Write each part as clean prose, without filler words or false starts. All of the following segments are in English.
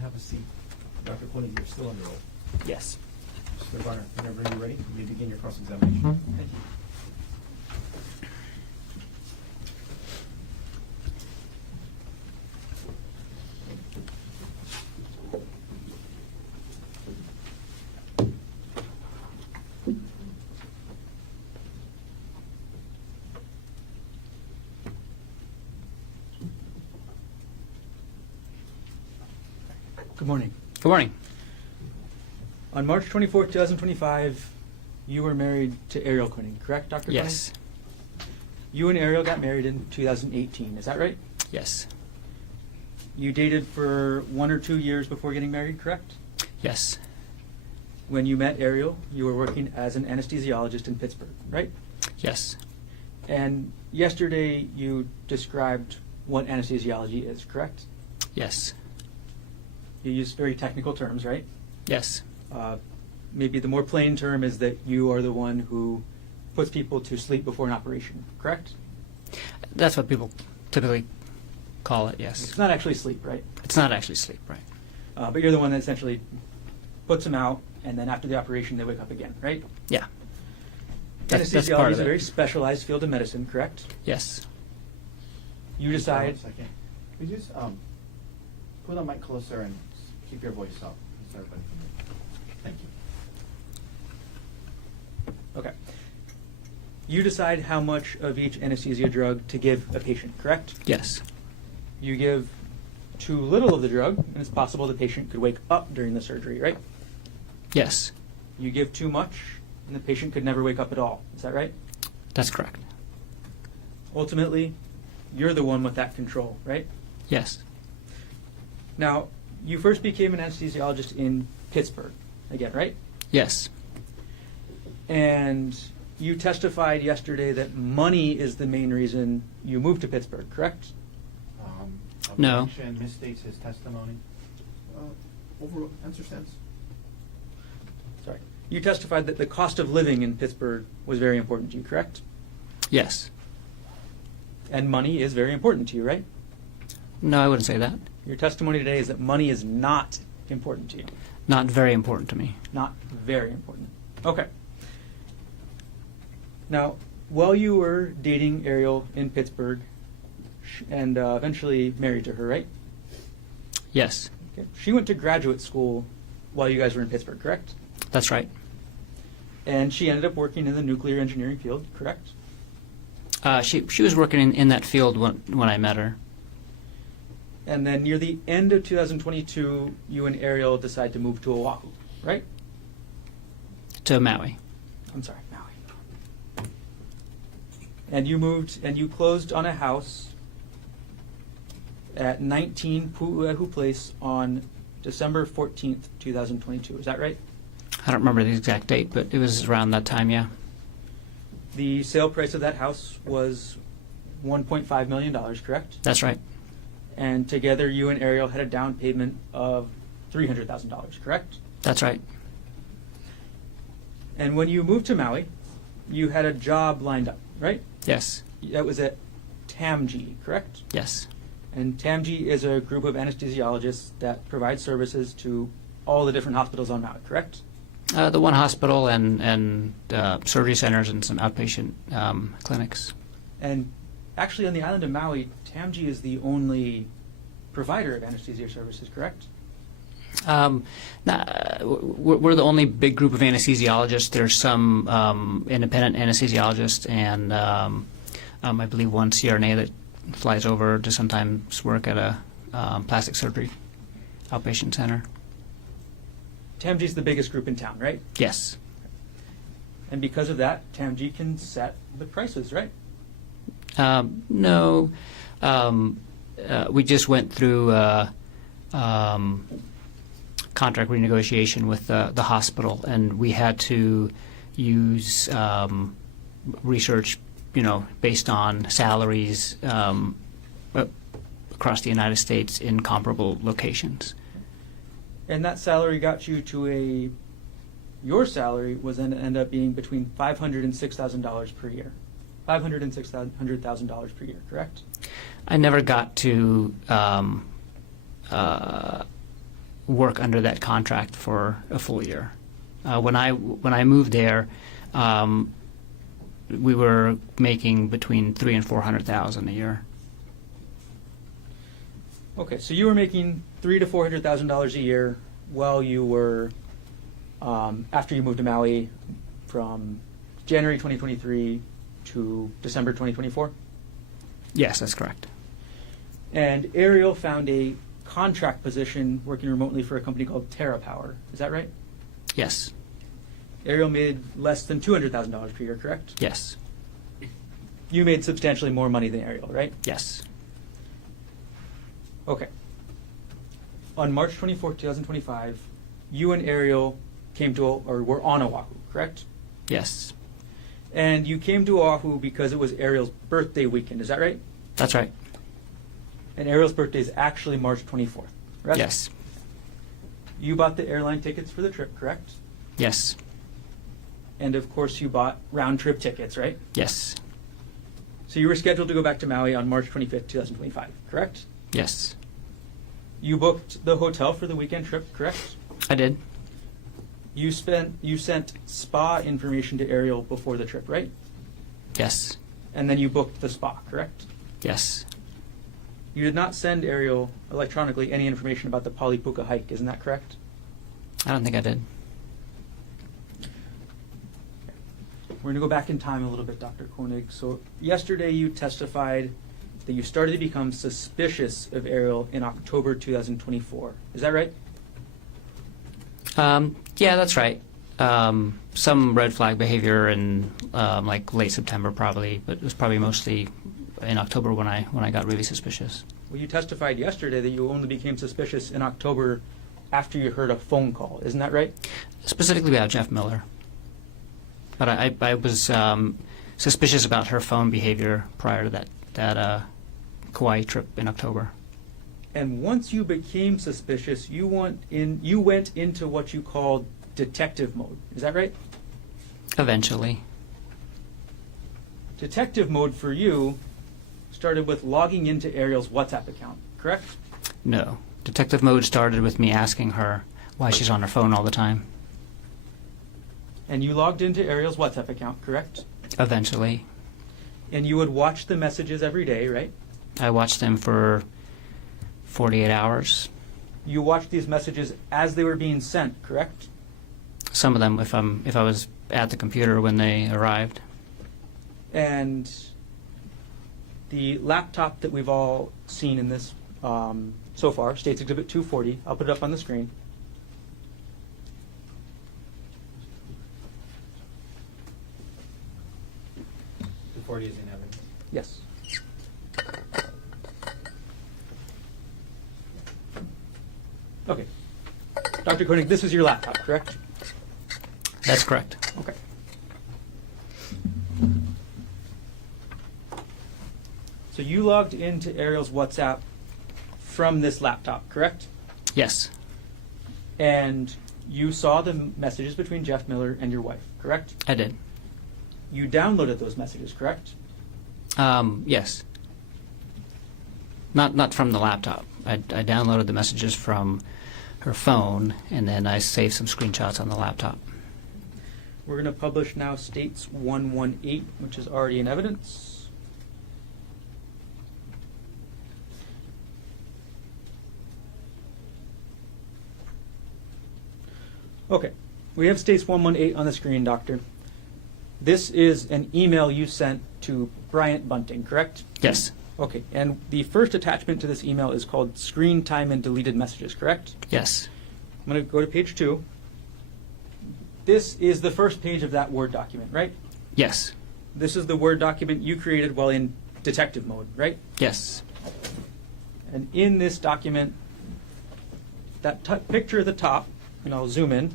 have a seat. Dr. Konig, you're still on your roll. Yes. Mr. Varner, whenever you're ready, you may begin your cross-examination. Thank you. Good morning. Good morning. On March 24th, 2025, you were married to Ariel Konig, correct, Dr. Konig? Yes. You and Ariel got married in 2018, is that right? Yes. You dated for 1 or 2 years before getting married, correct? Yes. When you met Ariel, you were working as an anesthesiologist in Pittsburgh, right? Yes. And yesterday you described what anesthesiology is, correct? Yes. You used very technical terms, right? Yes. Maybe the more plain term is that you are the one who puts people to sleep before an operation, correct? That's what people typically call it, It's yes. not actually sleep, right? It's not actually sleep, right? But you're the one that essentially puts them out, and then after the operation they wake up again, right? Yeah. That's Anesthesiology part is of a very it. specialized field of medicine, correct? Yes. You decide. 1 second. Could you just put the mic closer and keep your voice up? Sorry, but thank you. Okay. You decide how much of each anesthesia drug to give a patient, correct? Yes. You give too little of the drug, and it's possible the patient could wake up during the surgery, right? Yes. You give too much, and the patient could never wake up at all. Is that right? That's correct. Ultimately, you're the one with that control, right? Yes. Now, you first became an anesthesiologist in Pittsburgh, again, right? Yes. And you testified yesterday that money is the main reason you moved to Pittsburgh, correct? No. Objection misstates his testimony. Overall, answer stands. Sorry. You testified that the cost of living in Pittsburgh was very important to you, correct? Yes. And money is very important to you, right? No, I wouldn't say that. Your testimony today is that money is not important to you. Not very important to me. Not very important. Okay. Now, while you were dating Ariel in Pittsburgh and eventually married to her, right? Yes. Okay. She went to graduate school while you guys were in Pittsburgh, correct? That's right. And she ended up working in the nuclear engineering field, correct? She was working in that field when I met her. And then near the end of 2022, you and Ariel decide to move to Oahu, right? To Maui. I'm sorry, Maui. And you moved and you closed on a house at 19 Pu'uehu Place on December 14th, 2022. Is that right? I don't remember the exact date, but it was around that time, yeah. The sale price of that house was $1.5 million, correct? That's right. And together you and Ariel had a down payment of $300,000, correct? That's right. And when you moved to Maui, you had a job lined up, right? Yes. That was at TAMG, correct? Yes. And TAMG is a group of anesthesiologists that provide services to all the different hospitals on Maui, correct? The one hospital and surgery centers and some outpatient clinics. And actually on the island of Maui, TAMG is the only provider of anesthesia services, correct? We're the only big group of anesthesiologists. There's some independent anesthesiologists and I believe one CRNA that flies over to sometimes work at a plastic surgery outpatient center. TAMG is the biggest group in town, right? Yes. And because of that, TAMG can set the prices, right? No. We just went through contract renegotiation with the hospital, and we had to use research, based on salaries across the United States in comparable locations. And that salary got you to your salary was then end up being between $500,000 and $6,000 per year. $500,000 and $600,000 per year, correct? I never got to work under that contract for a full year. When I moved there, we were making between $300,000 and $400,000 a year. Okay, so you were making $300,000 to $400,000 a year while you were after you moved to Maui from January 2023 to December 2024? Yes, that's correct. And Ariel found a contract position working remotely for a company called TerraPower. Is that right? Yes. Ariel made less than $200,000 per year, correct? Yes. You made substantially more money than Ariel, right? Yes. Okay. On March 24, 2025, you and Ariel came to, or were on Oahu, correct? Yes. And you came to Oahu because it was Ariel's birthday weekend, is that right? That's right. And Ariel's birthday is actually March 24th, correct? Yes. You bought the airline tickets for the trip, correct? Yes. And of course you bought round-trip tickets, right? Yes. So you were scheduled to go back to Maui on March 25th, 2025, correct? Yes. You booked the hotel for the weekend trip, correct? I did. You sent spa information to Ariel before the trip, right? Yes. And then you booked the spa, correct? Yes. You did not send Ariel electronically any information about the Palipuka hike, isn't that correct? I don't think I did. We're going to go back in time a little bit, Dr. Konig. So yesterday you testified that you started to become suspicious of Ariel in October 2024. Is that right? Yeah, that's right. Some red flag behavior in like late September probably, but it was probably mostly in October when I got really suspicious. Well, you testified yesterday that you only became suspicious in October after you heard a phone call. Isn't that right? Specifically about Jeff Miller. But I was suspicious about her phone behavior prior to that Kauai trip in October. And once you became suspicious, you went into what you called detective mode. Is that right? Eventually. Detective mode for you started with logging into Ariel's WhatsApp account, correct? No. Detective mode started with me asking her why she's on her phone all the time. And you logged into Ariel's WhatsApp account, correct? Eventually. And you would watch the messages every day, right? I watched them for 48 hours. You watched these messages as they were being sent, correct? Some of them if I was at the computer when they arrived. And the laptop that we've all seen in this so far, States Exhibit 240, I'll put it up on the screen. The 40 is in evidence. Yes. Okay. Dr. Koenig, this is your laptop, correct? That's correct. Okay. So you logged into Ariel's WhatsApp from this laptop, correct? Yes. And you saw the messages between Jeff Miller and your wife, correct? I did. You downloaded those messages, correct? Yes. Not from the laptop. I downloaded the messages from her phone, and then I saved some screenshots on the laptop. We're going to publish now States 118, which is already in evidence. Okay, we have States 118 on the screen, Doctor. This is an email you sent to Bryant Bunting, correct? Yes. Okay, and the first attachment to this email is called Screen Time and Deleted Messages, correct? Yes. I'm going to go to page 2. This is the first page of that Word document, right? Yes. This is the Word document you created while in detective mode, right? Yes. And in this document, that picture at the top, and I'll zoom in,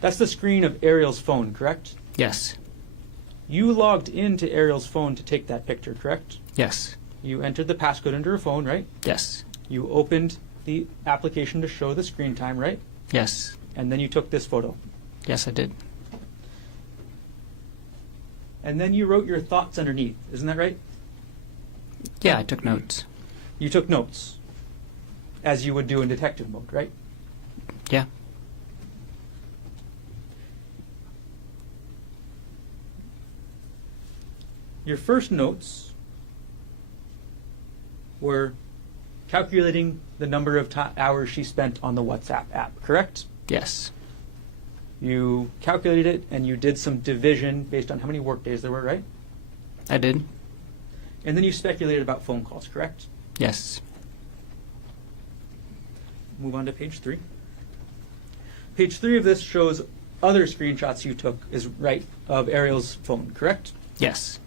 that's the screen of Ariel's phone, correct? Yes. You logged into Ariel's phone to take that picture, correct? Yes. You entered the passcode into her phone, right? Yes. You opened the application to show the screen time, right? Yes. And then you took this photo. Yes, I did. And then you wrote your thoughts underneath, isn't that right? Yeah, I took notes. You took notes. as you would do in detective mode, right? Yeah. Your first notes were calculating the number of hours she spent on the WhatsApp app, correct? Yes. You calculated it and you did some division based on how many work days there were, right? I did. And then you speculated about phone calls, correct? Yes. Move on to page 3. Page 3 of this shows other screenshots you took of Ariel's phone, correct? Yes.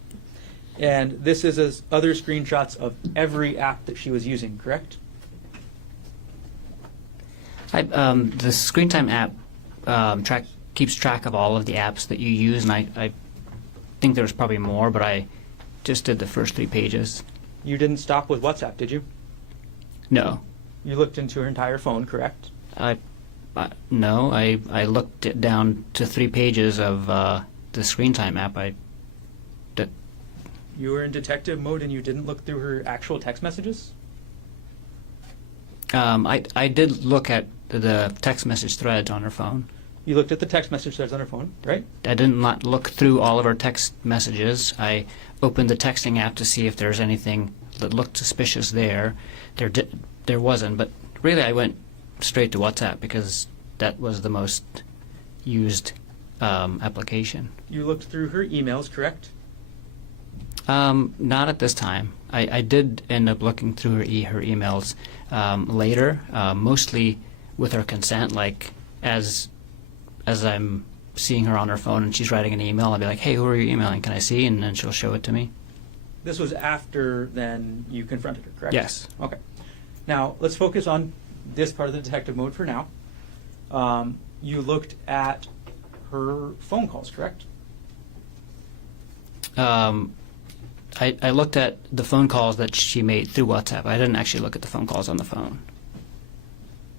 And this is other screenshots of every app that she was using, correct? The Screen Time app keeps track of all of the apps that you use, and I think there's probably more, but I just did the first 3 pages. You didn't stop with WhatsApp, did you? No. You looked into her entire phone, correct? No, I looked it down to 3 pages of the Screen Time app. You were in detective mode and you didn't look through her actual text messages? I did look at the text message threads on her phone. You looked at the text message threads on her phone, right? I did not look through all of her text messages. I opened the texting app to see if there's anything that looked suspicious there. There wasn't, but really I went straight to WhatsApp because that was the most used application. You looked through her emails, correct? Not at this time. I did end up looking through her emails later, mostly with her consent. Like as I'm seeing her on her phone and she's writing an email, I'll be like, "Hey, who are you emailing? Can I see?" And then she'll show it to me. This was after then you confronted her, correct? Yes. Okay. Now let's focus on this part of the detective mode for now. You looked at her phone calls, correct? I looked at the phone calls that she made through WhatsApp. I didn't actually look at the phone calls on the phone.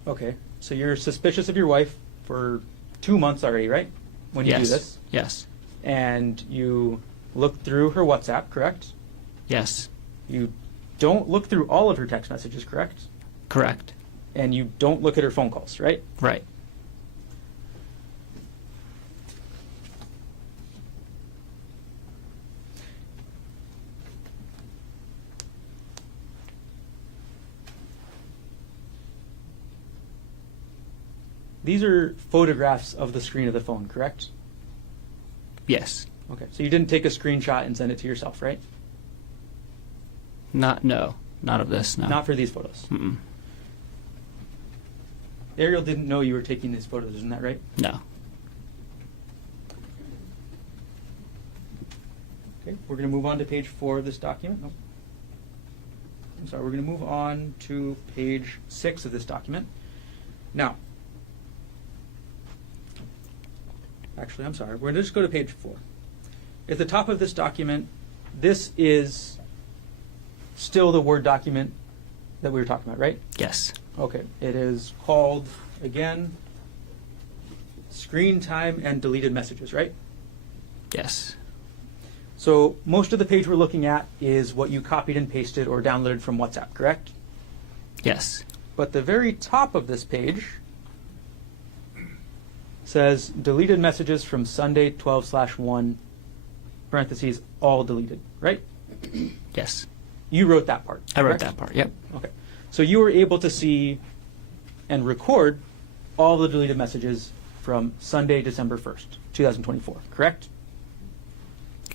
Okay. So you're suspicious of your wife for 2 months already, right? When you do this? Yes. And you looked through her WhatsApp, correct? Yes. You don't look through all of her text messages, correct? Correct. And you don't look at her phone calls, right? Right. These are photographs of the screen of the phone, correct? Yes. Okay. So you didn't take a screenshot and send it to yourself, right? Not of this. No. Not for these photos. Mm-mm. Ariel didn't know you were taking these photos, isn't that right? No. Okay. We're going to move on to page 4 of this document. Oh. I'm sorry. We're going to move on to page 6 of this document. Now, actually, I'm sorry. We're going to just go to page 4. At the top of this document, this is still the Word document that we were talking about, right? Yes. Okay. It is called, again, Screen Time and Deleted Messages, right? Yes. So most of the page we're looking at is what you copied and pasted or downloaded from WhatsApp, correct? Yes. But the very top of this page says deleted messages from Sunday 12/1, parentheses, all deleted, right? Yes. You wrote that part. I wrote correct? that part. Yep. Okay. So you were able to see and record all the deleted messages from Sunday, December 1st, 2024, correct?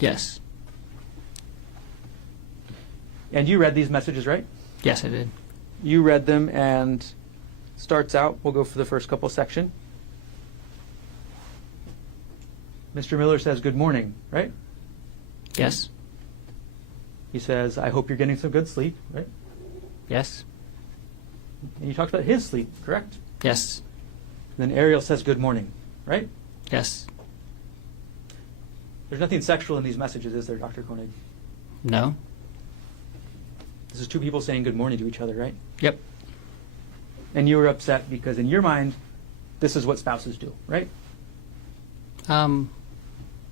Yes. And you read these messages, right? Yes, I did. You read them, and starts out, we'll go for the first couple section. Mr. Miller says, "Good morning," right? Yes. He says, "I hope you're getting some good sleep," right? Yes. And he talks about his sleep, correct? Yes. And then Ariel says, "Good morning," right? Yes. There's nothing sexual in these messages, is there, Dr. Konig? No. This is 2 people saying good morning to each other, right? Yep. And you were upset because in your mind, this is what spouses do, right?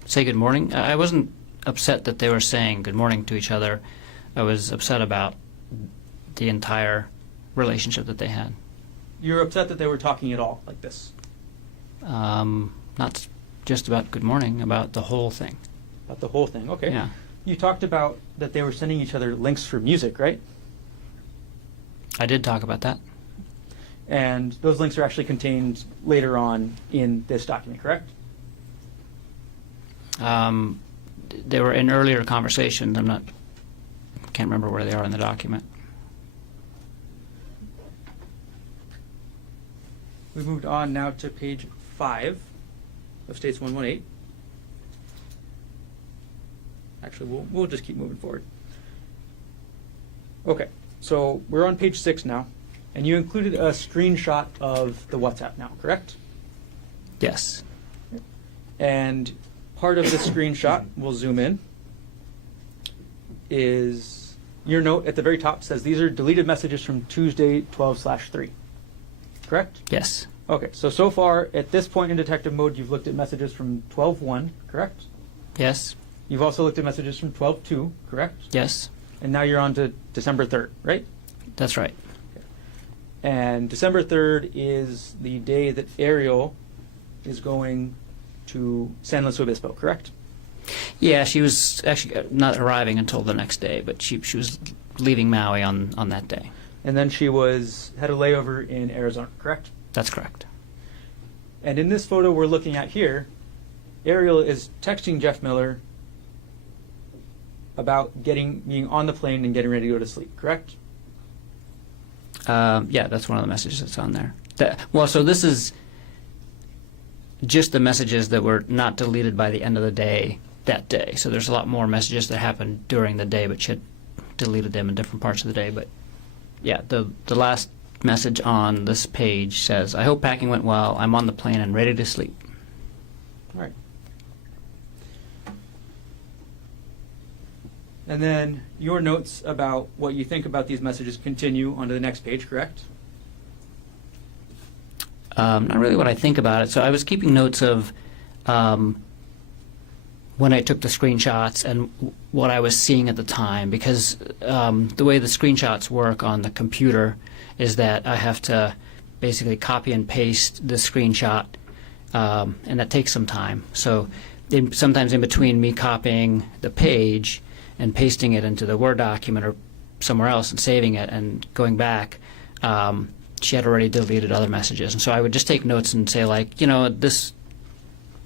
Say good morning. I wasn't upset that they were saying good morning to each other. I was upset about the entire relationship that they had. You're upset that they were talking at all like this? Not just about good morning, about the whole thing. About the whole thing, okay. Yeah. You talked about that they were sending each other links for music, right? I did talk about that. And those links are actually contained later on in this document, correct? They were in earlier conversations. Can't remember where they are in the document. We moved on now to page 5 of States 118. Actually, we'll just keep moving forward. Okay, so we're on page 6 now, and you included a screenshot of the WhatsApp now, correct? Yes. And part of the screenshot, we'll zoom in, is your note at the very top says these are deleted messages from Tuesday 12/3. Correct? Yes. Okay, so far at this point in detective mode, you've looked at messages from 12/1, correct? Yes. You've also looked at messages from 12/2, correct? Yes. And now you're on to December 3rd, right? That's right. And December 3rd is the day that Ariel is going to San Luis Obispo, correct? Yeah, she was actually not arriving until the next day, but she was leaving Maui on that day. And then she had a layover in Arizona, correct? That's correct. And in this photo we're looking at here, Ariel is texting Jeff Miller about being on the plane and getting ready to go to sleep, correct? Yeah, that's one of the messages that's on there. So this is just the messages that were not deleted by the end of the day that day. So there's a lot more messages that happened during the day, but she had deleted them in different parts of the day. But yeah, the last message on this page says, "I hope packing went well. I'm on the plane and ready to sleep." All right. And then your notes about what you think about these messages continue onto the next page, correct? Not really what I think about it. So I was keeping notes of when I took the screenshots and what I was seeing at the time, because the way the screenshots work on the computer is that I have to basically copy and paste the screenshot, and that takes some time. So sometimes in between me copying the page and pasting it into the Word document or somewhere else and saving it and going back, she had already deleted other messages. And so I would just take notes and say, like, this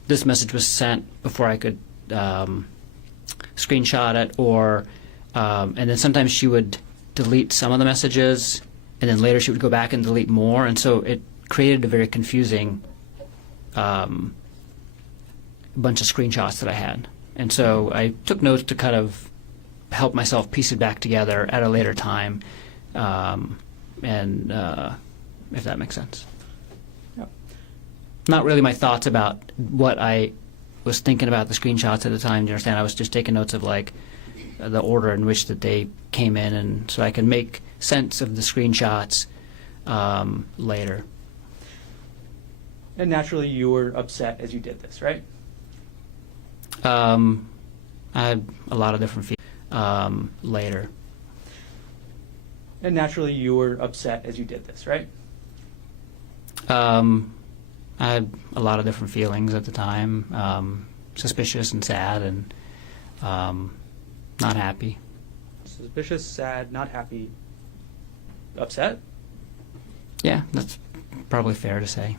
message was sent before I could screenshot it, or and then sometimes she would delete some of the messages, and then later she would go back and delete more, and so it created a very confusing bunch of screenshots that I had. And so I took notes to kind of help myself piece it back together at a later time, and if that makes sense. Yep. Not really my thoughts about what I was thinking about the screenshots at the time. Do you understand? I was just taking notes of like the order in which that they came in, and so I can make sense of the screenshots later. And naturally you were upset as you did this, right? I had a lot of different feelings later. And naturally you were upset as you did this, right? I had a lot of different feelings at the time, suspicious and sad and not happy. Suspicious, sad, not happy, upset? Yeah, that's probably fair to say.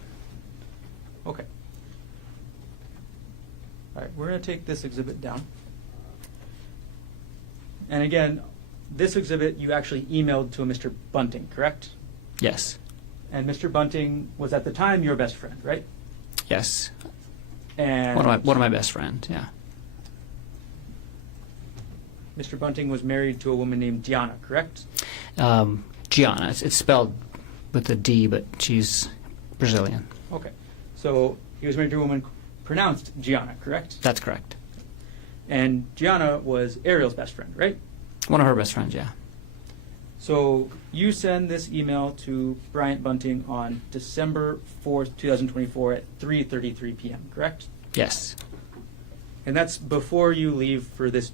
Okay. All right, we're going to take this exhibit down. And again, this exhibit you actually emailed to a Mr. Bunting, correct? Yes. And Mr. Bunting was at the time your best friend, right? Yes. And One of my best friends, yeah. Mr. Bunting was married to a woman named Gianna, correct? Gianna. It's spelled with a D, but she's Brazilian. Okay. So he was married to a woman pronounced Gianna, correct? That's correct. And Gianna was Ariel's best friend, right? One of her best friends, yeah. So you send this email to Bryant Bunting on December 4th, 2024 at 3:33 p.m., correct? Yes. And that's before you leave for this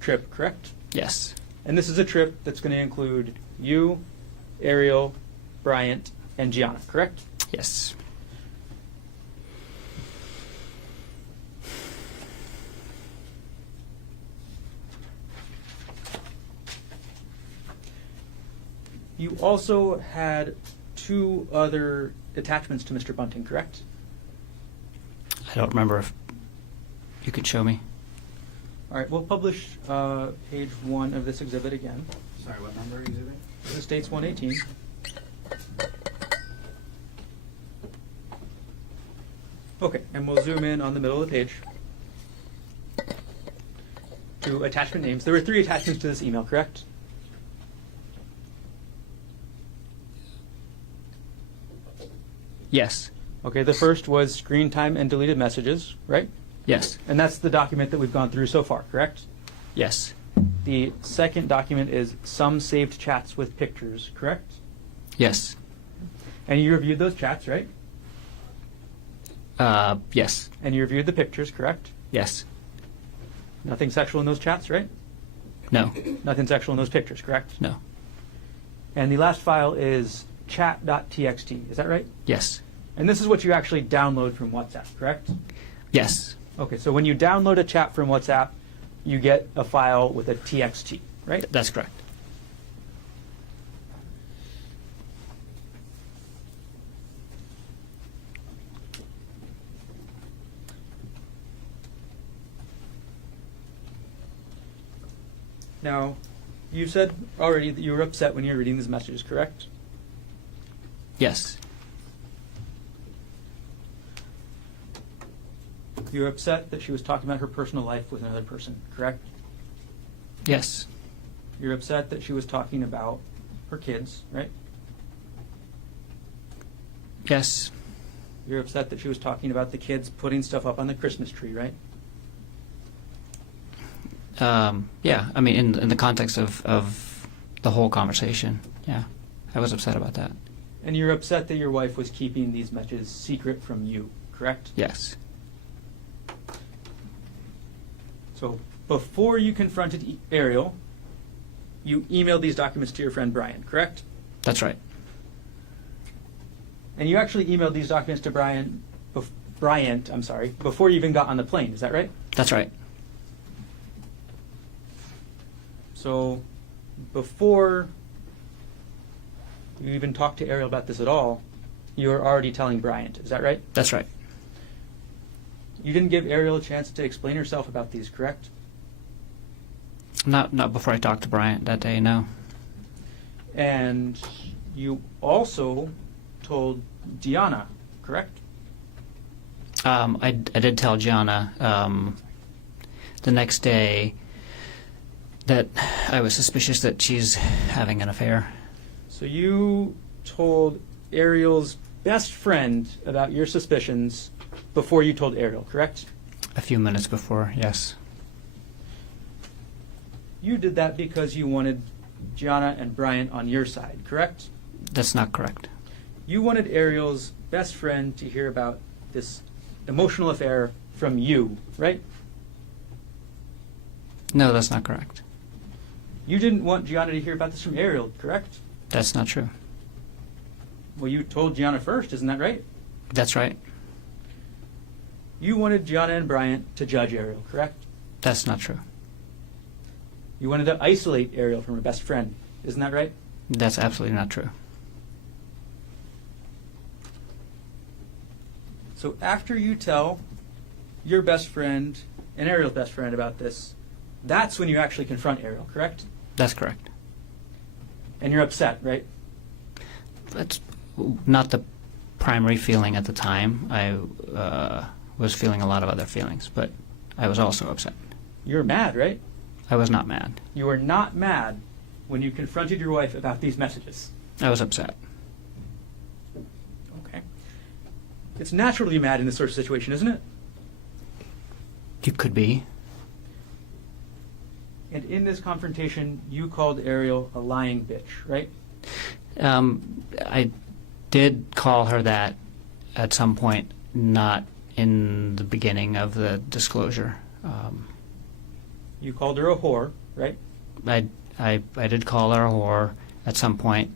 trip, correct? Yes. And this is a trip that's going to include you, Ariel, Bryant, and Gianna, correct? Yes. You also had 2 other attachments to Mr. Bunting, correct? I don't remember if you could show me. All right, we'll publish page 1 of this exhibit again. Sorry, what number exhibit? This states 118. Okay, and we'll zoom in on the middle of the page to attachment names. There were 3 attachments to this email, correct? Yes. Okay, the first was screen time and deleted messages, right? Yes. And that's the document that we've gone through so far, correct? Yes. The second document is some saved chats with pictures, correct? Yes. And you reviewed those chats, right? Yes. And you reviewed the pictures, correct? Yes. Nothing sexual in those chats, right? No. Nothing sexual in those pictures, correct? No. And the last file is chat.txt, is that right? Yes. And this is what you actually download from WhatsApp, correct? Yes. Okay, so when you download a chat from WhatsApp, you get a file with a txt, right? That's correct. Now, you said already that you were upset when you were reading these messages, correct? Yes. You were upset that she was talking about her personal life with another person, correct? Yes. You're upset that she was talking about her kids, right? Yes. You're upset that she was talking about the kids putting stuff up on the Christmas tree, right? Yeah. I mean, in the context of the whole conversation, yeah, I was upset about that. And you're upset that your wife was keeping these messages secret from you, correct? Yes. So before you confronted Ariel, you emailed these documents to your friend Brian, correct? That's right. And you actually emailed these documents to Bryant, before you even got on the plane, is that right? That's right. So before you even talked to Ariel about this at all, you were already telling Bryant, is that right? That's right. You didn't give Ariel a chance to explain herself about these, correct? Not before I talked to Bryant that day, no. And you also told Gianna, correct? I did tell Gianna the next day that I was suspicious that she's having an affair. So you told Ariel's best friend about your suspicions before you told Ariel, correct? A few minutes before, yes. You did that because you wanted Gianna and Bryant on your side, correct? That's not correct. You wanted Ariel's best friend to hear about this emotional affair from you, right? No, that's not correct. You didn't want Gianna to hear about this from Ariel, correct? That's not true. Well, you told Gianna first, isn't that right? That's right. You wanted Gianna and Bryant to judge Ariel, correct? That's not true. You wanted to isolate Ariel from her best friend, isn't that right? That's absolutely not true. So after you tell your best friend and Ariel's best friend about this, that's when you actually confront Ariel, correct? That's correct. And you're upset, right? That's not the primary feeling at the time. I was feeling a lot of other feelings, but I was also upset. You're mad, right? I was not mad. You were not mad when you confronted your wife about these messages. I was upset. Okay. It's natural to be mad in this sort of situation, isn't it? You could be. And in this confrontation, you called Ariel a lying bitch, right? I did call her that at some point, not in the beginning of the disclosure. You called her a whore, right? I did call her a whore at some point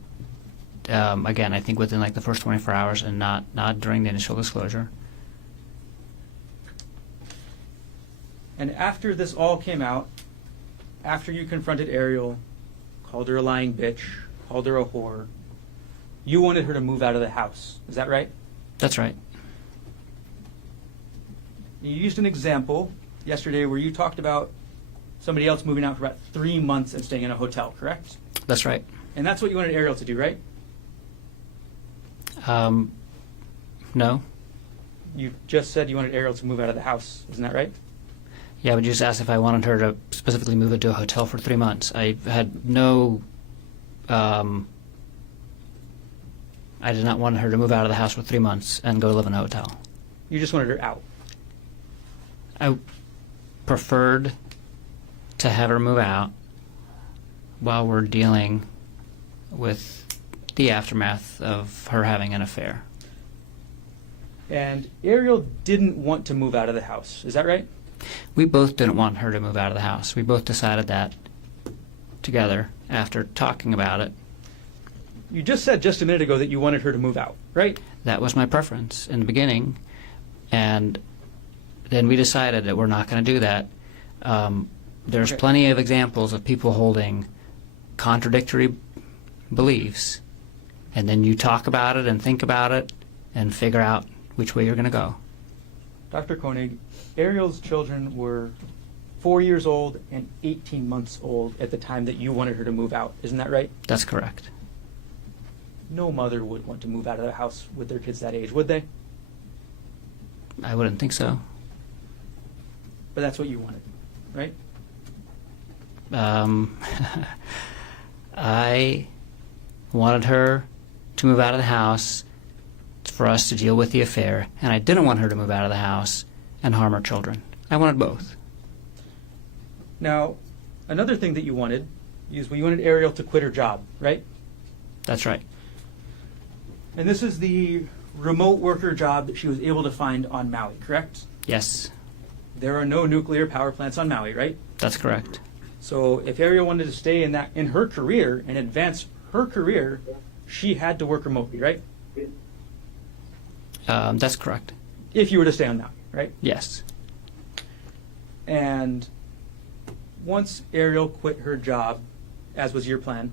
again, I think within like the first 24 hours and not during the initial disclosure. And after this all came out, after you confronted Ariel, called her a lying bitch, called her a whore, you wanted her to move out of the house. Is that right? That's right. You used an example yesterday where you talked about somebody else moving out for about 3 months and staying in a hotel, correct? That's right. And that's what you wanted Ariel to do, right? No. You just said you wanted Ariel to move out of the house. Isn't that right? Yeah, but you just asked if I wanted her to specifically move into a hotel for 3 months. I had no. I did not want her to move out of the house for 3 months and go live in a hotel. You just wanted her out. I preferred to have her move out while we're dealing with the aftermath of her having an affair. And Ariel didn't want to move out of the house. Is that right? We both didn't want her to move out of the house. We both decided that together after talking about it. You just said just a minute ago that you wanted her to move out, right? That was my preference in the beginning, and then we decided that we're not going to do that. There's Okay. plenty of examples of people holding contradictory beliefs, and then you talk about it and think about it and figure out which way you're going to go. Dr. Konig, Ariel's children were 4 years old and 18 months old at the time that you wanted her to move out. Isn't that right? That's correct. No mother would want to move out of the house with their kids that age, would they? I wouldn't think so. But that's what you wanted, right? I wanted her to move out of the house for us to deal with the affair, and I didn't want her to move out of the house and harm her children. I wanted both. Now, another thing that you wanted is you wanted Ariel to quit her job, right? That's right. And this is the remote worker job that she was able to find on Maui, correct? Yes, There are no nuclear power plants on Maui, right? that's correct. So if Ariel wanted to stay in her career and advance her career, she had to work remotely, right? That's correct. If you were to stay on Maui, right? Yes. And once Ariel quit her job, as was your plan,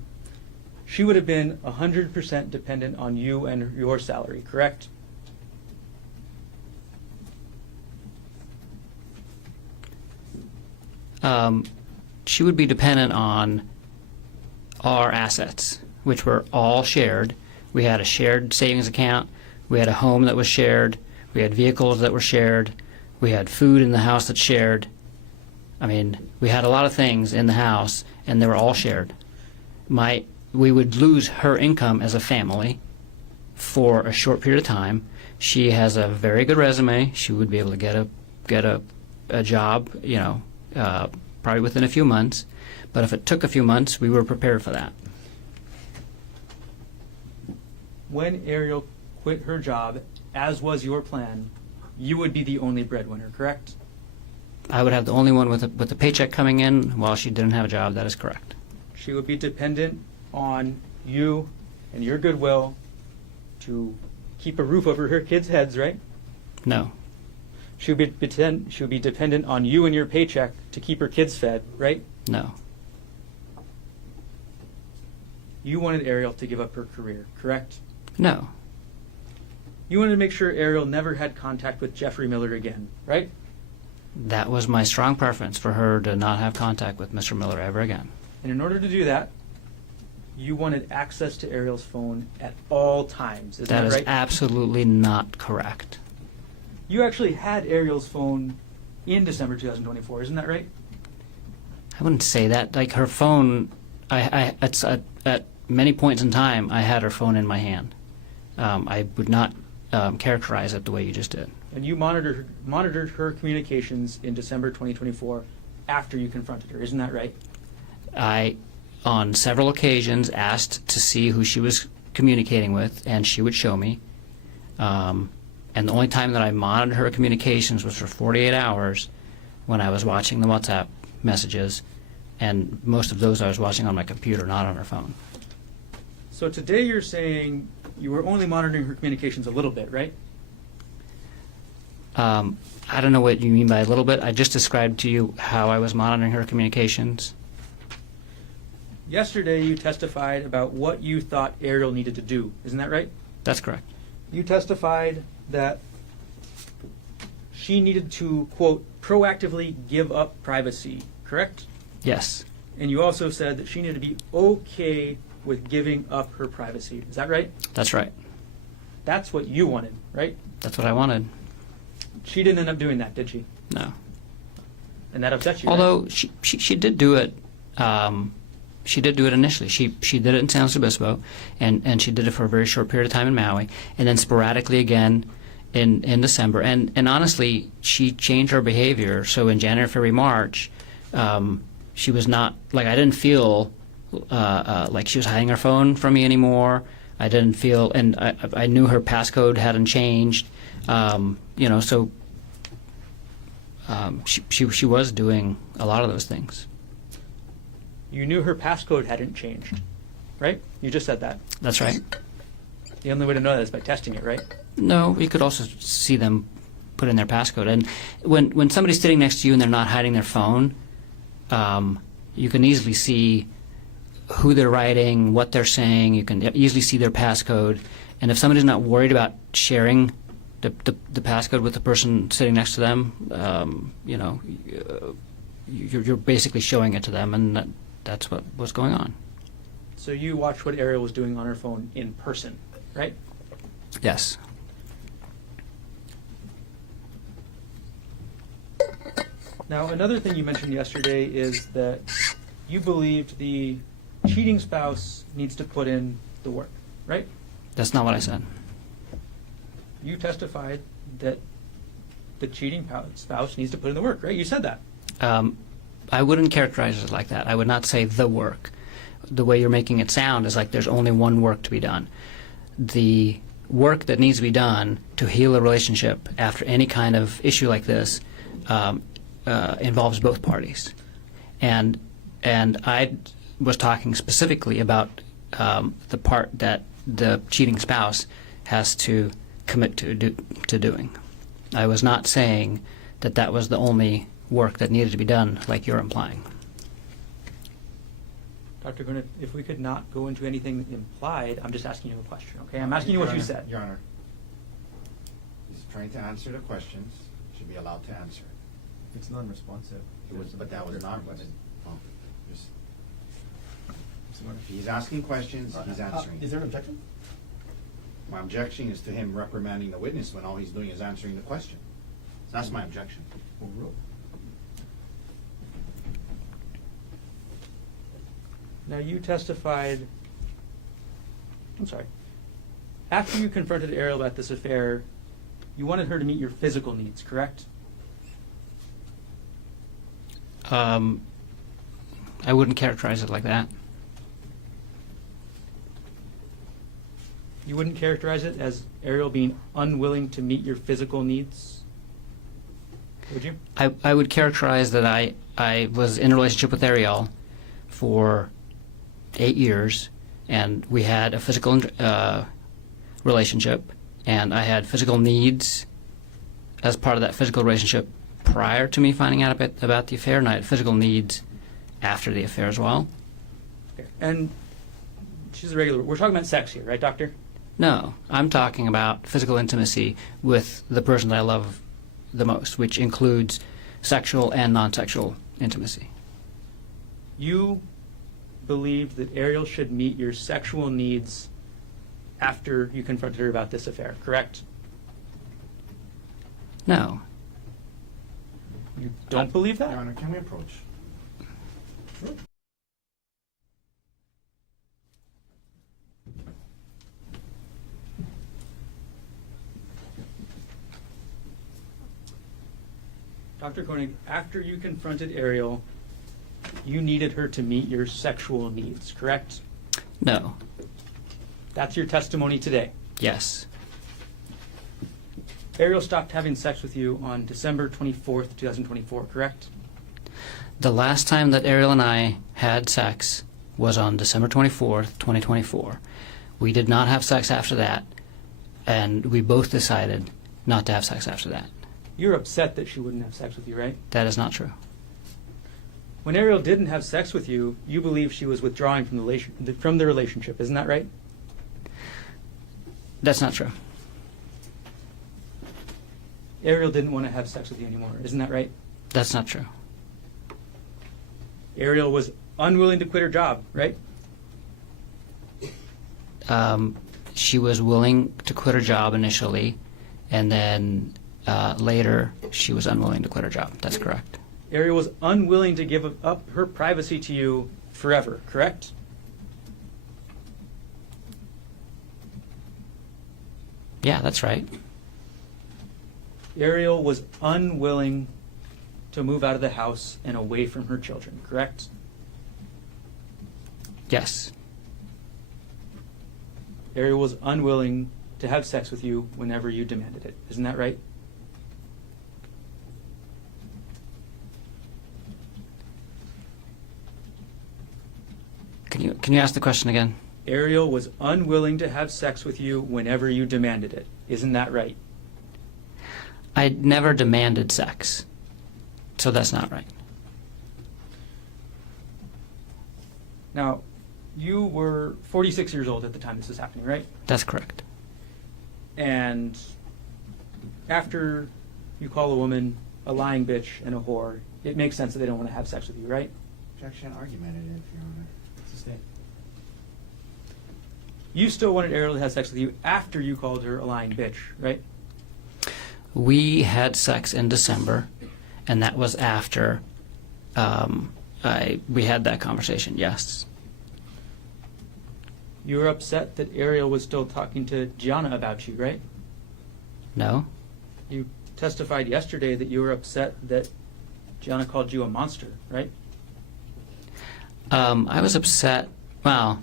she would have been 100% dependent on you and your salary, correct? She would be dependent on our assets, which were all shared. We had a shared savings account. We had a home that was shared. We had vehicles that were shared. We had food in the house that's shared. I mean, we had a lot of things in the house, and they were all shared. We would lose her income as a family for a short period of time. She has a very good resume. She would be able to get a job, probably within a few months. But if it took a few months, we were prepared for that. When Ariel quit her job, as was your plan, you would be the only breadwinner, correct? I would have the only one with a paycheck coming in while she didn't have a job. That is correct. She would be dependent on you and your goodwill to keep a roof over her kids' heads, right? No. She would be dependent on you and your paycheck to keep her kids fed, right? No. You wanted Ariel to give up her career, correct? No. You wanted to make sure Ariel never had contact with Jeffrey Miller again, right? That was my strong preference, for her to not have contact with Mr. Miller ever again. And in order to do that, you wanted access to Ariel's phone at all times. Isn't That that is right? absolutely not correct. You actually had Ariel's phone in December 2024, isn't that right? I wouldn't say that. Like, her phone, at many points in time, I had her phone in my hand. I would not characterize it the way you just did. And you monitored her communications in December 2024 after you confronted her, isn't that right? I, on several occasions, asked to see who she was communicating with, and she would show me. And the only time that I monitored her communications was for 48 hours when I was watching the WhatsApp messages, and most of those I was watching on my computer, not on her phone. So today you're saying you were only monitoring her communications a little bit, right? I don't know what you mean by a little bit. I just described to you how I was monitoring her communications. Yesterday you testified about what you thought Ariel needed to do. Isn't that right? That's correct. You testified that she needed to, quote, proactively give up privacy, correct? Yes. And you also said that she needed to be okay with giving up her privacy. Is that right? That's right. That's what you wanted, right? That's what I wanted. She didn't end up doing that, did she? No. And that upset you, right? Although she did do it. She did do it initially. She did it in San Luis Obispo, and she did it for a very short period of time in Maui, and then sporadically again in December. And honestly, she changed her behavior. So in January, February, March, she was not, like, I didn't feel like she was hiding her phone from me anymore. I didn't feel, and I knew her passcode hadn't changed. So she was doing a lot of those things. You knew her passcode hadn't changed, right? You just said that. That's right. The only way to know that is by testing it, right? No, you could also see them put in their passcode. And when somebody's sitting next to you and they're not hiding their phone, you can easily see who they're writing, what they're saying. You can easily see their passcode. And if somebody's not worried about sharing the passcode with the person sitting next to them, you're basically showing it to them, and that's what was going on. So you watched what Ariel was doing on her phone in person, right? Yes. Now, another thing you mentioned yesterday is that you believed the cheating spouse needs to put in the work, right? That's not what I said. You testified that the cheating spouse needs to put in the work, right? You said that. I wouldn't characterize it like that. I would not say the work. The way you're making it sound is like there's only one work to be done. The work that needs to be done to heal a relationship after any kind of issue like this involves both parties. And I was talking specifically about the part that the cheating spouse has to commit to doing. I was not saying that that was the only work that needed to be done, like you're implying. Dr. Konig, if we could not go into anything implied, I'm just asking you a question, okay? I'm asking you what you said. Your Honor, he's trying to answer the questions, should be allowed to answer. It's non-responsive. But that was not, he's asking questions, he's answering. Is there an objection? My objection is to him reprimanding the witness when all he's doing is answering the question. That's my objection. Overruled. Now, you testified, I'm sorry, after you confronted Ariel about this affair, you wanted her to meet your physical needs, correct? I wouldn't characterize it like that. You wouldn't characterize it as Ariel being unwilling to meet your physical needs? Would you? I would characterize that I was in a relationship with Ariel for 8 years, and we had a physical relationship, and I had physical needs as part of that physical relationship prior to me finding out about the affair, and I had physical needs after the affair as well. Okay. And she's a regular, we're talking about sex here, right, doctor? No, I'm talking about physical intimacy with the person that I love the most, which includes sexual and non-sexual intimacy. You believed that Ariel should meet your sexual needs after you confronted her about this affair, correct? No. You don't believe that? Your Honor, can we approach? Sure. Dr. Konig, after you confronted Ariel, you needed her to meet your sexual needs, correct? No. That's your testimony today. Yes. Ariel stopped having sex with you on December 24th, 2024, correct? The last time that Ariel and I had sex was on December 24th, 2024. We did not have sex after that, and we both decided not to have sex after that. You're upset that she wouldn't have sex with you, right? That is not true. When Ariel didn't have sex with you, you believe she was withdrawing from the relationship. Isn't that right? That's not true. Ariel didn't want to have sex with you anymore. Isn't that right? That's not true. Ariel was unwilling to quit her job, right? She was willing to quit her job initially, and then later she was unwilling to quit her job. That's correct. Ariel was unwilling to give up her privacy to you forever, correct? Yeah, that's right. Ariel was unwilling to move out of the house and away from her children, correct? Yes. Ariel was unwilling to have sex with you whenever you demanded it. Isn't that right? Can you ask the question again? Ariel was unwilling to have sex with you whenever you demanded it. Isn't that right? I never demanded sex, so that's not right. Now, you were 46 years old at the time this was happening, right? That's correct. And after you call a woman a lying bitch and a whore, it makes sense that they don't want to have sex with you, right? Objection argumentative, Your Honor. It's a state. You still wanted Ariel to have sex with you after you called her a lying bitch, right? We had sex in December, and that was after we had that conversation, yes. You were upset that Ariel was still talking to Gianna about you, right? No? You testified yesterday that you were upset that Gianna called you a monster, right? I was upset. Well,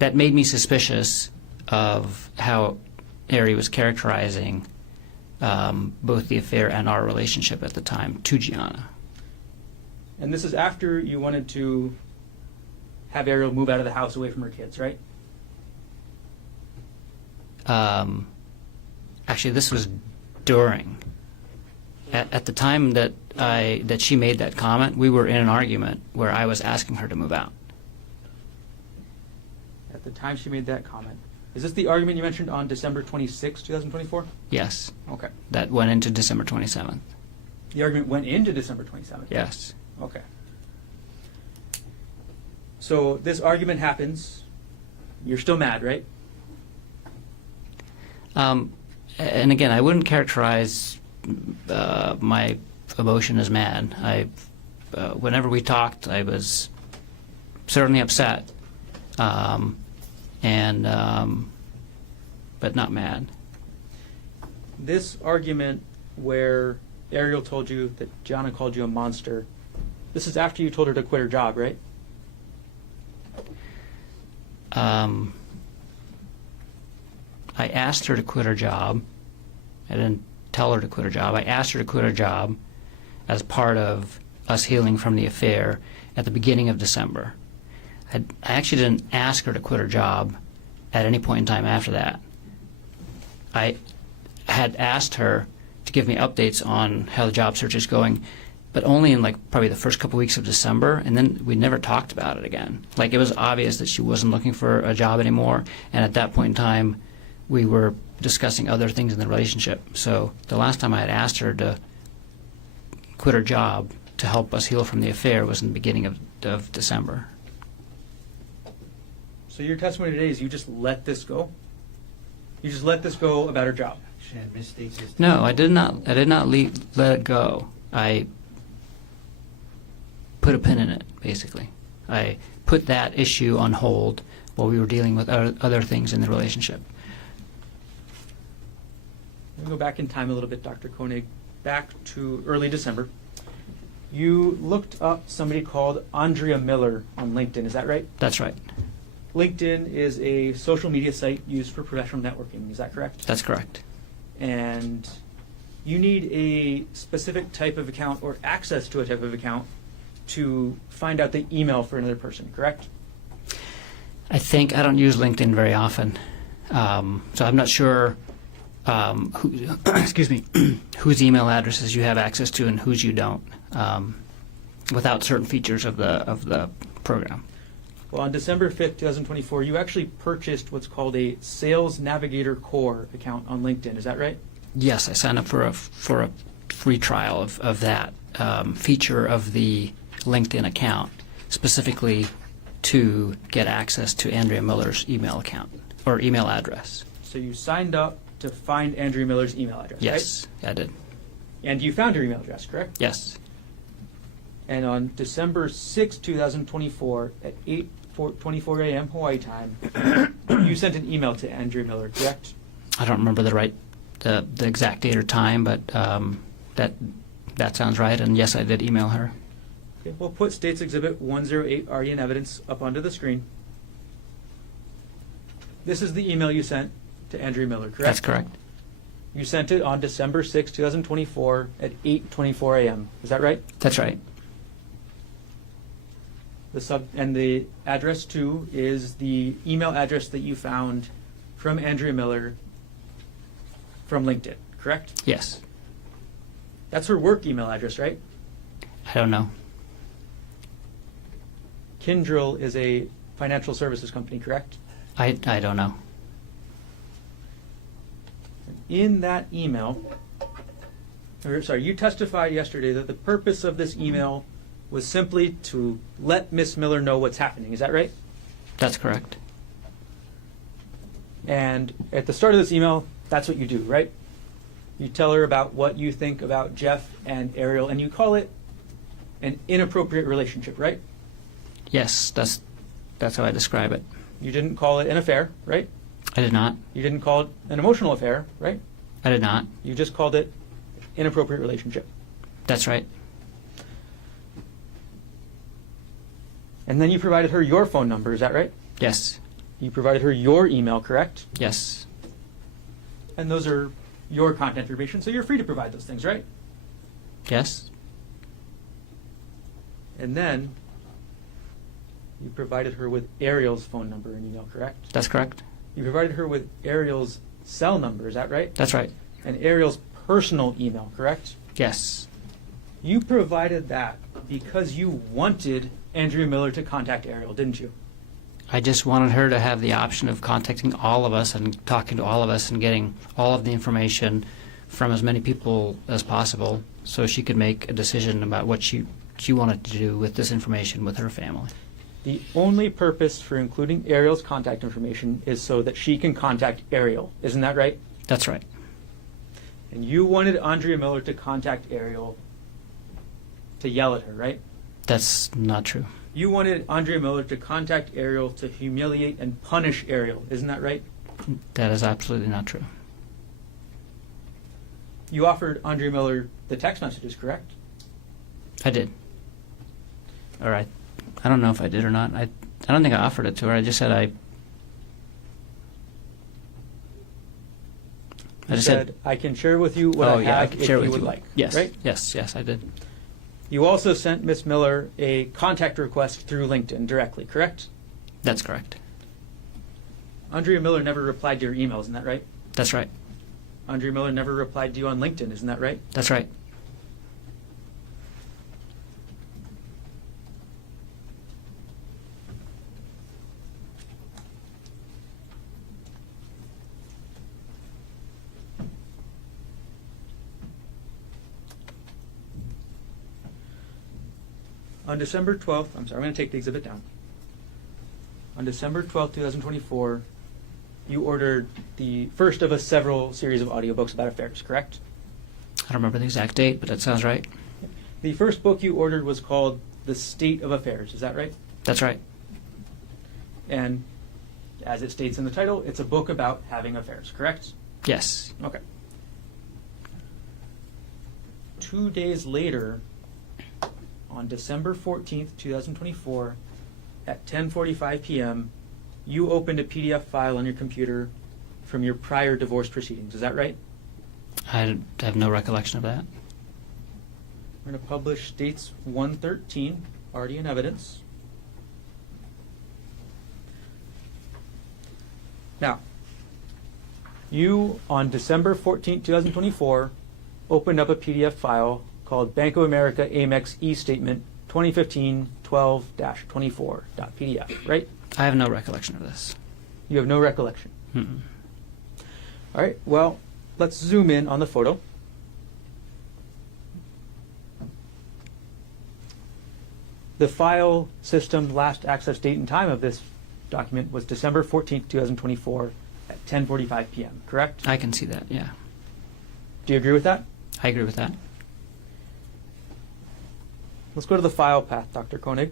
that made me suspicious of how Ari was characterizing both the affair and our relationship at the time to Gianna. And this is after you wanted to have Ariel move out of the house away from her kids, right? Actually, this was during. At the time that she made that comment, we were in an argument where I was asking her to move out. At the time she made that comment. Is this the argument you mentioned on December 26, 2024? Yes. Okay. That went into December 27th. The argument went into December 27th? Yes. Okay. So this argument happens. You're still mad, right? And again, I wouldn't characterize my emotion as mad. Whenever we talked, I was certainly upset, but not mad. This argument where Ariel told you that Gianna called you a monster, this is after you told her to quit her job, right? I asked her to quit her job. I didn't tell her to quit her job. I asked her to quit her job as part of us healing from the affair at the beginning of December. I actually didn't ask her to quit her job at any point in time after that. I had asked her to give me updates on how the job search is going, but only in probably the first couple weeks of December, and then we never talked about it again. It was obvious that she wasn't looking for a job anymore, and at that point in time, we were discussing other things in the relationship. So the last time I had asked her to quit her job to help us heal from the affair was in the beginning of December. So your testimony today is you just let this go? You just let this go about her job? Shan misstates his No, I did not. I did not let it go. I put a pin in it, basically. I put that issue on hold while we were dealing with other things in the relationship. Let me go back in time a little bit, Dr. Konig, back to early December. You looked up somebody called Andrea Miller on LinkedIn, is that right? That's right. LinkedIn is a social media site used for professional networking, is that correct? That's correct. And you need a specific type of account or access to a type of account to find out the email for another person, correct? I think I don't use LinkedIn very often, so I'm not sure who, excuse me, whose email addresses you have access to and whose you don't, without certain features of the program. Well, on December 5th, 2024, you actually purchased what's called a Sales Navigator Core account on LinkedIn. Is that right? Yes, I signed up for a free trial of that feature of the LinkedIn account, specifically to get access to Andrea Miller's email account or email address. So you signed up to find Andrea Miller's email address, Yes, I did. right? And you found her email address, correct? Yes, And on December 6th, 2024, at 8:24 a.m. Hawaii time, you sent an email to Andrea Miller, correct? I don't remember the exact date or time, but that sounds right. And yes, I did email her. Okay, we'll put States Exhibit 108 already in evidence up onto the screen. This is the email you sent to Andrea Miller, correct? That's correct. You sent it on December 6, 2024 at 8:24 a.m. Is that right? That's right. And the address too is the email address that you found from Andrea Miller from LinkedIn, correct? Yes. That's her work email address, right? I don't know. Kyndryl is a financial services company, correct? I don't know. In that email, you testified yesterday that the purpose of this email was simply to let Miss Miller know what's happening. Is that right? That's correct. And at the start of this email, that's what you do, right? You tell her about what you think about Jeff and Ariel, and you call it an inappropriate relationship, right? Yes, that's how I describe it. You didn't call it an affair, right? I did not. You didn't call it an emotional affair, right? I did not. You just called it inappropriate relationship. That's right. And then you provided her your phone number, is that right? Yes. You provided her your email, correct? Yes. And those are your contact information, so you're free to provide those things, right? Yes. And then you provided her with Ariel's phone number and email, correct? That's correct. You provided her with Ariel's cell number, is that right? That's right. And Ariel's personal email, correct? Yes. You provided that because you wanted Andrea Miller to contact Ariel, didn't you? I just wanted her to have the option of contacting all of us and talking to all of us and getting all of the information from as many people as possible so she could make a decision about what she wanted to do with this information with her family. The only purpose for including Ariel's contact information is so that she can contact Ariel. Isn't that right? That's right. And you wanted Andrea Miller to contact Ariel to yell at her, right? That's not true. You wanted Andrea Miller to contact Ariel to humiliate and punish Ariel. Isn't that right? That is absolutely not true. You offered Andrea Miller the text messages, correct? I did. All right. I don't know if I did or not. I don't think I offered it to her. I just said I You just said, I can share with you what I have can if share you with would like. Yes. Right? Yes, I did. You also sent Miss Miller a contact request through LinkedIn directly, correct? That's correct. Andrea Miller never replied to your email, isn't that right? That's right. Andrea Miller never replied to you on LinkedIn, isn't that right? That's right. On December 12th, I'm going to take the exhibit down. On December 12th, 2024, you ordered the first of a several series of audiobooks about affairs, correct? I don't remember the exact date, but that sounds right. The first book you ordered was called The State of Affairs, is that right? That's right. And as it states in the title, it's a book about having affairs, correct? Yes. Okay. 2 days later, on December 14th, 2024, at 10:45 p.m., you opened a PDF file on your computer from your prior divorce proceedings. Is that right? I have no recollection of that. We're going to publish States 113 already in evidence. Now, you, on December 14, 2024, opened up a PDF file called Bank of America Amex E-Statement 2015-12-24.pdf, right? I have no recollection of this. You have no recollection. Mm-mm. All right, well, let's zoom in on the photo. The file system last access date and time of this document was December 14th, 2024 at 10:45 p.m., correct? I can see that, yeah. Do you agree with that? I agree with that. Let's go to the file path, Dr. Konig.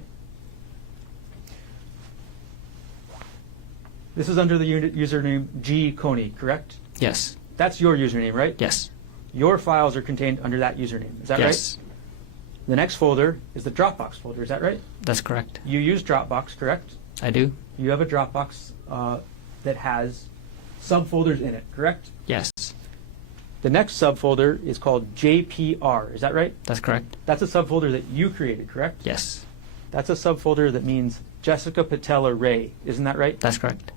This is under the username G. Konig, correct? Yes. That's your username, right? Yes. Your files are contained under that username. Is that Yes. right? The next folder is the Dropbox folder. Is that right? That's correct. You use Dropbox, correct? I do? You have a Dropbox that has subfolders in it, correct? Yes. The next subfolder is called JPR. Is that right? That's correct. That's a subfolder that you created, correct? Yes. That's a subfolder that means Jessica Patella Ray. Isn't that right? That's correct.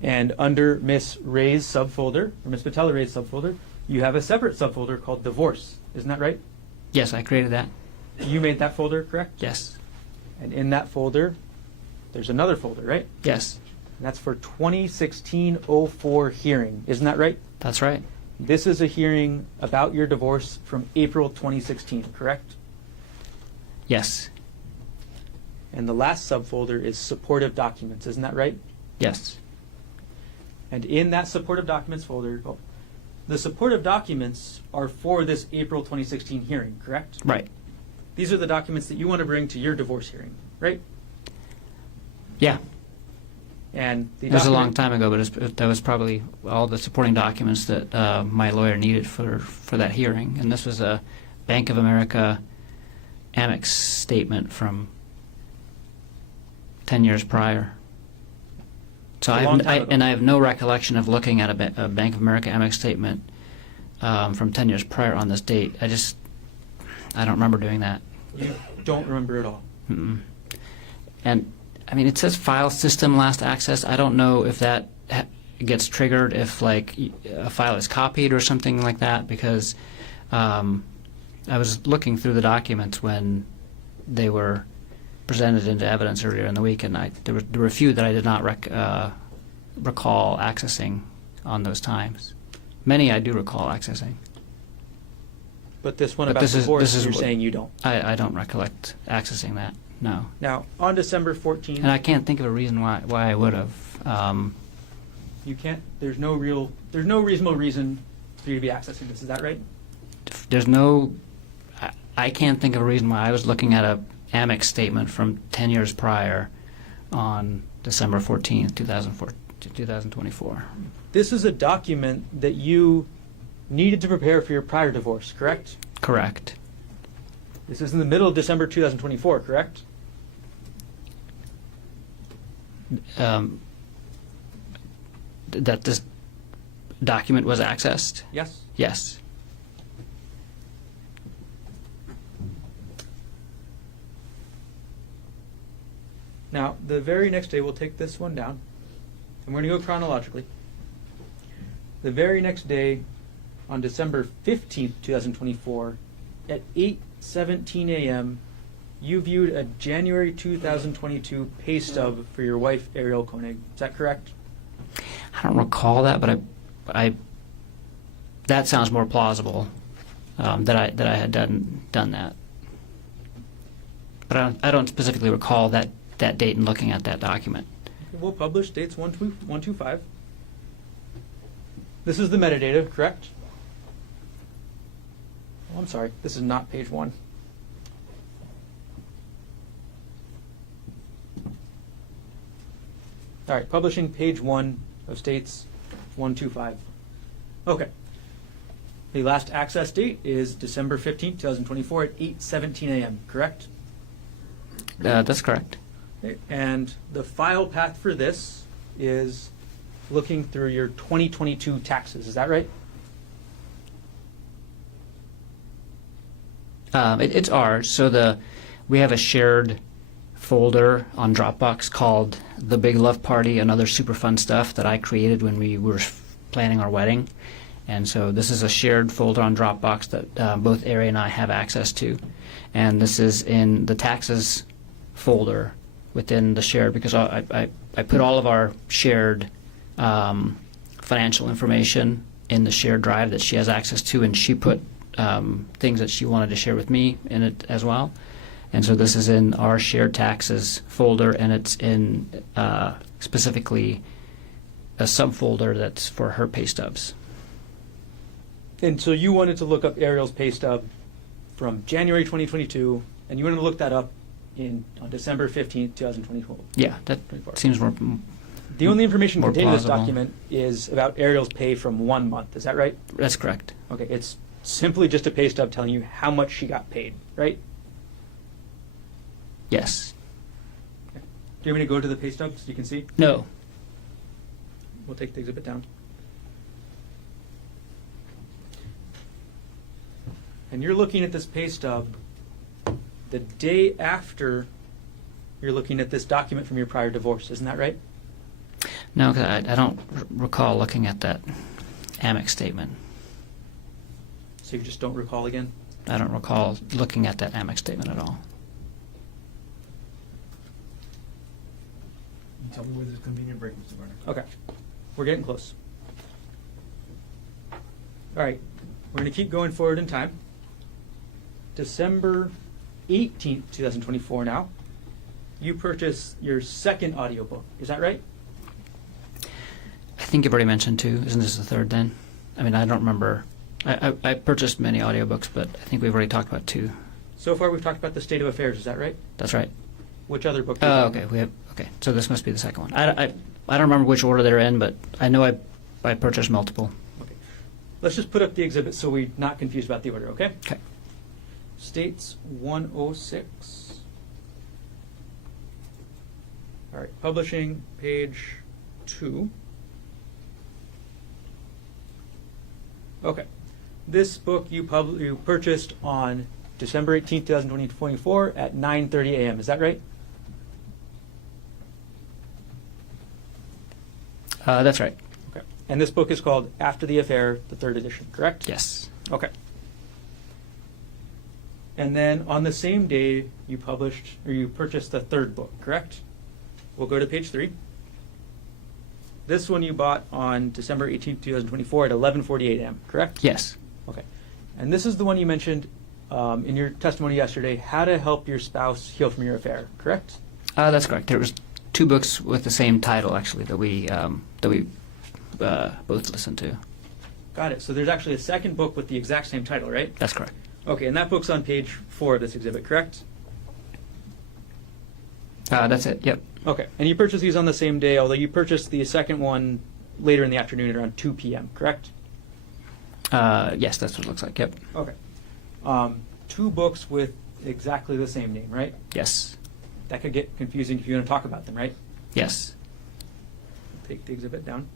And under Miss Ray's subfolder, or Miss Patella Ray's subfolder, you have a separate subfolder called Divorce. Isn't that right? Yes, I created that. You made that folder, correct? Yes. And in that folder, there's another folder, right? Yes. And that's for 2016-04 hearing. Isn't that right? That's right. This is a hearing about your divorce from April 2016, correct? Yes. And the last subfolder is supportive documents. Isn't that right? Yes. And in that supportive documents folder, the supportive documents are for this April 2016 hearing, correct? Right. These are the documents that you want to bring to your divorce hearing, right? Yeah. And the It was a long document- time ago, but that was probably all the supporting documents that my lawyer needed for that hearing. And this was a Bank of America Amex statement from 10 years prior. So A long time ago. I have no recollection of looking at a Bank of America Amex statement from 10 years prior on this date. I don't remember doing that. You don't remember at all. Mm-mm. And I mean, it says file system last access. I don't know if that gets triggered if like a file is copied or something like that, because I was looking through the documents when they were presented into evidence earlier in the week, and there were a few that I did not recall accessing on those times. Many I do recall accessing. But this one But about this is- divorce, this is you're what- saying you don't. I don't recollect accessing that. No. Now, on December 14th, And I can't think of a reason why I would have. you can't. There's no reasonable reason for you to be accessing this. Is that right? There's no. I can't think of a reason why I was looking at a Amex statement from 10 years prior on December 14th, 2024. This is a document that you needed to prepare for your prior divorce, correct? Correct. This is in the middle of December 2024, correct? That this document was accessed? Yes. Yes. Now, the very next day, we'll take this one down, and we're going to go chronologically. The very next day, on December 15th, 2024, at 8:17 a.m., you viewed a January 2022 pay stub for your wife, Ariel Konig. Is that correct? I don't recall that, but I that sounds more plausible that I had done that. But I don't specifically recall that date and looking at that document. We'll publish dates 125. This is the metadata, correct? Oh, I'm sorry. This is not page 1. All right, publishing page 1 of states 125. Okay. The last access date is December 15th, 2024 at 8:17 a.m., correct? That's correct. Okay, and the file path for this is looking through your 2022 taxes. Is that right? It's ours. So we have a shared folder on Dropbox called The Big Love Party and Other Super Fun Stuff that I created when we were planning our wedding. And so this is a shared folder on Dropbox that both Ari and I have access to. And this is in the taxes folder within the shared, because I put all of our shared financial information in the shared drive that she has access to, and she put things that she wanted to share with me in it as well. And so this is in our shared taxes folder, and it's in specifically a subfolder that's for her pay stubs. And so you wanted to look up Ariel's pay stub from January 2022, and you wanted to look that up on December 15th, 2024. Yeah, that seems more. The only information more contained in this plausible. document is about Ariel's pay from 1 month. Is that right? That's correct. Okay, it's simply just a pay stub telling you how much she got paid, right? Yes. Do you want me to go to the pay stub so you can see? No. We'll take the exhibit down. And you're looking at this pay stub the day after you're looking at this document from your prior divorce. Isn't that right? No, 'cause I don't recall looking at that Amex statement. So you just don't recall again? I don't recall looking at that Amex statement at all. You tell me where there's a convenient break, Mr. Garner. Okay. We're getting close. All right. We're going to keep going forward in time. December 18th, 2024 now. You purchase your second audiobook. Is that right? I think you've already mentioned two. Isn't this the third then? I mean, I don't remember. I purchased many audiobooks, but I think we've already talked about two. So far we've talked about the state of affairs. Is that right? That's right. Which other book? Oh, okay. Okay. So this must be the second one. I don't remember which order they're in, but I know I purchased multiple. Okay. Let's just put up the exhibit so we're not confused about the order, okay? Okay. States 106. All right, publishing, page 2. Okay. This book you purchased on December 18th, 2024 at 9:30 a.m. Is that right? That's right. Okay. And this book is called After the Affair, the third edition, correct? Yes. Okay. And then on the same day, you purchased the third book, correct? We'll go to page 3. This one you bought on December 18th, 2024 at 11:48 a.m., correct? Yes. Okay. And this is the one you mentioned in your testimony yesterday, How to Help Your Spouse Heal from Your Affair, correct? That's correct. There was two books with the same title actually that we both listened to. Got it. So there's actually a second book with the exact same title, right? That's correct. Okay, and that book's on page 4 of this exhibit, correct? That's it. Yep. Okay, and you purchased these on the same day, although you purchased the second one later in the afternoon at around 2 p.m., correct? Yes, that's what it looks like. Yep. Okay. Two books with exactly the same name, right? Yes. That could get confusing if you want to talk about them, right? Yes. Take the exhibit down.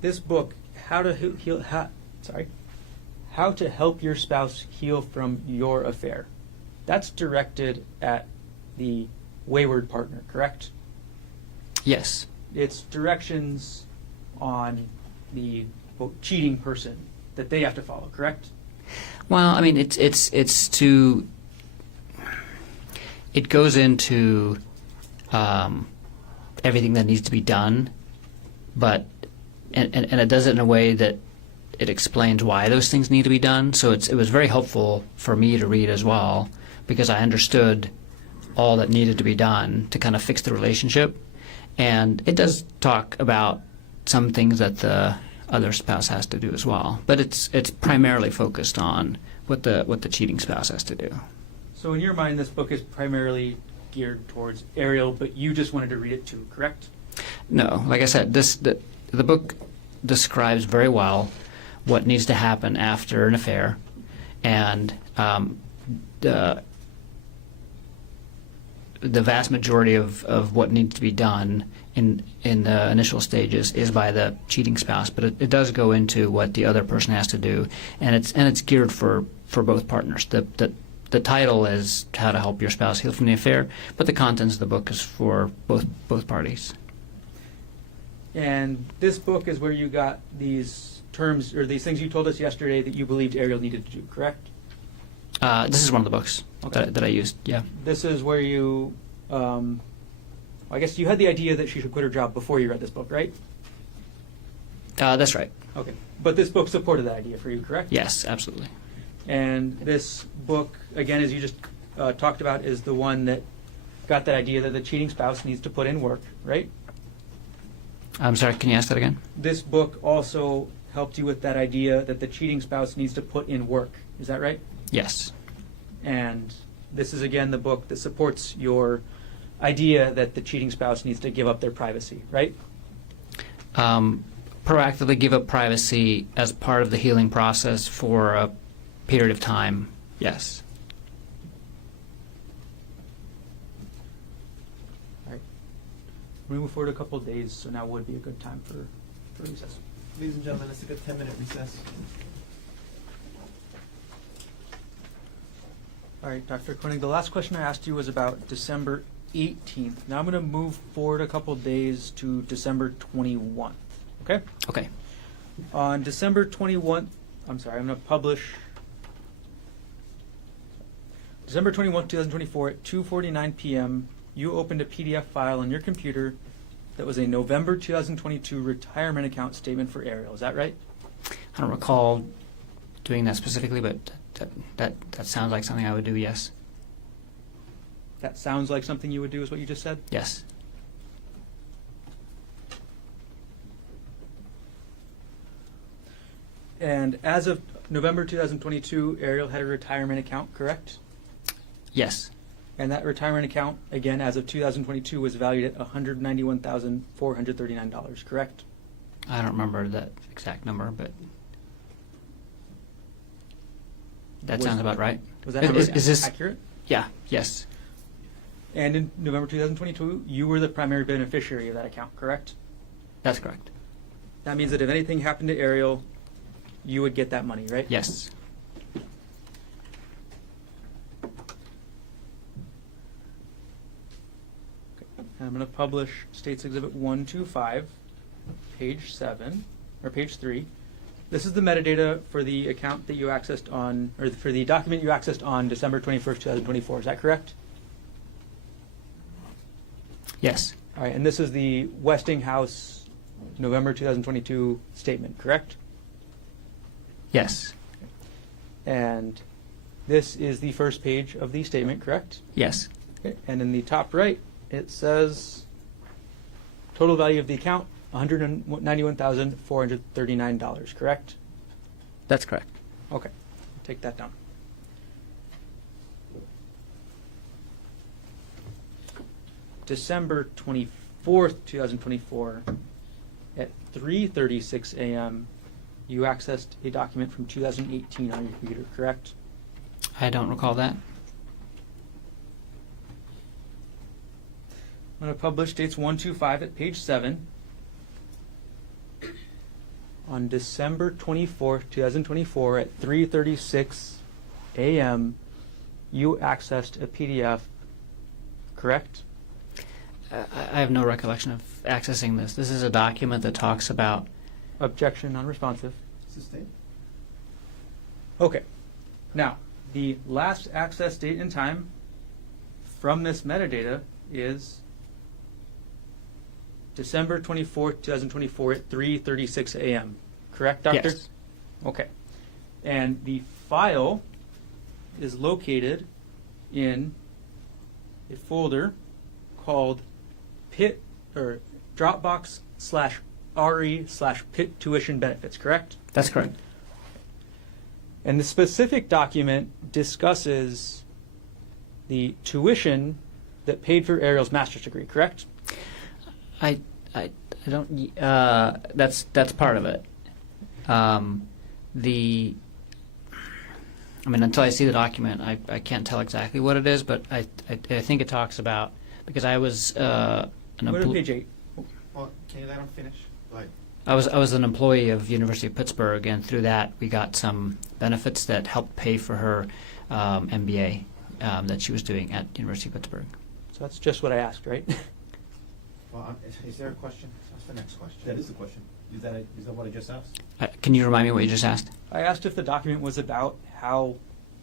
This book, How to Help Your Spouse Heal from Your Affair, that's directed at the wayward partner, correct? Yes. It's directions on the cheating person that they have to follow, correct? Well, I mean, it goes into everything that needs to be done, but and it does it in a way that it explains why those things need to be done. So it was very helpful for me to read as well, because I understood all that needed to be done to kind of fix the relationship. And it does talk about some things that the other spouse has to do as well, but it's primarily focused on what the cheating spouse has to do. So in your mind, this book is primarily geared towards Ariel, but you just wanted to read it too, correct? No, like I said, the book describes very well what needs to happen after an affair, and the vast majority of what needs to be done in the initial stages is by the cheating spouse, but it does go into what the other person has to do, and it's geared for both partners. The title is How to Help Your Spouse Heal from the Affair, but the contents of the book is for both parties. And this book is where you got these terms, or these things you told us yesterday that you believed Ariel needed to do, correct? This is one of the books Okay. that I used, yeah. This is where you, I guess you had the idea that she should quit her job before you read this book, right? That's right. Okay. But this book supported that idea for you, correct? Yes, absolutely. And this book, again, as you just talked about, is the one that got that idea that the cheating spouse needs to put in work, right? I'm sorry, can you ask that again? This book also helped you with that idea that the cheating spouse needs to put in work. Is that right? Yes. And this is, again, the book that supports your idea that the cheating spouse needs to give up their privacy, right? Proactively give up privacy as part of the healing process for a period of time, yes. All right. We move forward a couple of days, so now would be a good time for recess. Ladies and gentlemen, let's take a 10-minute recess. All right, Dr. Konig, the last question I asked you was about December 18th. Now I'm going to move forward a couple of days to December 21st, okay? Okay. On December 21st, I'm going to publish December 21st, 2024 at 2:49 p.m. You opened a PDF file on your computer that was a November 2022 retirement account statement for Ariel. Is that right? I don't recall doing that specifically, but that sounds like something I would do, yes. That sounds like something you would do, is what you just said? Yes. And as of November 2022, Ariel had a retirement account, correct? Yes. And that retirement account, again, as of 2022, was valued at $191,439, correct? I don't remember that exact number, but that sounds about right. Was that number Is this accurate? Yeah, yes. And in November 2022, you were the primary beneficiary of that account, correct? That's correct. That means that if anything happened to Ariel, you would get that money, right? Yes. And I'm going to publish States Exhibit 125, page 7, or page 3. This is the metadata for the account that you accessed on, or for the document you accessed on December 21st, 2024. Is that correct? Yes. All right, and this is the Westinghouse November 2022 statement, correct? Yes. And this is the first page of the statement, correct? Yes. Okay. And in the top right, it says total value of the account, $191,439, correct? That's correct. Okay, take that down. December 24th, 2024, at 3:36 a.m., you accessed a document from 2018 on your computer, correct? I don't recall that. I'm going to publish dates 125 at page 7. On December 24th, 2024, at 3:36 a.m., you accessed a PDF, correct? I have no recollection of accessing this. This is a document that talks about. Objection, non-responsive. Sustained. Okay. Now, the last access date and time from this metadata is December 24th, 2024 at 3:36 a.m. Correct, Doctor? Yes. Okay. And the file is located in a folder called Pit or Dropbox/RE/Pit Tuition Benefits, correct? That's correct. And the specific document discusses the tuition that paid for Ariel's master's degree, correct? I don't. That's part of it. The I mean, until I see the document, I can't tell exactly what it is, but I think it talks about, because I was Go to page 8. Well, can you let him finish? Go ahead. I was an employee of University of Pittsburgh, and through that we got some benefits that helped pay for her MBA that she was doing at University of Pittsburgh. So that's just what I asked, right? Well, is there a question? What's the next question? That is the question. Is that what I just asked? Can you remind me what you just asked? I asked if the document was about how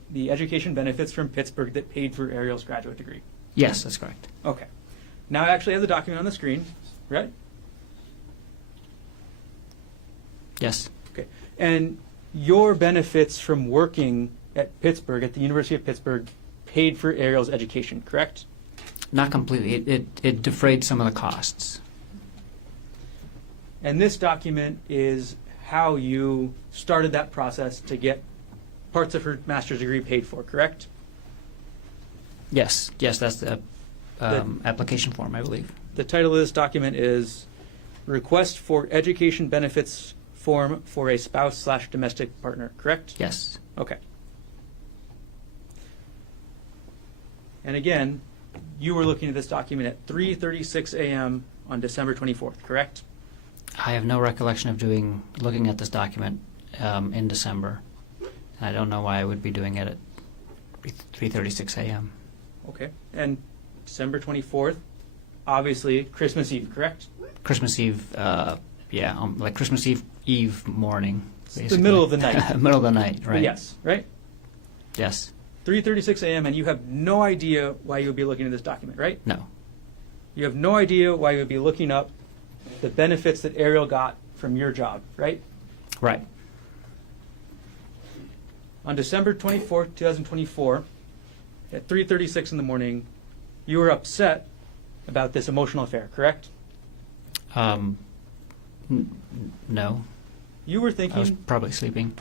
the education benefits from Pittsburgh that paid for Ariel's graduate degree. Yes, that's correct. Okay. Now I actually have the document on the screen, right? Yes. Okay. And your benefits from working at Pittsburgh, at the University of Pittsburgh, paid for Ariel's education, correct? Not completely. It defrayed some of the costs. And this document is how you started that process to get parts of her master's degree paid for, correct? Yes, that's the application form, I believe. The title of this document is Request for Education Benefits Form for a Spouse/Domestic Partner, correct? Yes. Okay. And again, you were looking at this document at 3:36 a.m. on December 24th, correct? I have no recollection of looking at this document in December. And I don't know why I would be doing it at 3:36 a.m. Okay. And December 24th, obviously Christmas Eve, correct? Christmas Eve, like Christmas Eve morning. It's the basically. middle of the night. Middle of the night, right? Yes, right? Yes. 3:36 a.m. and you have no idea why you would be looking at this document, right? No. You have no idea why you would be looking up the benefits that Ariel got from your job, right? Right. On December 24th, 2024, at 3:36 in the morning, you were upset about this emotional affair, correct? No. You were I was thinking probably sleeping.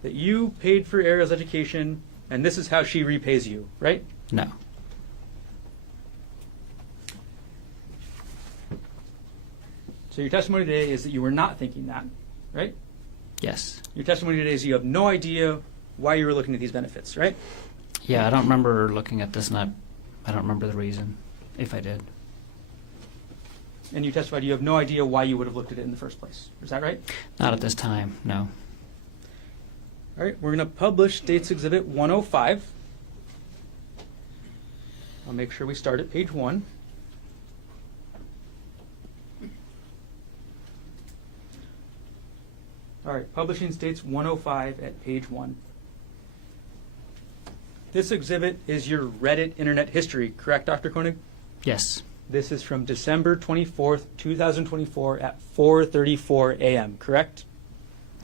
that you paid for Ariel's education and this is how she repays you, right? No. So your testimony today is that you were not thinking that, right? Yes. Your testimony today is you have no idea why you were looking at these benefits, right? Yeah, I don't remember looking at this, and I don't remember the reason, if I did. And you testified you have no idea why you would have looked at it in the first place. Is that right? Not at this time, no. All right, we're going to publish State's Exhibit 105. I'll make sure we start at page 1. All right, publishing States 105 at page 1. This exhibit is your Reddit internet history, correct, Dr. Konig? Yes. This is from December 24th, 2024 at 4:34 a.m., correct?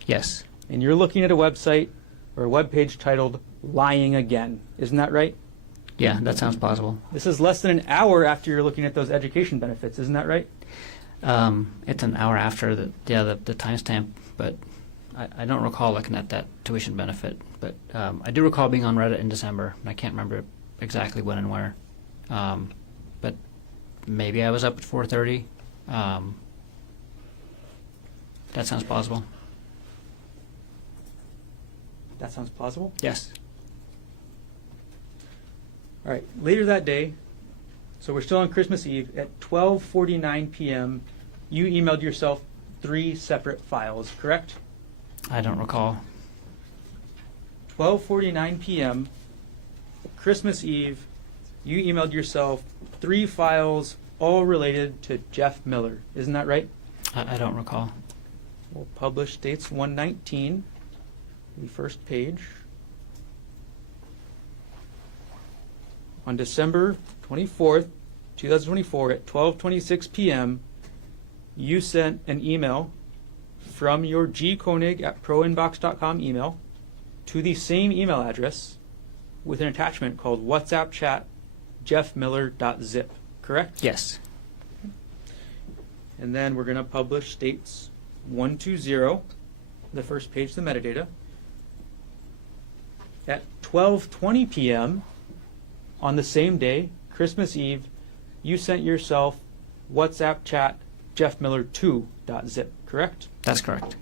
Yes. And you're looking at a website or a web page titled Lying Again. Isn't that right? Yeah, that sounds plausible. This is less than an hour after you're looking at those education benefits. Isn't that right? It's an hour after the timestamp, but I don't recall looking at that tuition benefit. But I do recall being on Reddit in December, and I can't remember exactly when and where. But maybe I was up at 4:30. That sounds plausible. That sounds plausible. Yes. All right. Later that day, so we're still on Christmas Eve, at 12:49 p.m., you emailed yourself 3 separate files, correct? I don't recall. 12:49 p.m., Christmas Eve, you emailed yourself 3 files all related to Jeff Miller. Isn't that right? I don't recall. We'll publish dates 119, the first page. On December 24th, 2024 at 12:26 p.m., you sent an email from your gkonig@proinbox.com email to the same email address with an attachment called WhatsApp chat jeffmiller.zip, correct? Yes. And then we're going to publish dates 120, the first page, the metadata. At 12:20 p.m. on the same day, Christmas Eve, you sent yourself WhatsApp chat jeffmiller2.zip, correct? That's correct.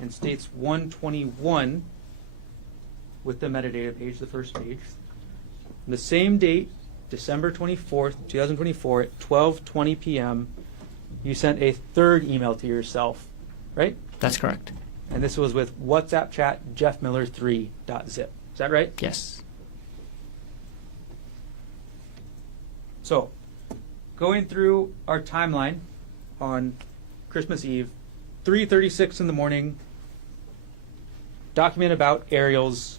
and states 121 with the metadata page, the first page. The same date, December 24th, 2024 at 12:20 p.m., you sent a third email to yourself, right? That's correct. And this was with WhatsApp chat jeffmiller3.zip. Is that right? Yes. So, going through our timeline on Christmas Eve, 3:36 in the morning, document about Ariel's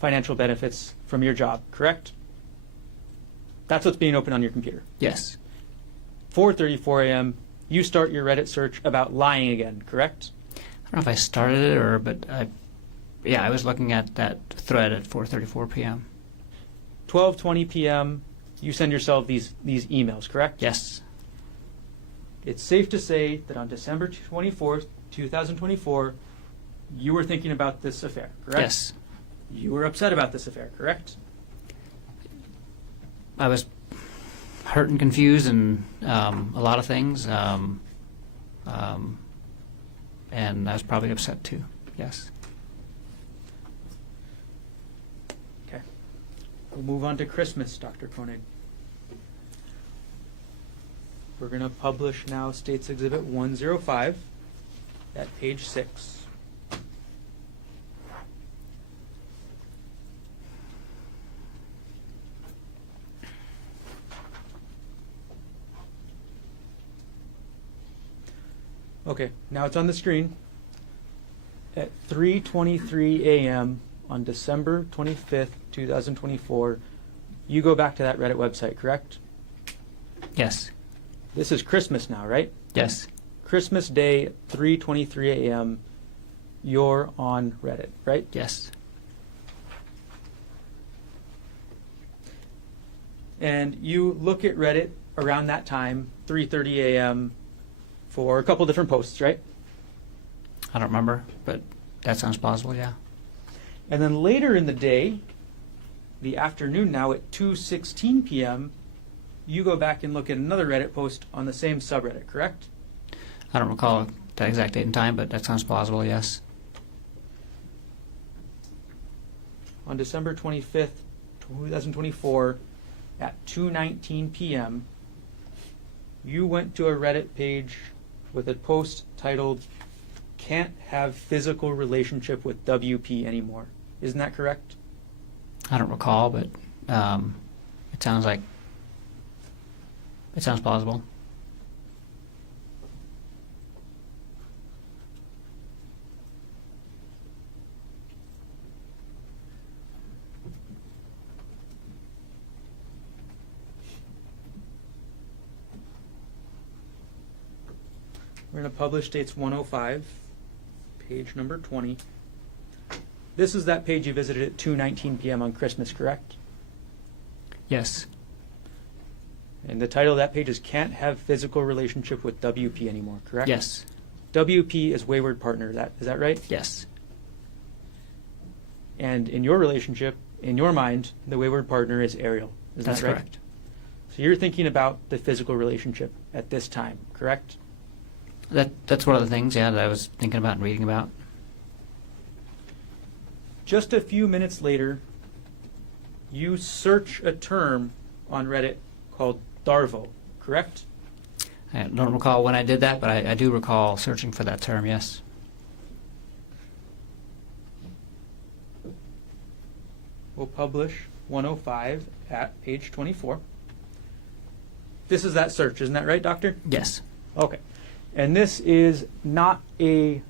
financial benefits from your job, correct? That's what's being opened on your computer. Yes. 4:34 a.m., you start your Reddit search about lying again, correct? I don't know if I started it but I was looking at that thread at 4:34 p.m. 12:20 p.m., you send yourself these emails, correct? Yes. It's safe to say that on December 24th, 2024, you were thinking about this affair, correct? Yes. You were upset about this affair, correct? I was hurt and confused and a lot of things, and I was probably upset too. Yes. Okay. We'll move on to Christmas, Dr. Konig. We're going to publish now States Exhibit 105 at page 6. Okay, now it's on the screen. At 3:23 a.m. on December 25th, 2024, you go back to that Reddit website, correct? Yes. This is Christmas now, right? Yes. Christmas Day at 3:23 a.m. You're on Reddit, right? Yes. And you look at Reddit around that time, 3:30 a.m., for a couple different posts, right? I don't remember, but that sounds plausible, yeah. And then later in the day, the afternoon now at 2:16 p.m., you go back and look at another Reddit post on the same subreddit, correct? I don't recall that exact date and time, but that sounds plausible, yes. On December 25th, 2024, at 2:19 p.m., you went to a Reddit page with a post titled, "Can't Have Physical Relationship with WP Anymore." Isn't that correct? I don't recall, but it sounds plausible. We're going to publish States 105, page number 20. This is that page you visited at 2:19 p.m. on Christmas, correct? Yes. And the title of that page is "Can't Have Physical Relationship with WP Anymore," correct? Yes. WP is wayward partner. Is that right? Yes. And in your relationship, in your mind, the wayward partner is Ariel. Is That's that right? correct. So you're thinking about the physical relationship at this time, correct? That's one of the things, yeah, that I was thinking about and reading about. Just a few minutes later, you search a term on Reddit called Darvo, correct? I don't recall when I did that, but I do recall searching for that term, yes. We'll publish 105 at page 24. This is that search, isn't that right, Doctor? Yes. Okay. And this is not a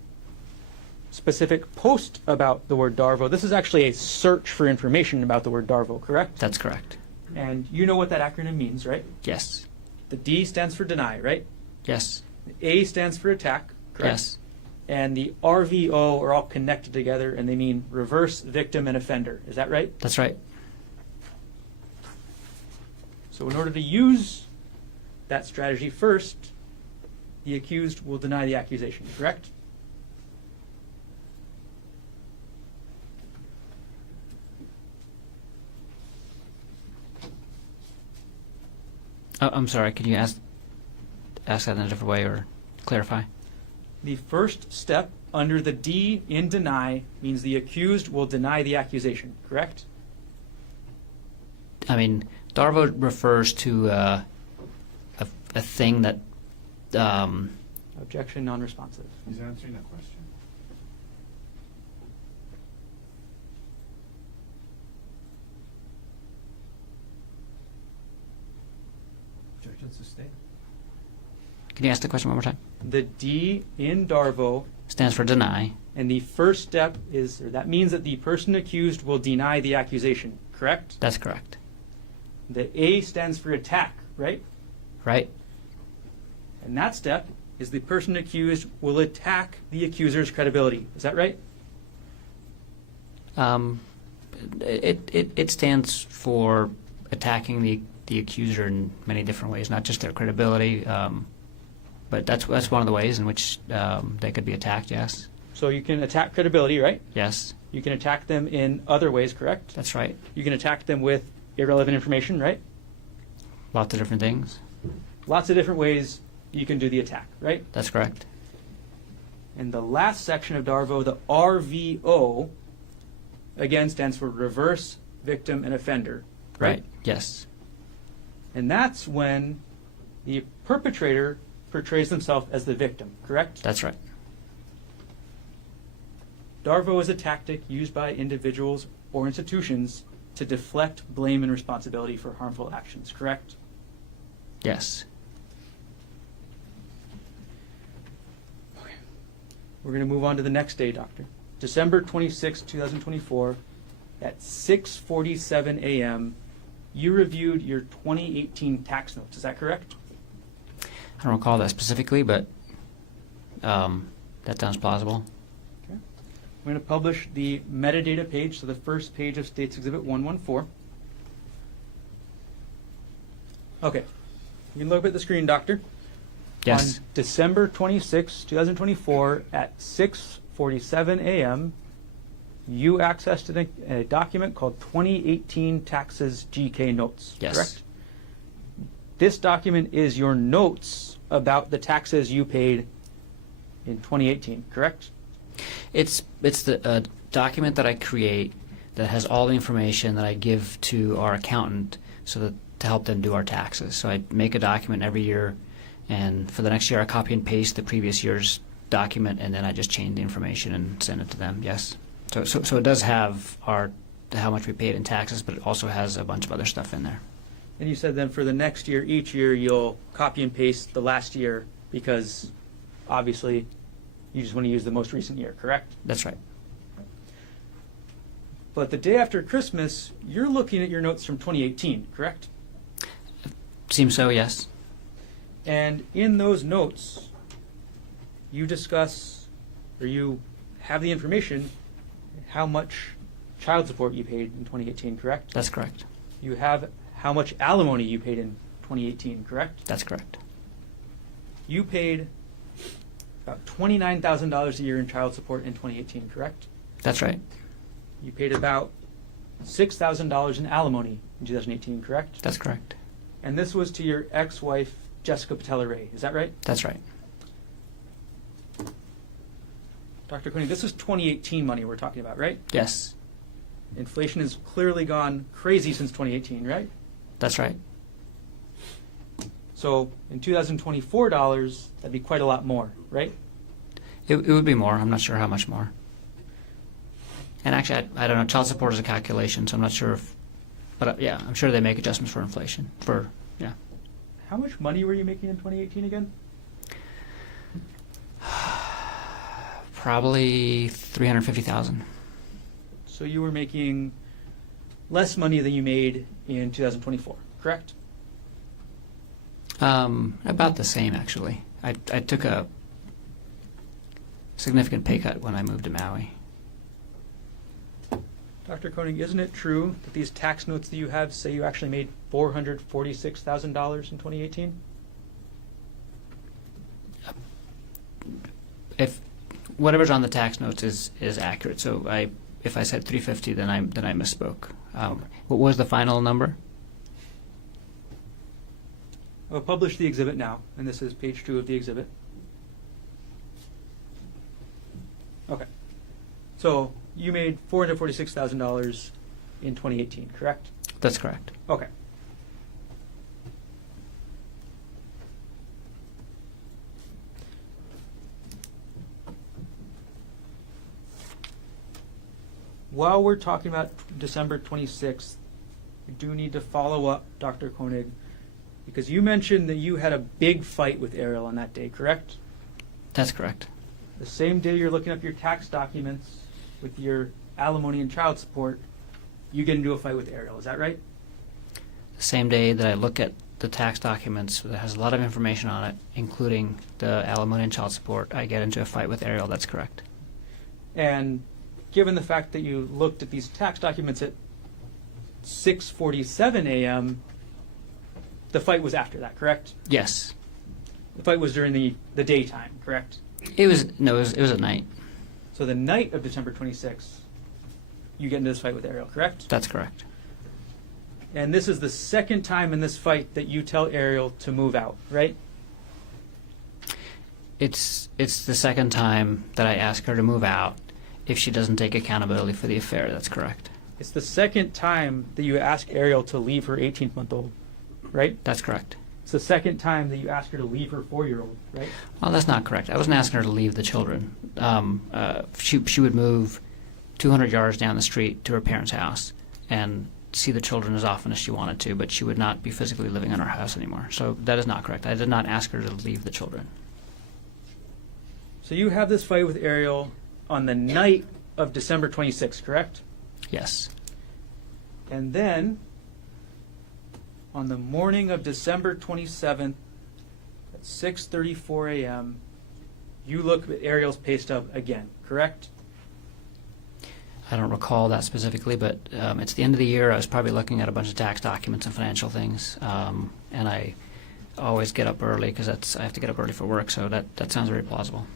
specific post about the word Darvo. This is actually a search for information about the word Darvo, correct? That's correct. And you know what that acronym means, right? Yes. The D stands for deny, right? Yes. The A stands for attack, correct? Yes. And the RVO are all connected together, and they mean reverse, victim, and offender. Is that right? That's right. So in order to use that strategy first, the accused will deny the accusation, correct? Oh, I'm sorry, could you ask that in a different way or clarify? The first step under the D in deny means the accused will deny the accusation, correct? I mean, Darvo refers to a thing that, Objection non-responsive. He's answering that question. Objection sustained. can you ask the question one more time? The D in Darvo, Stands for deny. and the first step is, or that means that the person accused will deny the accusation, correct? That's correct. The A stands for attack, right? Right? And that step is the person accused will attack the accuser's credibility. Is that right? It stands for attacking the accuser in many different ways, not just their credibility, but that's one of the ways in which they could be attacked. Yes. So you can attack credibility, right? Yes. You can attack them in other ways, correct? That's right. You can attack them with irrelevant information, right? Lots of different things. Lots of different ways you can do the attack, right? That's correct. And the last section of Darvo, the RVO, again stands for reverse, victim, and offender, right? Yes. And that's when the perpetrator portrays themselves as the victim, correct? That's right. Darvo is a tactic used by individuals or institutions to deflect blame and responsibility for harmful actions, correct? Yes. Okay. We're going to move on to the next day, Doctor. December 26, 2024, at 6:47 a.m., you reviewed your 2018 tax notes. Is that correct? I don't recall that specifically, but that sounds plausible. Okay. I'm going to publish the metadata page, so the first page of States Exhibit 114. Okay. You can look at the screen, Doctor. Yes. On December 26, 2024, at 6:47 a.m., you accessed a document called 2018 Taxes GK Notes, Yes. correct? This document is your notes about the taxes you paid in 2018, correct? It's the document that I create that has all the information that I give to our accountant so that to help them do our taxes. So I make a document every year, and for the next year I copy and paste the previous year's document, and then I just change the information and send it to them. Yes. So it does have how much we paid in taxes, but it also has a bunch of other stuff in there. And you said then for the next year, each year you'll copy and paste the last year because obviously you just want to use the most recent year, correct? That's right. But the day after Christmas, you're looking at your notes from 2018, correct? Seems so. Yes. And in those notes, you discuss, or you have the information, how much child support you paid in 2018, correct? That's correct. You have how much alimony you paid in 2018, correct? That's correct. You paid about $29,000 a year in child support in 2018, correct? That's right. You paid about $6,000 in alimony in 2018, correct? That's correct. And this was to your ex-wife, Jessica Patella-Ray. Is that right? That's right. Dr. Konig, this is 2018 money we're talking about, right? Yes. Inflation has clearly gone crazy since 2018, right? That's right. So in 2024 dollars, that'd be quite a lot more, right? It would be more. I'm not sure how much more. And actually, I don't know. Child support is a calculation, so I'm not sure if. But yeah, I'm sure they make adjustments for inflation. Yeah. How much money were you making in 2018 again? Probably 350,000. So you were making less money than you made in 2024, correct? About the same, actually. I took a significant pay cut when I moved to Maui. Dr. Konig, isn't it true that these tax notes that you have say you actually made $446,000 in 2018? If whatever's on the tax notes is accurate, so if I said 350, then I misspoke. What was the final number? I'll publish the exhibit now, and this is page 2 of the exhibit. So you made $446,000 in 2018, correct? That's correct. Okay. While we're talking about December 26th, we do need to follow up, Dr. Konig, because you mentioned that you had a big fight with Ariel on that day, correct? That's correct. The same day you're looking up your tax documents with your alimony and child support, you get into a fight with Ariel. Is that right? The same day that I look at the tax documents that has a lot of information on it, including the alimony and child support, I get into a fight with Ariel. That's correct. And given the fact that you looked at these tax documents at 6:47 a.m., the fight was after that, correct? Yes. The fight was during the daytime, correct? It was at night. So the night of December 26th, you get into this fight with Ariel, correct? That's correct. And this is the second time in this fight that you tell Ariel to move out, right? It's the second time that I ask her to move out if she doesn't take accountability for the affair. That's correct. It's the second time that you ask Ariel to leave her 18-month-old, right? That's correct. It's the second time that you ask her to leave her 4-year-old, right? Well, that's not correct. I wasn't asking her to leave the children. She would move 200 yards down the street to her parents' house and see the children as often as she wanted to, but she would not be physically living in our house anymore. So that is not correct. I did not ask her to leave the children. So you have this fight with Ariel on the night of December 26th, correct? Yes. And then, on the morning of December 27th at 6:34 a.m., you look at Ariel's pay stub again, correct? I don't recall that specifically, but it's the end of the year. I was probably looking at a bunch of tax documents and financial things, and I always get up early because I have to get up early for work, so that sounds very plausible.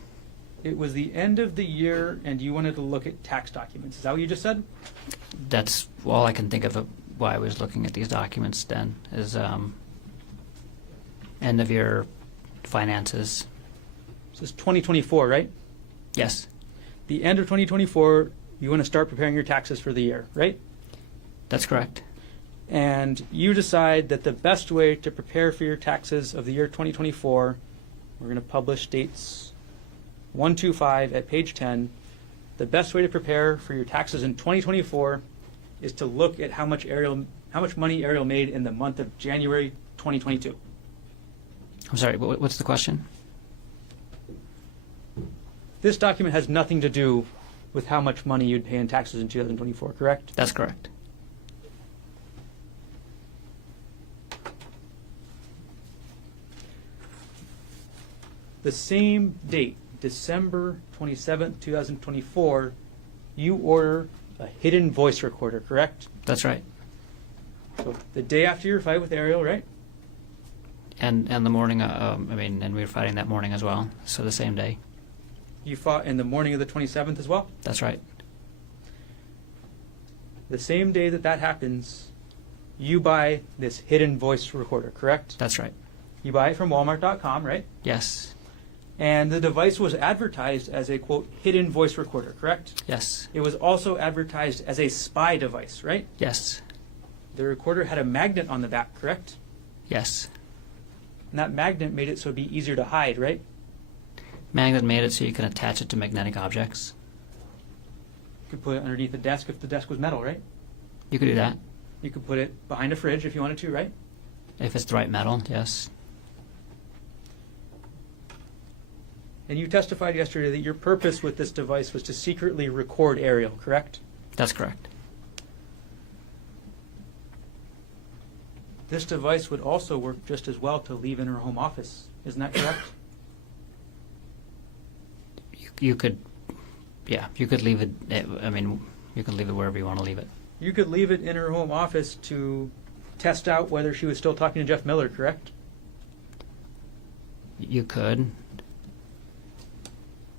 It was the end of the year, and you wanted to look at tax documents. Is that what you just said? That's all I can think of why I was looking at these documents then, is end of year finances. This is 2024, right? Yes, The end of 2024, you want to start preparing your taxes for the year, right? that's correct. And you decide that the best way to prepare for your taxes of the year 2024, we're going to publish dates 125 at page 10. The best way to prepare for your taxes in 2024 is to look at how much money Ariel made in the month of January 2022. I'm sorry, what's the question? This document has nothing to do with how much money you'd pay in taxes in 2024, correct? That's correct. The same date, December 27th, 2024, you order a hidden voice recorder, correct? That's right. So the day after your fight with Ariel, right? And the morning, and we were fighting that morning as well, so the same day. You fought in the morning of the 27th as well? That's right. The same day that happens, you buy this hidden voice recorder, correct? That's right. You buy it from Walmart.com, right? Yes. And the device was advertised as a, quote, hidden voice recorder, correct? Yes. It was also advertised as a spy device, right? Yes. The recorder had a magnet on the back, correct? Yes. And that magnet made it so it'd be easier to hide, right? Magnet made it so you can attach it to magnetic objects. You could put it underneath the desk if the desk was metal, right? You could do that. You could put it behind a fridge if you wanted to, right? If it's the right metal, yes. And you testified yesterday that your purpose with this device was to secretly record Ariel, correct? That's correct. This device would also work just as well to leave in her home office. Isn't that correct? You could leave it, you could leave it wherever you want to leave it. You could leave it in her home office to test out whether she was still talking to Jeff Miller, correct? You could.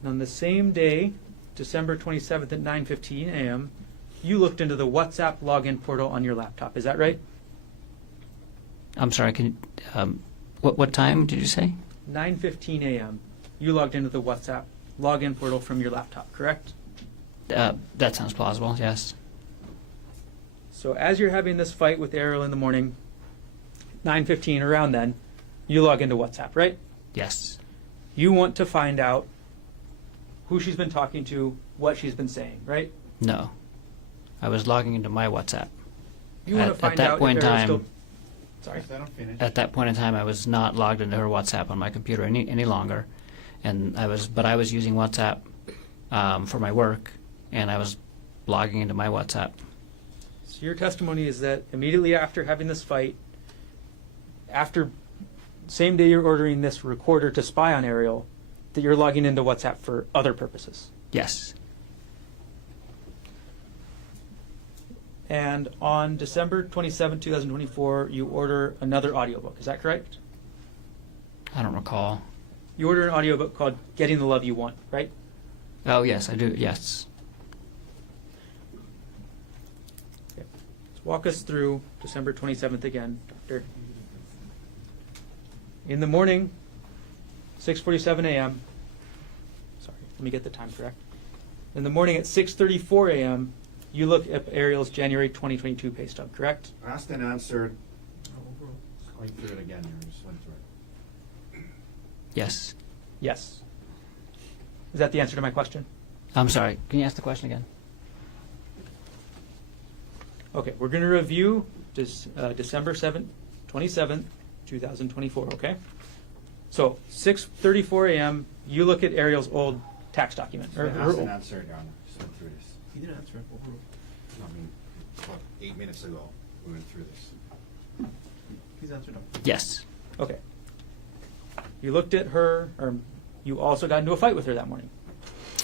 On the same day, December 27th at 9:15 a.m., you looked into the WhatsApp login portal on your laptop. Is that right? I'm sorry, what time did you say? 9:15 a.m., you logged into the WhatsApp login portal from your laptop, correct? That sounds plausible, yes. So as you're having this fight with Ariel in the morning, 9:15 around then, you log into WhatsApp, right? Yes. You want to find out who she's been talking to, what she's been saying, right? No. I was logging into my WhatsApp. You want to At find that out point if in Ariel's time, still... Sorry. Let them finish. At that point in time, I was not logged into her WhatsApp on my computer any longer, and I was using WhatsApp for my work, and I was logging into my WhatsApp. So your testimony is that immediately after having this fight, after same day you're ordering this recorder to spy on Ariel, that you're logging into WhatsApp for other purposes. Yes. And on December 27, 2024, you order another audiobook. Is that correct? I don't recall. You order an audiobook called Getting the Love You Want, right? Oh, yes, I do. Yes. Okay. Let's walk us through December 27th again, Doctor. In the morning, 6:47 a.m. Sorry, let me get the time correct. In the morning at 6:34 a.m., you look at Ariel's January 2022 pay stub, correct? Asked and answered. Just going through it again here. Just went through it. Yes. Yes. Is that the answer to my question? I'm sorry. Can you ask the question again? Okay, we're going to review December 27th, 2024, okay? So, 6:34 a.m., you look at Ariel's old tax document. Or her Asked and old- answered, Your Honor. Just went through this. He didn't answer it. Overruled. I mean, about 8 minutes ago, we went through this. He's answered no. Yes. Okay. You looked at her, or you also got into a fight with her that morning.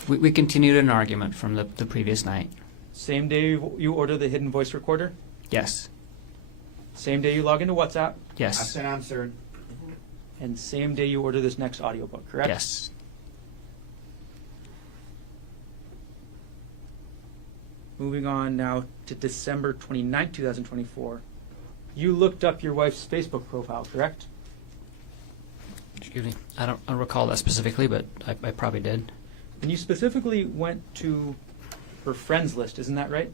We continued an argument from the previous night. Same day you order the hidden voice recorder. Yes. Same day you log into WhatsApp. Asked Yes. and answered. And same day you order this next audiobook, correct? Yes. Moving on now to December 29th, 2024. You looked up your wife's Facebook profile, correct? Excuse me. I don't recall that specifically, but I probably did. And you specifically went to her friends list, isn't that right?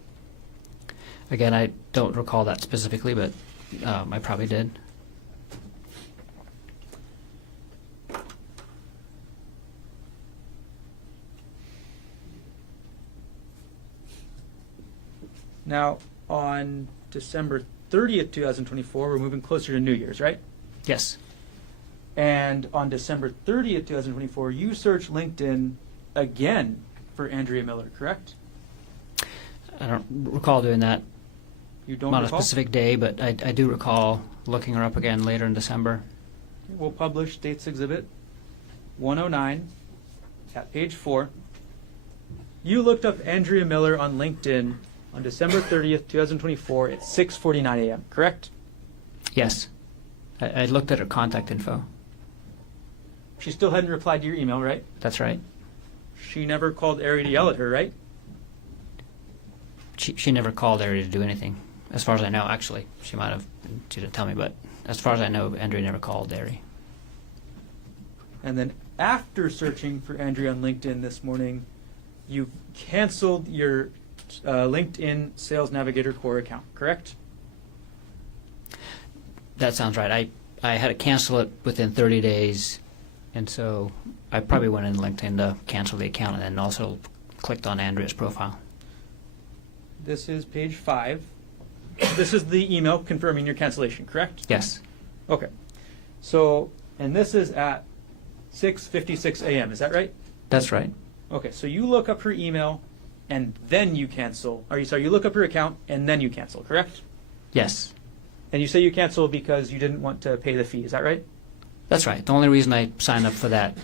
Again, I don't recall that specifically, but I probably did. Now, on December 30th, 2024, we're moving closer to New Year's, right? Yes. And on December 30th, 2024, you search LinkedIn again for Andrea Miller, correct? I don't recall doing that. You don't Not recall? a specific day, but I do recall looking her up again later in December. We'll publish Dates Exhibit 109 at page 4. You looked up Andrea Miller on LinkedIn on December 30th, 2024 at 6:49 a.m., correct? Yes. I looked at her contact info. She still hadn't replied to your email, right? That's right. She never called Ari to yell at her, right? She never called Ari to do anything, as far as I know. Actually, she might have. She didn't tell me, but as far as I know, Andrea never called Ari. And then after searching for Andrea on LinkedIn this morning, you canceled your LinkedIn Sales Navigator Core account, correct? That sounds right. I had to cancel it within 30 days, and so I probably went in LinkedIn to cancel the account, and then also clicked on Andrea's profile. This is page 5. This is the email confirming your cancellation, correct? Yes. Okay. So, and this is at 6:56 a.m., is that right? That's right. Okay, so you look up her email and then you cancel. You look up her account and then you cancel, correct? Yes. And you say you cancel because you didn't want to pay the fee, is that right? That's right. The only reason I signed up for that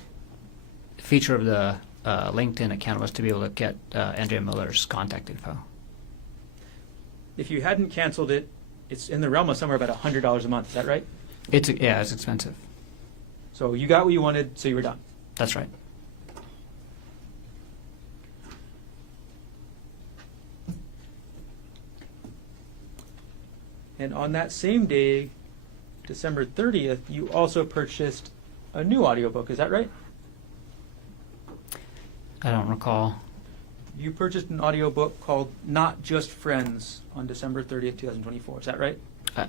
feature of the LinkedIn account was to be able to get Andrea Miller's contact info. If you hadn't canceled it, it's in the realm of somewhere about $100 a month, is that right? It's expensive. So you got what you wanted, so you were done. That's right. And on that same day, December 30th, you also purchased a new audiobook, is that right? I don't recall. You purchased an audiobook called Not Just Friends on December 30th, 2024. Is that right?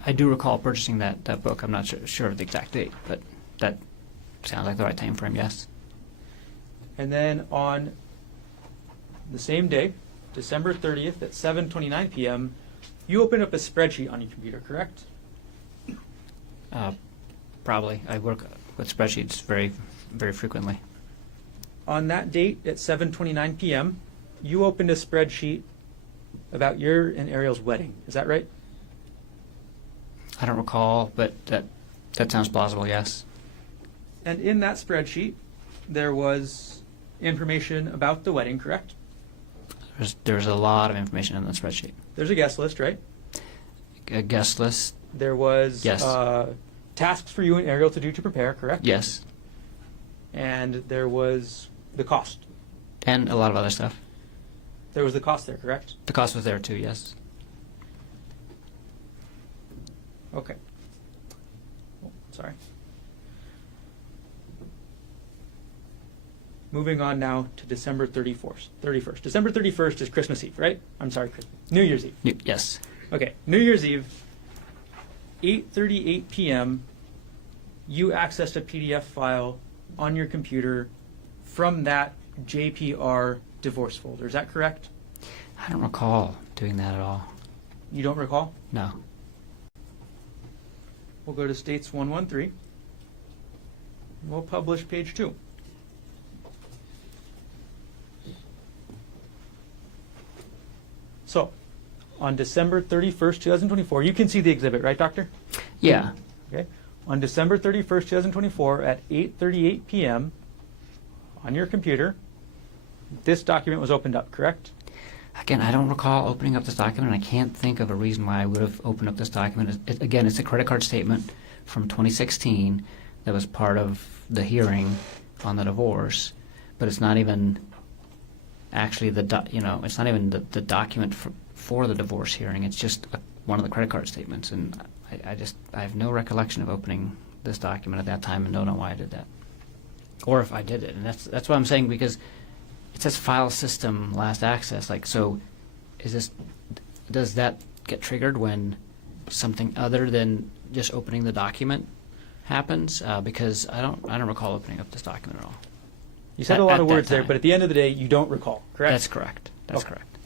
I do recall purchasing that book. I'm not sure of the exact date, but that sounds like the right time frame, yes. And then on the same day, December 30th at 7:29 p.m., you opened up a spreadsheet on your computer, correct? Probably. I work with spreadsheets very, very frequently. On that date at 7:29 p.m., you opened a spreadsheet about your and Ariel's wedding. Is that right? I don't recall, but that sounds plausible, yes. And in that spreadsheet, there was information about the wedding, correct? There's a lot of information in the spreadsheet. There's a guest list, right? A guest list, There was Yes. Tasks for you and Ariel to do to prepare, correct? yes, And there was the cost. and a lot of other stuff. There was the cost there, correct? The cost was there too, yes. Okay. Oh, sorry. Moving on now to December 31st. December 31st is Christmas Eve, right? I'm sorry, New Year's Eve. Yes. Okay, New Year's Eve, 8:38 p.m., you accessed a PDF file on your computer from that JPR divorce folder. Is that correct? I don't recall doing that at all. You don't recall? No. We'll go to States 113. We'll publish page 2. So, on December 31st, 2024, you can see the exhibit, right, Doctor? Yeah. Okay. On December 31st, 2024, at 8:38 p.m., on your computer, this document was opened up, correct? Again, I don't recall opening up this document, and I can't think of a reason why I would have opened up this document. Again, it's a credit card statement from 2016 that was part of the hearing on the divorce, but it's not even actually it's not even the document for the divorce hearing. It's just one of the credit card statements, and I have no recollection of opening this document at that time and don't know why I did that, or if I did it. And that's what I'm saying, because it says file system last access. Like, so does that get triggered when something other than just opening the document happens? Because I don't recall opening up this document at all. You said a lot At of that words there, time. but at the end of the day, you don't recall, correct? That's correct. That's Okay. correct.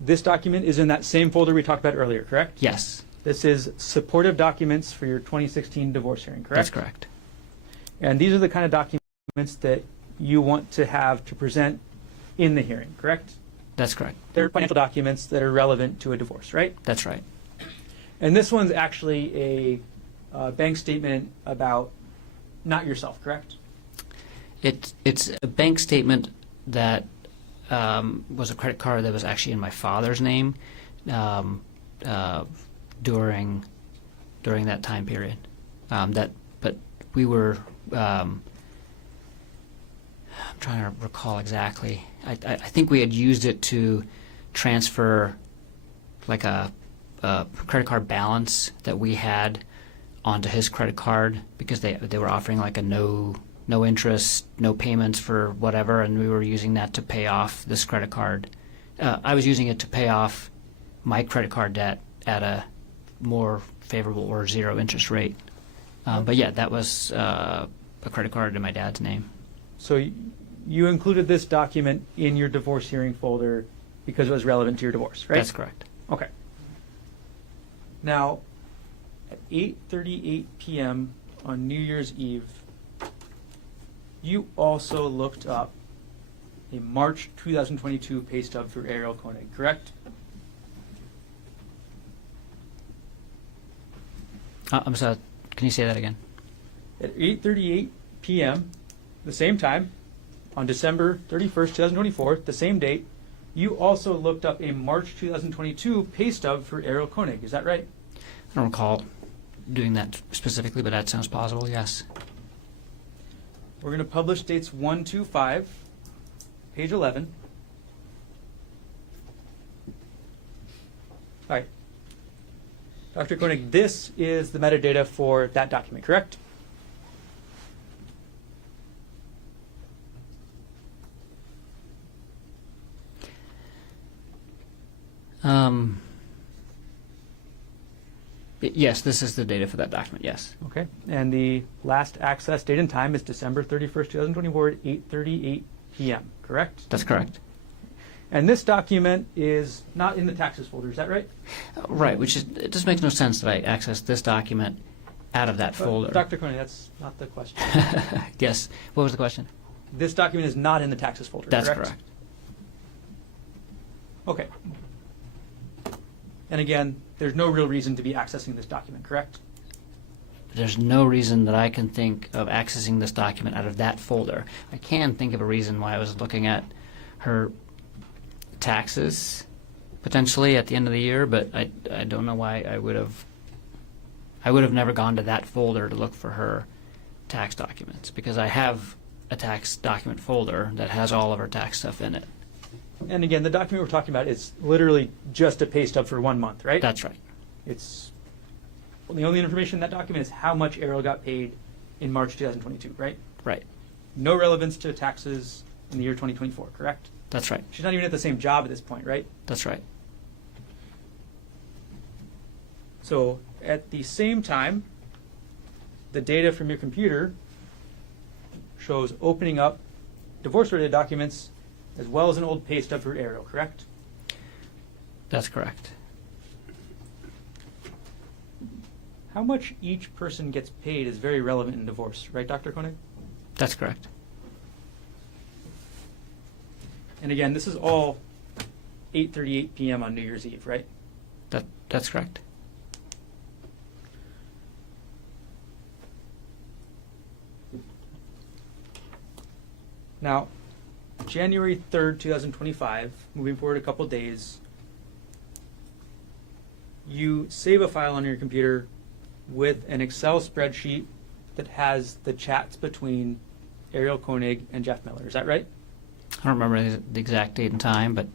This document is in that same folder we talked about earlier, correct? Yes, This is supportive documents for your 2016 divorce hearing, correct? that's correct. And these are the kind of documents that you want to have to present in the hearing, correct? That's correct. They're financial documents that are relevant to a divorce, right? That's right. And this one's actually a bank statement about not yourself, correct? It's a bank statement that was a credit card that was actually in my father's name during that time period. But we were. I'm trying to recall exactly. I think we had used it to transfer like a credit card balance that we had onto his credit card, because they were offering like a no interest, no payments for whatever, and we were using that to pay off this credit card. I was using it to pay off my credit card debt at a more favorable or zero interest rate. But yeah, that was a credit card in my dad's name. So you included this document in your divorce hearing folder because it was relevant to your divorce, right? That's correct. Okay. Now, at 8:38 p.m. on New Year's Eve, you also looked up a March 2022 pay stub for Ariel Konig, correct? I'm sorry. Can you say that again? At 8:38 p.m., the same time, on December 31st, 2024, the same date, you also looked up a March 2022 pay stub for Ariel Konig. Is that right? I don't recall doing that specifically, but that sounds plausible, yes. We're going to publish dates 1, 2, 5, page 11. All right. Dr. Koenig, this is the metadata for that document, correct? Yes, this is the data for that document, yes. Okay. And the last access date and time is December 31st, 2024 at 8:38 p.m., correct? That's correct. And this document is not in the taxes folder, is that right? Right, which is, it just makes no sense that I access this document out of that folder. Dr. Konig, that's not the question. Yes. What was the question? This document is not in the taxes folder, That's correct? correct. Okay. And again, there's no real reason to be accessing this document, correct? There's no reason that I can think of accessing this document out of that folder. I can think of a reason why I was looking at her taxes potentially at the end of the year, but I don't know why I would have never gone to that folder to look for her tax documents, because I have a tax document folder that has all of her tax stuff in it. And again, the document we're talking about is literally just a pay stub for 1 month, right? That's right. It's the only information in that document is how much Ariel got paid in March 2022, right? Right. No relevance to taxes in the year 2024, correct? That's right. She's not even at the same job at this point, right? That's right. So at the same time, the data from your computer shows opening up divorce-related documents as well as an old pay stub for Ariel, correct? That's correct. How much each person gets paid is very relevant in divorce, right, Dr. Konig? That's correct. And again, this is all 8:38 p.m. on New Year's Eve, right? That's correct. Now, January 3rd, 2025, moving forward a couple days, you save a file on your computer with an Excel spreadsheet that has the chats between Ariel Konig and Jeff Miller. Is that right? I don't remember the exact date and time, but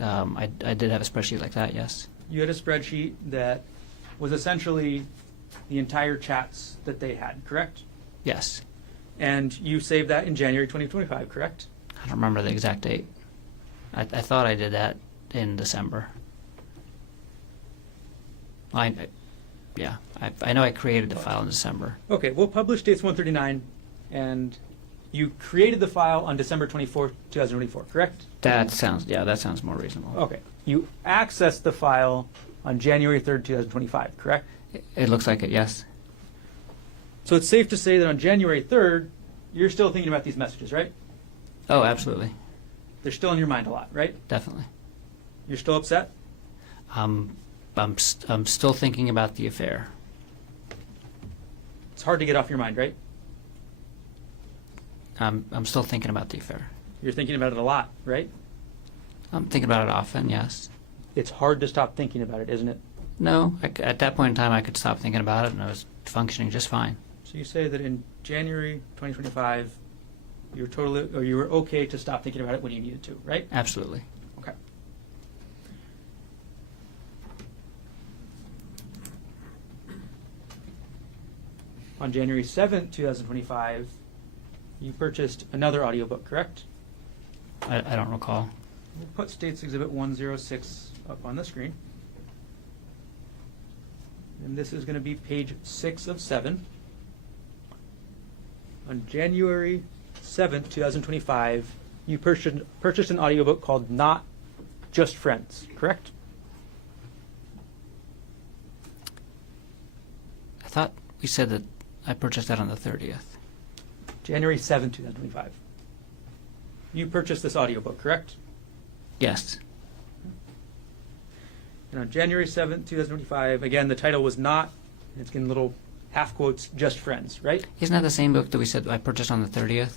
I did have a spreadsheet like that, yes. You had a spreadsheet that was essentially the entire chats that they had, correct? Yes. And you saved that in January 2025, correct? I don't remember the exact date. I thought I did that in December. I know I created the file in December. Okay, we'll publish dates 139, and you created the file on December 24th, 2024, correct? That sounds more reasonable. Okay. You accessed the file on January 3rd, 2025, correct? It looks like it, yes. So it's safe to say that on January 3rd, you're still thinking about these messages, right? Oh, absolutely. They're still in your mind a lot, right? Definitely. You're still upset? I'm still thinking about the affair. It's hard to get off your mind, right? I'm still thinking about the affair. You're thinking about it a lot, right? I'm thinking about it often, yes. It's hard to stop thinking about it, isn't it? No, at that point in time, I could stop thinking about it, and I was functioning just fine. So you say that in January 2025, you were okay to stop thinking about it when you needed to, right? Absolutely. Okay. On January 7th, 2025, you purchased another audiobook, correct? I don't recall. We'll put States Exhibit 106 up on the screen. And this is going to be page 6 of 7. On January 7th, 2025, you purchased an audiobook called Not Just Friends, correct? I thought we said that I purchased that on the 30th. January 7th, 2025. You purchased this audiobook, correct? Yes. And on January 7th, 2025, again, the title was Not, and it's in little half quotes, Just Friends, right? Isn't that the same book that we said I purchased on the 30th?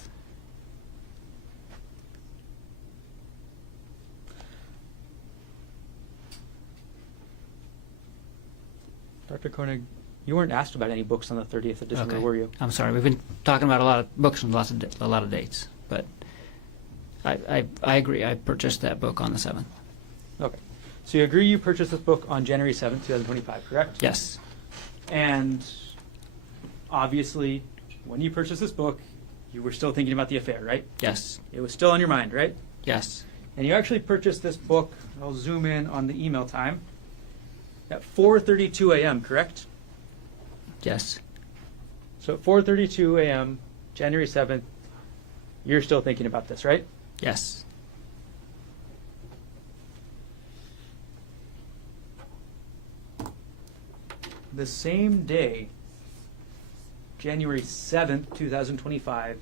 Dr. Konig, you weren't asked about any books on the 30th of December, were you? I'm sorry. We've been talking about a lot of books and a lot of dates, but I agree. I purchased that book on the 7th. Okay. So you agree you purchased this book on January 7th, 2025, correct? Yes. And obviously, when you purchased this book, you were still thinking about the affair, right? Yes. It was still on your mind, right? Yes. And you actually purchased this book, I'll zoom in on the email time, at 4:32 a.m., correct? Yes. So at 4:32 a.m., January 7th, you're still thinking about this, right? Yes. The same day, January 7th, 2025,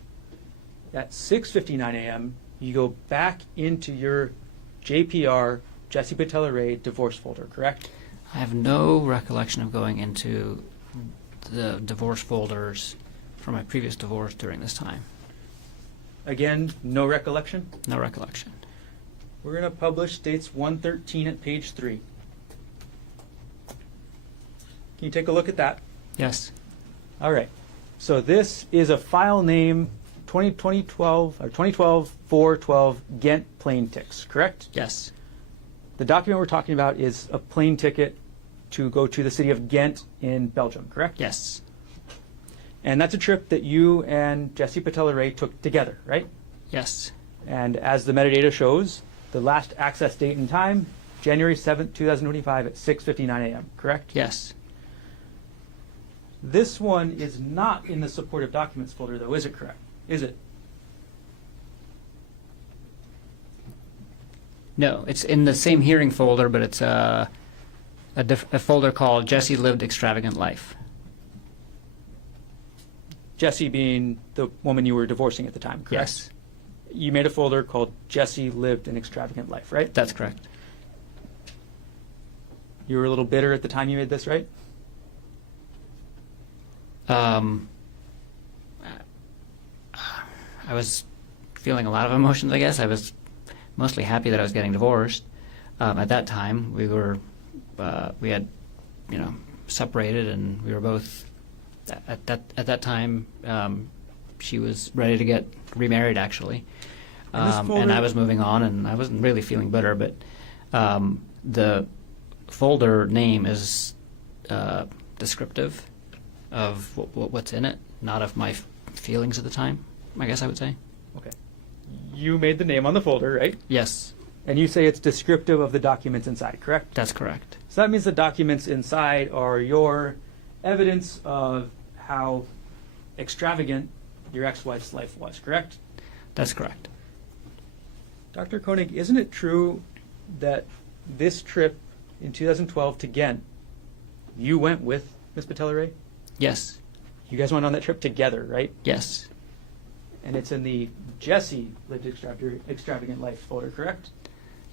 at 6:59 a.m., you go back into your JPR, Jesse Patella Ray, divorce folder, correct? I have no recollection of going into the divorce folders from my previous divorce during this time. Again, no recollection? No recollection. We're going to publish dates 113 at page 3. Can you take a look at that? Yes. All right. So this is a file name 2012 412 Ghent plane ticks, correct? Yes. The document we're talking about is a plane ticket to go to the city of Ghent in Belgium, correct? Yes. And that's a trip that you and Jesse Patella Ray took together, right? Yes. And as the metadata shows, the last access date and time, January 7th, 2025 at 6:59 a.m., correct? Yes. This one is not in the supportive documents folder, though, is it correct? Is it? No, it's in the same hearing folder, but it's a folder called Jesse Lived Extravagant Life. Jesse being the woman you were divorcing at the time, correct? Yes. You made a folder called Jesse Lived an Extravagant Life, right? That's correct. You were a little bitter at the time you made this, right? I was feeling a lot of emotions, I guess. I was mostly happy that I was getting divorced. At that time, we had, separated, and we were both, at that time, she was ready to get remarried, actually. And I was moving on, and I wasn't really feeling bitter, but the folder name is descriptive of what's in it, not of my feelings at the time, I guess I would say. Okay. You made the name on the folder, right? Yes, And you say it's descriptive of the documents inside, correct? that's correct. So that means the documents inside are your evidence of how extravagant your ex-wife's life was, correct? That's correct. Dr. Konig, isn't it true that this trip in 2012 to Ghent, you went with Ms. Patella Ray? Yes, You guys went on that trip together, right? yes, And it's in the Jesse Lived Extravagant Life folder, correct?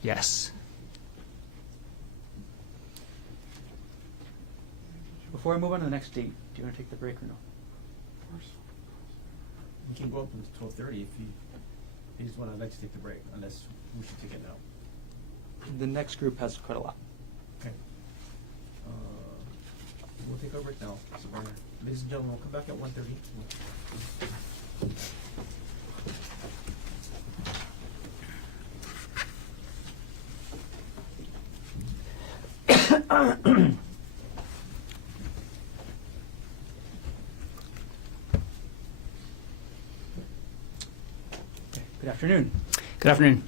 yes. Before I move on to the next date, do you want to take the break or no? Of course. You can go up until 12:30 if you just want to let you take the break, unless we should take it now. The next group has quite a lot. Okay. We'll take our break now. So, ladies and gentlemen, we'll come back at 1:30. Good afternoon. Good afternoon.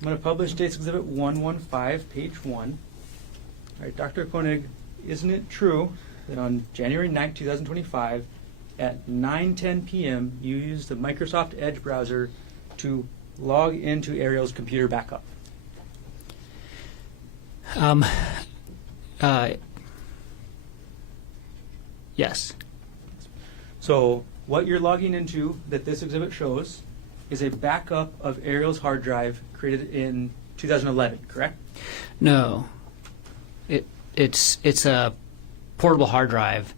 I'm going to publish Dates Exhibit 115, page 1. All right, Dr. Konig, isn't it true that on January 9, 2025, at 9:10 p.m., you used the Microsoft Edge browser to log into Ariel's computer backup? Yes, So what you're logging into that this exhibit shows is a backup of Ariel's hard drive created in 2011, correct? no. It's a portable hard drive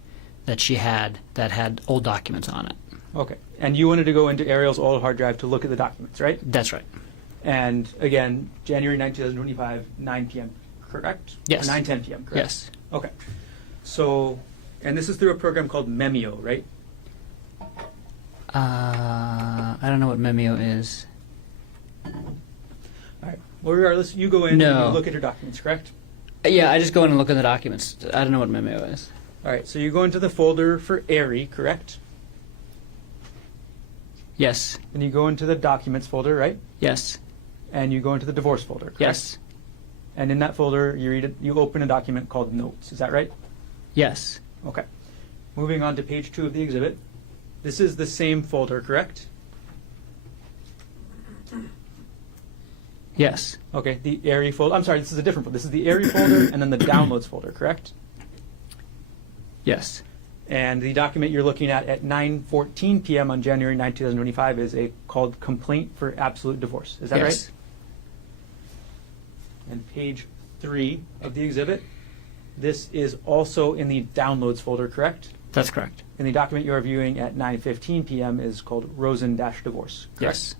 that she had that had old documents on it. Okay. And you wanted to go into Ariel's old hard drive to look at the documents, right? That's right. And again, January 9, 2025, 9 p.m., correct? Yes. Or 9:10 p.m., correct? Yes. Okay. So, and this is through a program called Memio, right? I don't know what Memio is. All right. Well, regardless, you go in and No. you look at your documents, correct? Yeah, I just go in and look at the documents. I don't know what Memio is. All right. So you go into the folder for Ari, correct? Yes, And you go into the documents folder, right? yes, and you go into the divorce folder, correct? Yes. And in that folder, you open a document called Notes. Is that right? Yes. Okay. Moving on to page 2 of the exhibit. This is the same folder, correct? Yes. Okay, the ARI folder. I'm sorry, this is a different folder. This is the ARI folder and then the Downloads folder, correct? Yes. And the document you're looking at 9:14 p.m. on January 9, 2025 is called Complaint for Absolute Divorce. Is that Yes. right? And page 3 of the exhibit, this is also in the Downloads folder, correct? That's correct. And the document you are viewing at 9:15 p.m. is called Rosen-Divorce, correct?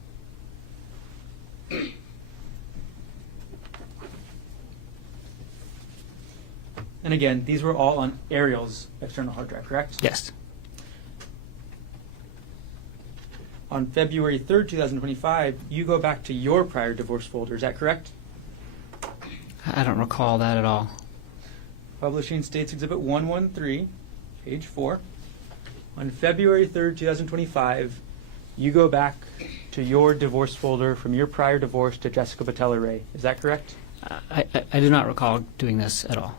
Yes. And again, these were all on Ariel's external hard drive, correct? Yes. On February 3rd, 2025, you go back to your prior divorce folder, is that correct? I don't recall that at all. Publishing States Exhibit 113, page 4. On February 3rd, 2025, you go back to your divorce folder from your prior divorce to Jessica Patella Ray. Is that correct? I do not recall doing this at all.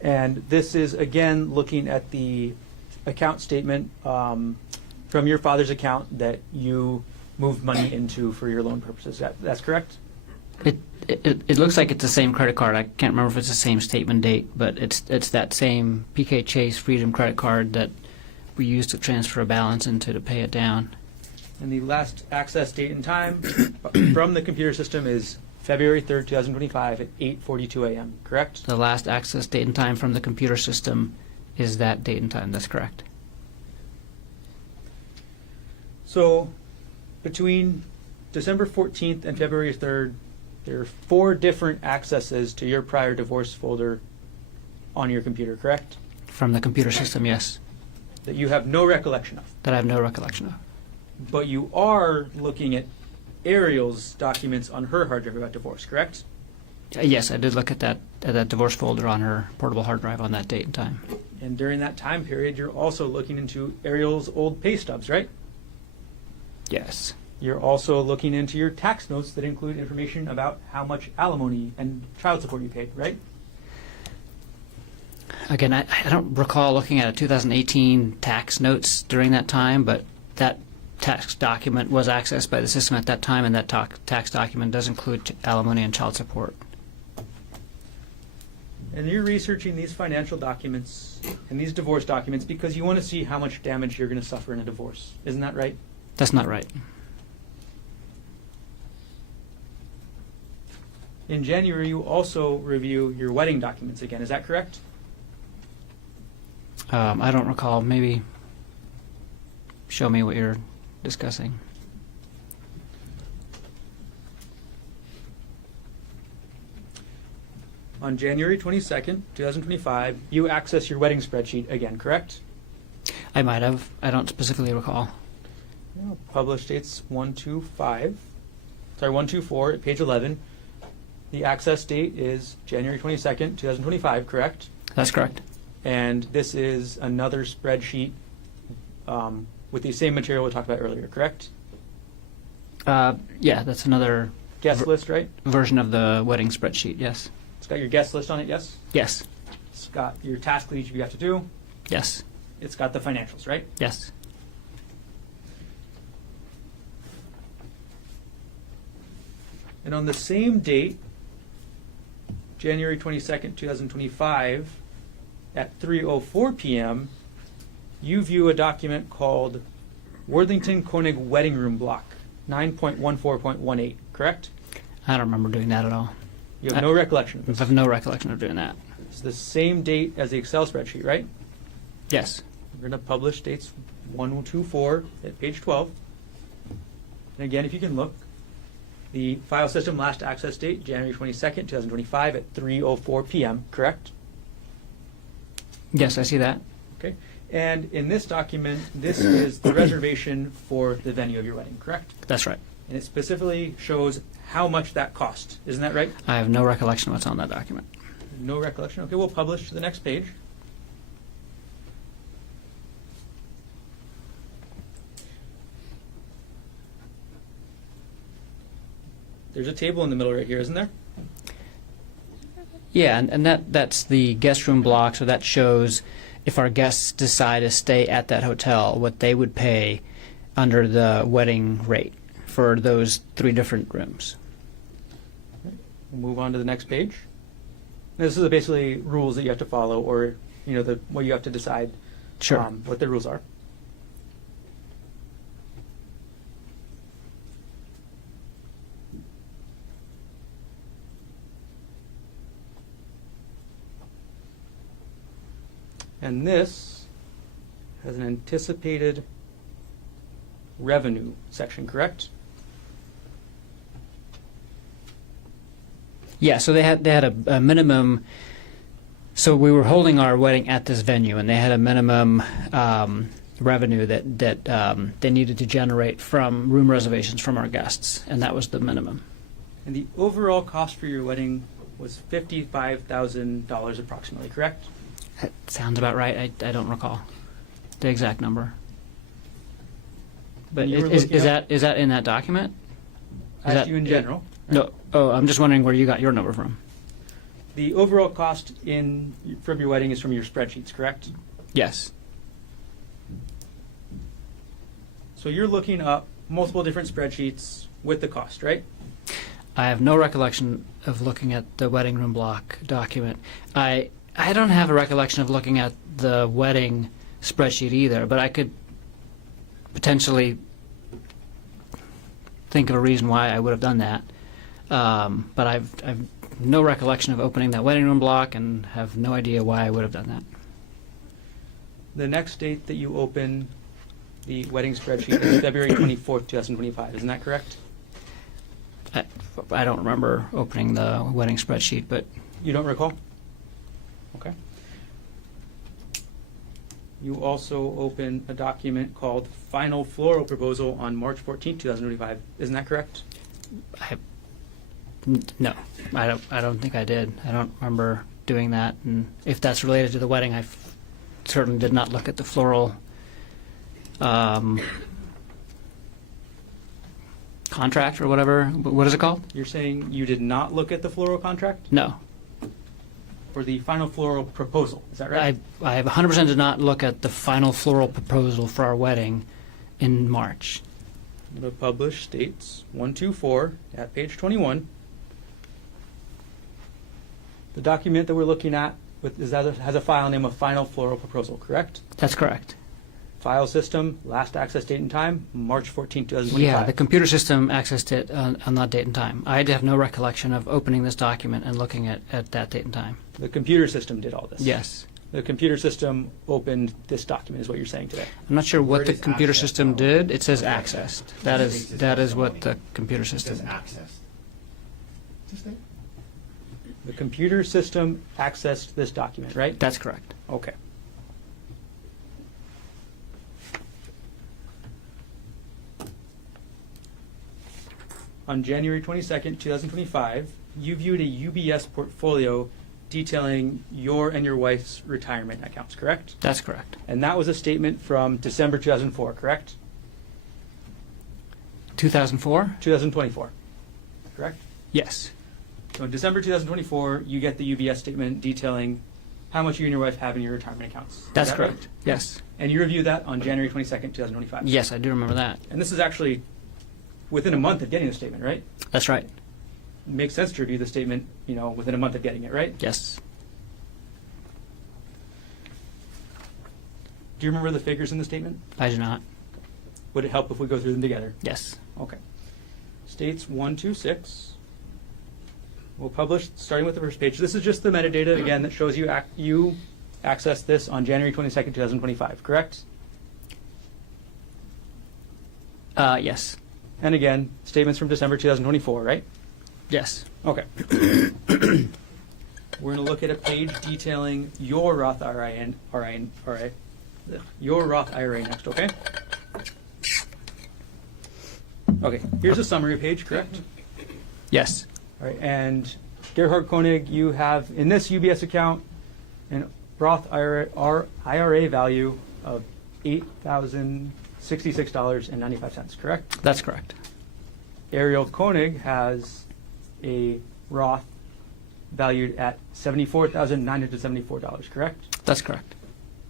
And this is, again, looking at the account statement from your father's account that you moved money into for your loan purposes. That's correct? It looks like it's the same credit card. I can't remember if it's the same statement date, but it's that same PK Chase Freedom credit card that we used to transfer a balance into to pay it down. And the last access date and time from the computer system is February 3rd, 2025 at 8:42 a.m., correct? The last access date and time from the computer system is that date and time. That's correct. So between December 14th and February 3rd, there are 4 different accesses to your prior divorce folder on your computer, correct? From the computer system, yes. That you have no recollection of. That I have no recollection of. But you are looking at Ariel's documents on her hard drive about divorce, correct? Yes, I did look at that divorce folder on her portable hard drive on that date and time. And during that time period, you're also looking into Ariel's old pay stubs, right? Yes. You're also looking into your tax notes that include information about how much alimony and child support you paid, right? Again, I don't recall looking at a 2018 tax notes during that time, but that tax document was accessed by the system at that time, and that tax document does include alimony and child support. And you're researching these financial documents and these divorce documents because you want to see how much damage you're going to suffer in a divorce. Isn't that right? That's not right. In January, you also review your wedding documents again. Is that correct? I don't recall. Maybe show me what you're discussing. On January 22nd, 2025, you access your wedding spreadsheet again, correct? I might have. I don't specifically recall. Published dates 124 at page 11. The access date is January 22nd, 2025, correct? That's correct. And this is another spreadsheet with the same material we talked about earlier, correct? Yeah, that's another Guest list, right? version of the wedding spreadsheet. Yes. It's got your guest list on it, yes? Yes. It's got your task that each of you have to do. Yes. It's got the financials, right? Yes. And on the same date, January 22nd, 2025, at 3:04 p.m., you view a document called Worthington Konig Wedding Room Block 9.14.18, correct? I don't remember doing that at all. You have no recollection of I this. have no recollection of doing that. It's the same date as the Excel spreadsheet, right? Yes. We're going to publish dates 124 at page 12. And again, if you can look, the file system last access date, January 22nd, 2025 at 3:04 p.m., correct? Yes, I see that. Okay. And in this document, this is the reservation for the venue of your wedding, correct? That's right. And it specifically shows how much that cost. Isn't that right? I have no recollection of what's on that document. No recollection. Okay, we'll publish to the next page. There's a table in the middle right here, isn't there? Yeah, and that's the guest room block, so that shows if our guests decide to stay at that hotel, what they would pay under the wedding rate for those 3 different rooms. We'll move on to the next page. This is basically rules that you have to follow, or what you have to decide Sure. what the rules are. And this has an anticipated revenue section, correct? Yeah, so they had a minimum. So we were holding our wedding at this venue, and they had a minimum revenue that they needed to generate from room reservations from our guests, and that was the minimum. And the overall cost for your wedding was $55,000 approximately, correct? That sounds about right. I don't recall the exact number. But And you were is looking at- that in that document? Is Asked that- you in general. No. Oh, I'm just wondering where you got your number from. The overall cost from your wedding is from your spreadsheets, correct? Yes. So you're looking up multiple different spreadsheets with the cost, right? I have no recollection of looking at the wedding room block document. I don't have a recollection of looking at the wedding spreadsheet either, but I could potentially think of a reason why I would have done that. But I've no recollection of opening that wedding room block and have no idea why I would have done that. The next date that you open the wedding spreadsheet is February 24th, 2025. Isn't that correct? I don't remember opening the wedding spreadsheet, but You don't recall? Okay. You also open a document called Final Floral Proposal on March 14th, 2025. Isn't that correct? no, I don't think I did. I don't remember doing that. And if that's related to the wedding, I certainly did not look at the floral contract or whatever. What is it called? You're saying you did not look at the floral contract No. or the Final Floral Proposal. Is that right? I 100% did not look at the final floral proposal for our wedding in March. The published states 124 at page 21. The document that we're looking at has a file name of Final Floral Proposal, correct? That's correct. File system, last access date and time, March 14, 2025. Yeah, the computer system accessed it on that date and time. I have no recollection of opening this document and looking at that date and time. The computer system did all this. Yes. The computer system opened this document, is what you're saying today. I'm not sure what Where the does computer access system go? did. It says accessed. That It is what the computer It system. says access. Just that? The computer system accessed this document, right? That's correct. Okay. On January 22nd, 2025, you viewed a UBS portfolio detailing your and your wife's retirement accounts, correct? That's correct. And that was a statement from December 2004, correct? 2004? 2024, correct? Yes. So in December 2024, you get the UBS statement detailing how much you and your wife have in your retirement accounts. Is That's that correct. right? Yes. And you reviewed that on January 22nd, 2025. Yes, I do remember that. And this is actually within a month of getting the statement, right? That's right. It makes sense to review the statement, within a month of getting it, right? Yes. Do you remember the figures in the statement? I do not. Would it help if we go through them together? Yes. Okay. States 126. We'll publish starting with the first page. This is just the metadata, again, that shows you you accessed this on January 22nd, 2025, correct? Yes. And again, statements from December 2024, right? Yes. Okay. We're going to look at a page detailing your Roth IRA, your Roth IRA next, okay? Okay, here's a summary page, correct? Yes. All right, and Gerhardt Konig, you have in this UBS account an Roth IRA value of $8,066.95, correct? That's correct. Ariel Konig has a Roth valued at $74,974, correct? That's correct.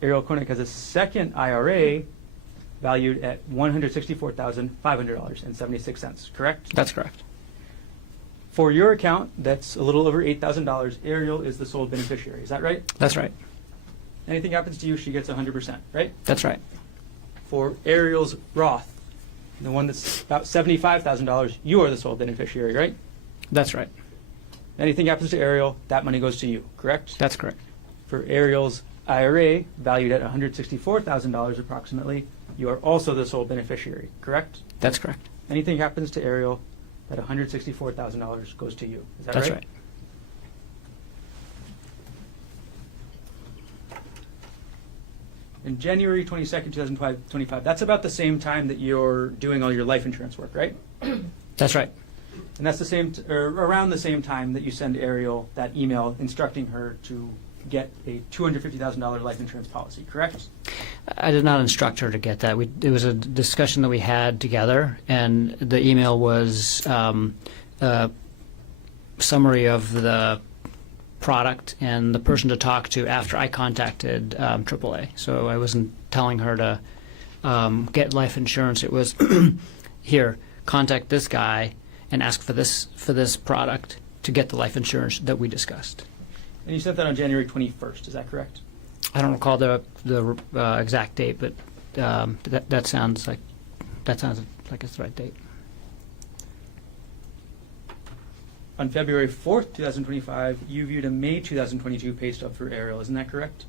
Ariel Konig has a second IRA valued at $164,500.76, correct? That's correct. For your account, that's a little over $8,000. Ariel is the sole beneficiary. Is that right? That's right. Anything happens to you, she gets 100%, right? That's right. For Ariel's Roth, the one that's about $75,000, you are the sole beneficiary, right? That's right. Anything happens to Ariel, that money goes to you, correct? That's correct. For Ariel's IRA, valued at $164,000 approximately, you are also the sole beneficiary, correct? That's correct. Anything happens to Ariel, that $164,000 goes to you. Is that That's right? right. In January 22nd, 2025, that's about the same time that you're doing all your life insurance work, right? That's right. And that's the same, or around the same time that you send Ariel that email instructing her to get a $250,000 life insurance policy, correct? I did not instruct her to get that. It was a discussion that we had together, and the email was a summary of the product and the person to talk to after I contacted AAA. So I wasn't telling her to get life insurance. It was, here, contact this guy and ask for this product to get the life insurance that we discussed. And you sent that on January 21st, is that correct? I don't recall the exact date, but that sounds like it's the right date. On February 4th, 2025, you viewed a May 2022 pay stub for Ariel, isn't that correct?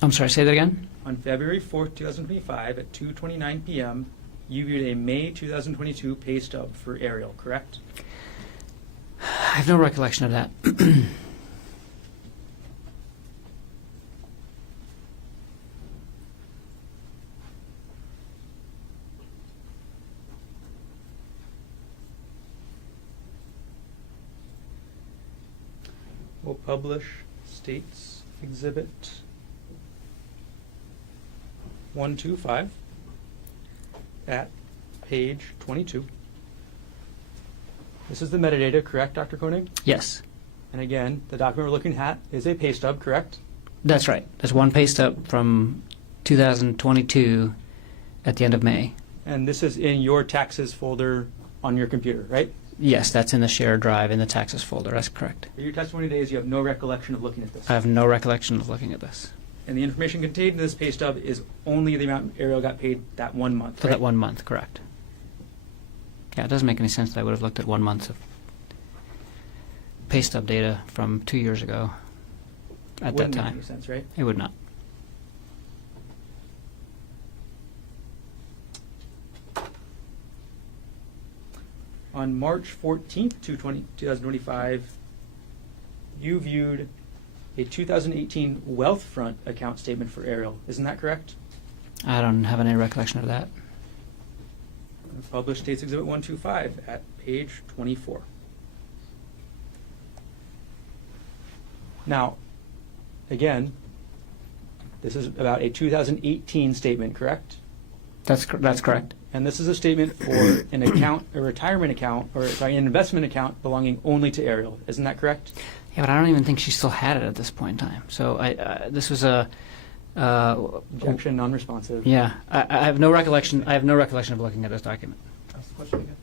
I'm sorry, say that again? On February 4th, 2025, at 2:29 p.m., you viewed a May 2022 pay stub for Ariel, correct? I have no recollection of that. We'll publish States Exhibit 125 at page 22. This is the metadata, correct, Dr. Konig? Yes, And again, the document we're looking at is a pay stub, correct? that's right. There's one pay stub from 2022 at the end of May. And this is in your taxes folder on your computer, right? Yes, that's in the shared drive in the taxes folder. That's correct. Your testimony today is you have no recollection of looking at this. I have no recollection of looking at this. And the information contained in this pay stub is only the amount Ariel got paid that 1 month, For right? that 1 month, correct. Yeah, it doesn't make any sense that I would have looked at 1 month of pay stub data from 2 years ago at that Wouldn't make time. any sense, right? It would not. On March 14th, 2025, you viewed a 2018 Wealthfront account statement for Ariel. Isn't that correct? I don't have any recollection of that. Published States Exhibit 125 at page 24. Now, again, this is about a 2018 statement, correct? That's correct. And this is a statement for an account, a retirement account, or sorry, an investment account belonging only to Ariel. Isn't that correct? Yeah, but I don't even think she still had it at this point in time. So this was a Objection, non-responsive. yeah. I have no recollection. I have no recollection of looking at this document. Ask the question again.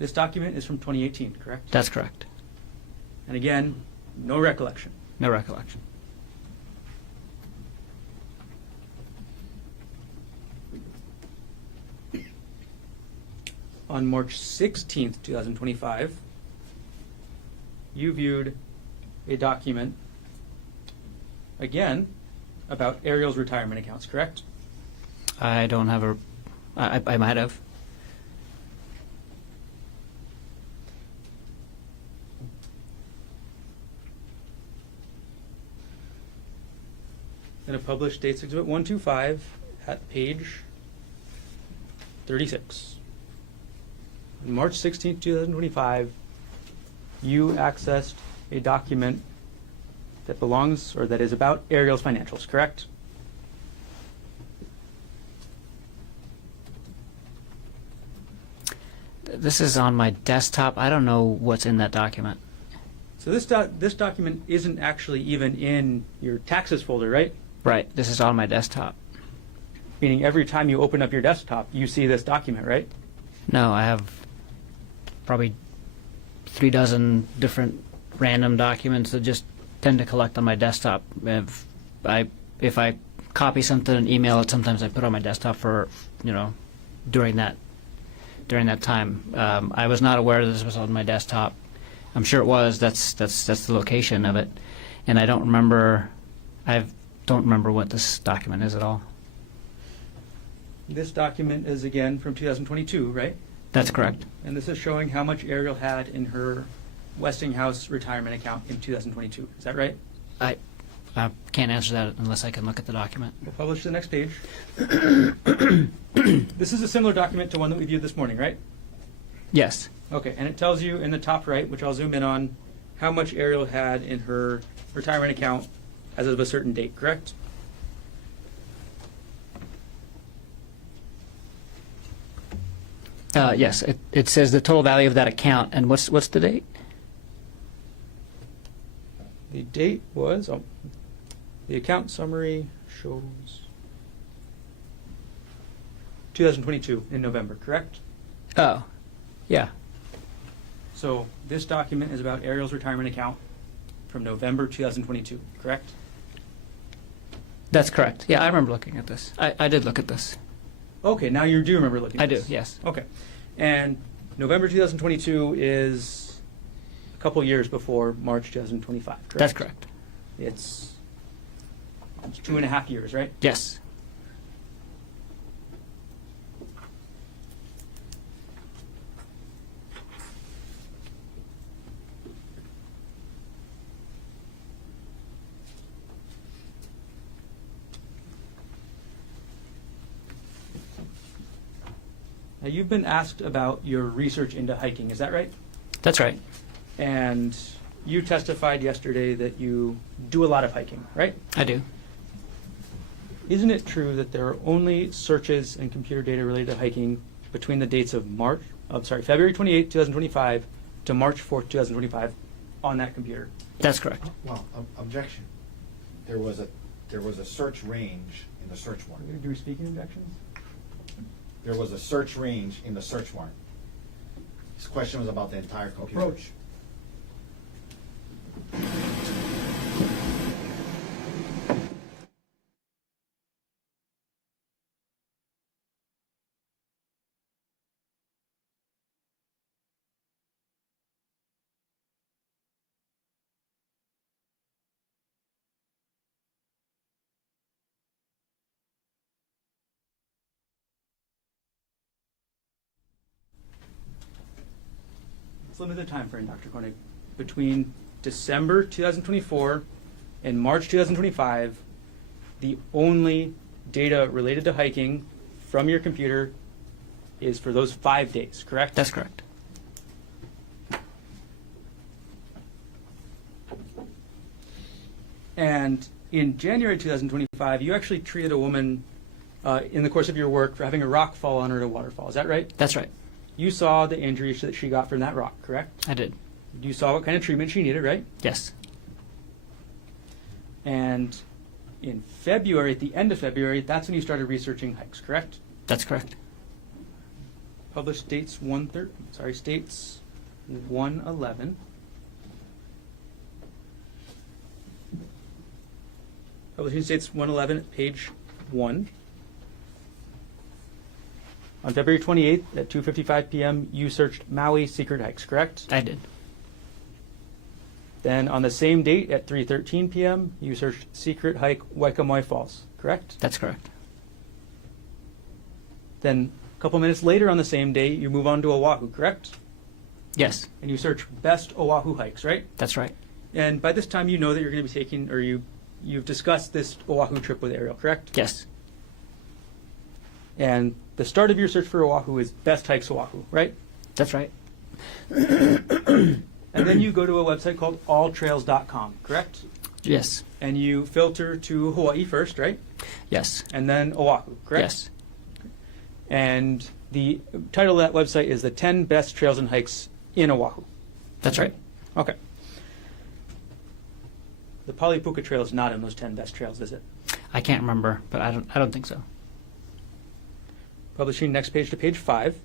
This document is from 2018, correct? That's correct. And again, no recollection. No recollection. On March 16th, 2025, you viewed a document, again, about Ariel's retirement accounts, correct? I don't have a. I might have. In a published States Exhibit 125 at page 36. On March 16th, 2025, you accessed a document that belongs, or that is about Ariel's financials, correct? This is on my desktop. I don't know what's in that document. So this document isn't actually even in your taxes folder, right? Right. This is on my desktop. Meaning every time you open up your desktop, you see this document, right? No, I have probably 3 dozen different random documents that just tend to collect on my desktop. If I copy something and email it, sometimes I put it on my desktop for, during that time. I was not aware that this was on my desktop. I'm sure it was. That's the location of it, and I don't remember. Don't remember what this document is at all. This document is again from 2022, right? That's correct. And this is showing how much Ariel had in her Westinghouse retirement account in 2022. Is that right? I can't answer that unless I can look at the document. We'll publish the next page. This is a similar document to one that we viewed this morning, right? Yes. Okay, and it tells you in the top right, which I'll zoom in on, how much Ariel had in her retirement account as of a certain date, correct? Yes. It says the total value of that account, and what's the date? The date was, the account summary shows 2022 in November, correct? Oh, yeah. So this document is about Ariel's retirement account from November 2022, correct? That's correct. Yeah, I remember looking at this. I did look at this. Okay, now you do remember looking at I do, this. yes. Okay. And November 2022 is a couple years before March 2025, correct? That's correct. It's 2.5 years, right? Yes. Now, you've been asked about your research into hiking, is that right? That's right. And you testified yesterday that you do a lot of hiking, right? I do. Isn't it true that there are only searches and computer data related to hiking between the dates of February 28, 2025 to March 4th, 2025 on that computer? That's correct. Well, objection. There was a search range in the search warrant. Do we speak in objections? There was a search range in the search warrant. This question was about the entire computer. Approach. Let's limit the time frame, Dr. Konig. Between December 2024 and March 2025, the only data related to hiking from your computer is for those 5 days, correct? That's correct. And in January 2025, you actually treated a woman in the course of your work for having a rock fall on her at a waterfall. Is that right? That's right. You saw the injury that she got from that rock, correct? I did. You saw what kind of treatment she needed, right? Yes. And in February, at the end of February, that's when you started researching hikes, correct? That's correct. Published states 111. Publishing states 111 at page 1. On February 28th at 2:55 p.m., you searched Maui secret hikes, correct? I did. Then on the same date at 3:13 p.m., you searched secret hike Waikamoi Falls, correct? That's correct. Then a couple minutes later on the same day, you move on to Oahu, correct? Yes. And you search best Oahu hikes, right? That's right. And by this time, you know that you're going to be taking, or you've discussed this Oahu trip with Ariel, correct? Yes. And the start of your search for Oahu is best hikes Oahu, right? That's right. And then you go to a website called alltrails.com, correct? Yes. And you filter to Hawaii first, right? Yes. And then Oahu, correct? Yes. And The title of that website is the 10 Best Trails and Hikes in Oahu. That's right. Okay. The Palipuka Trail is not in those 10 best trails, is it? I can't remember, but I don't think so. Publishing next page to page 5.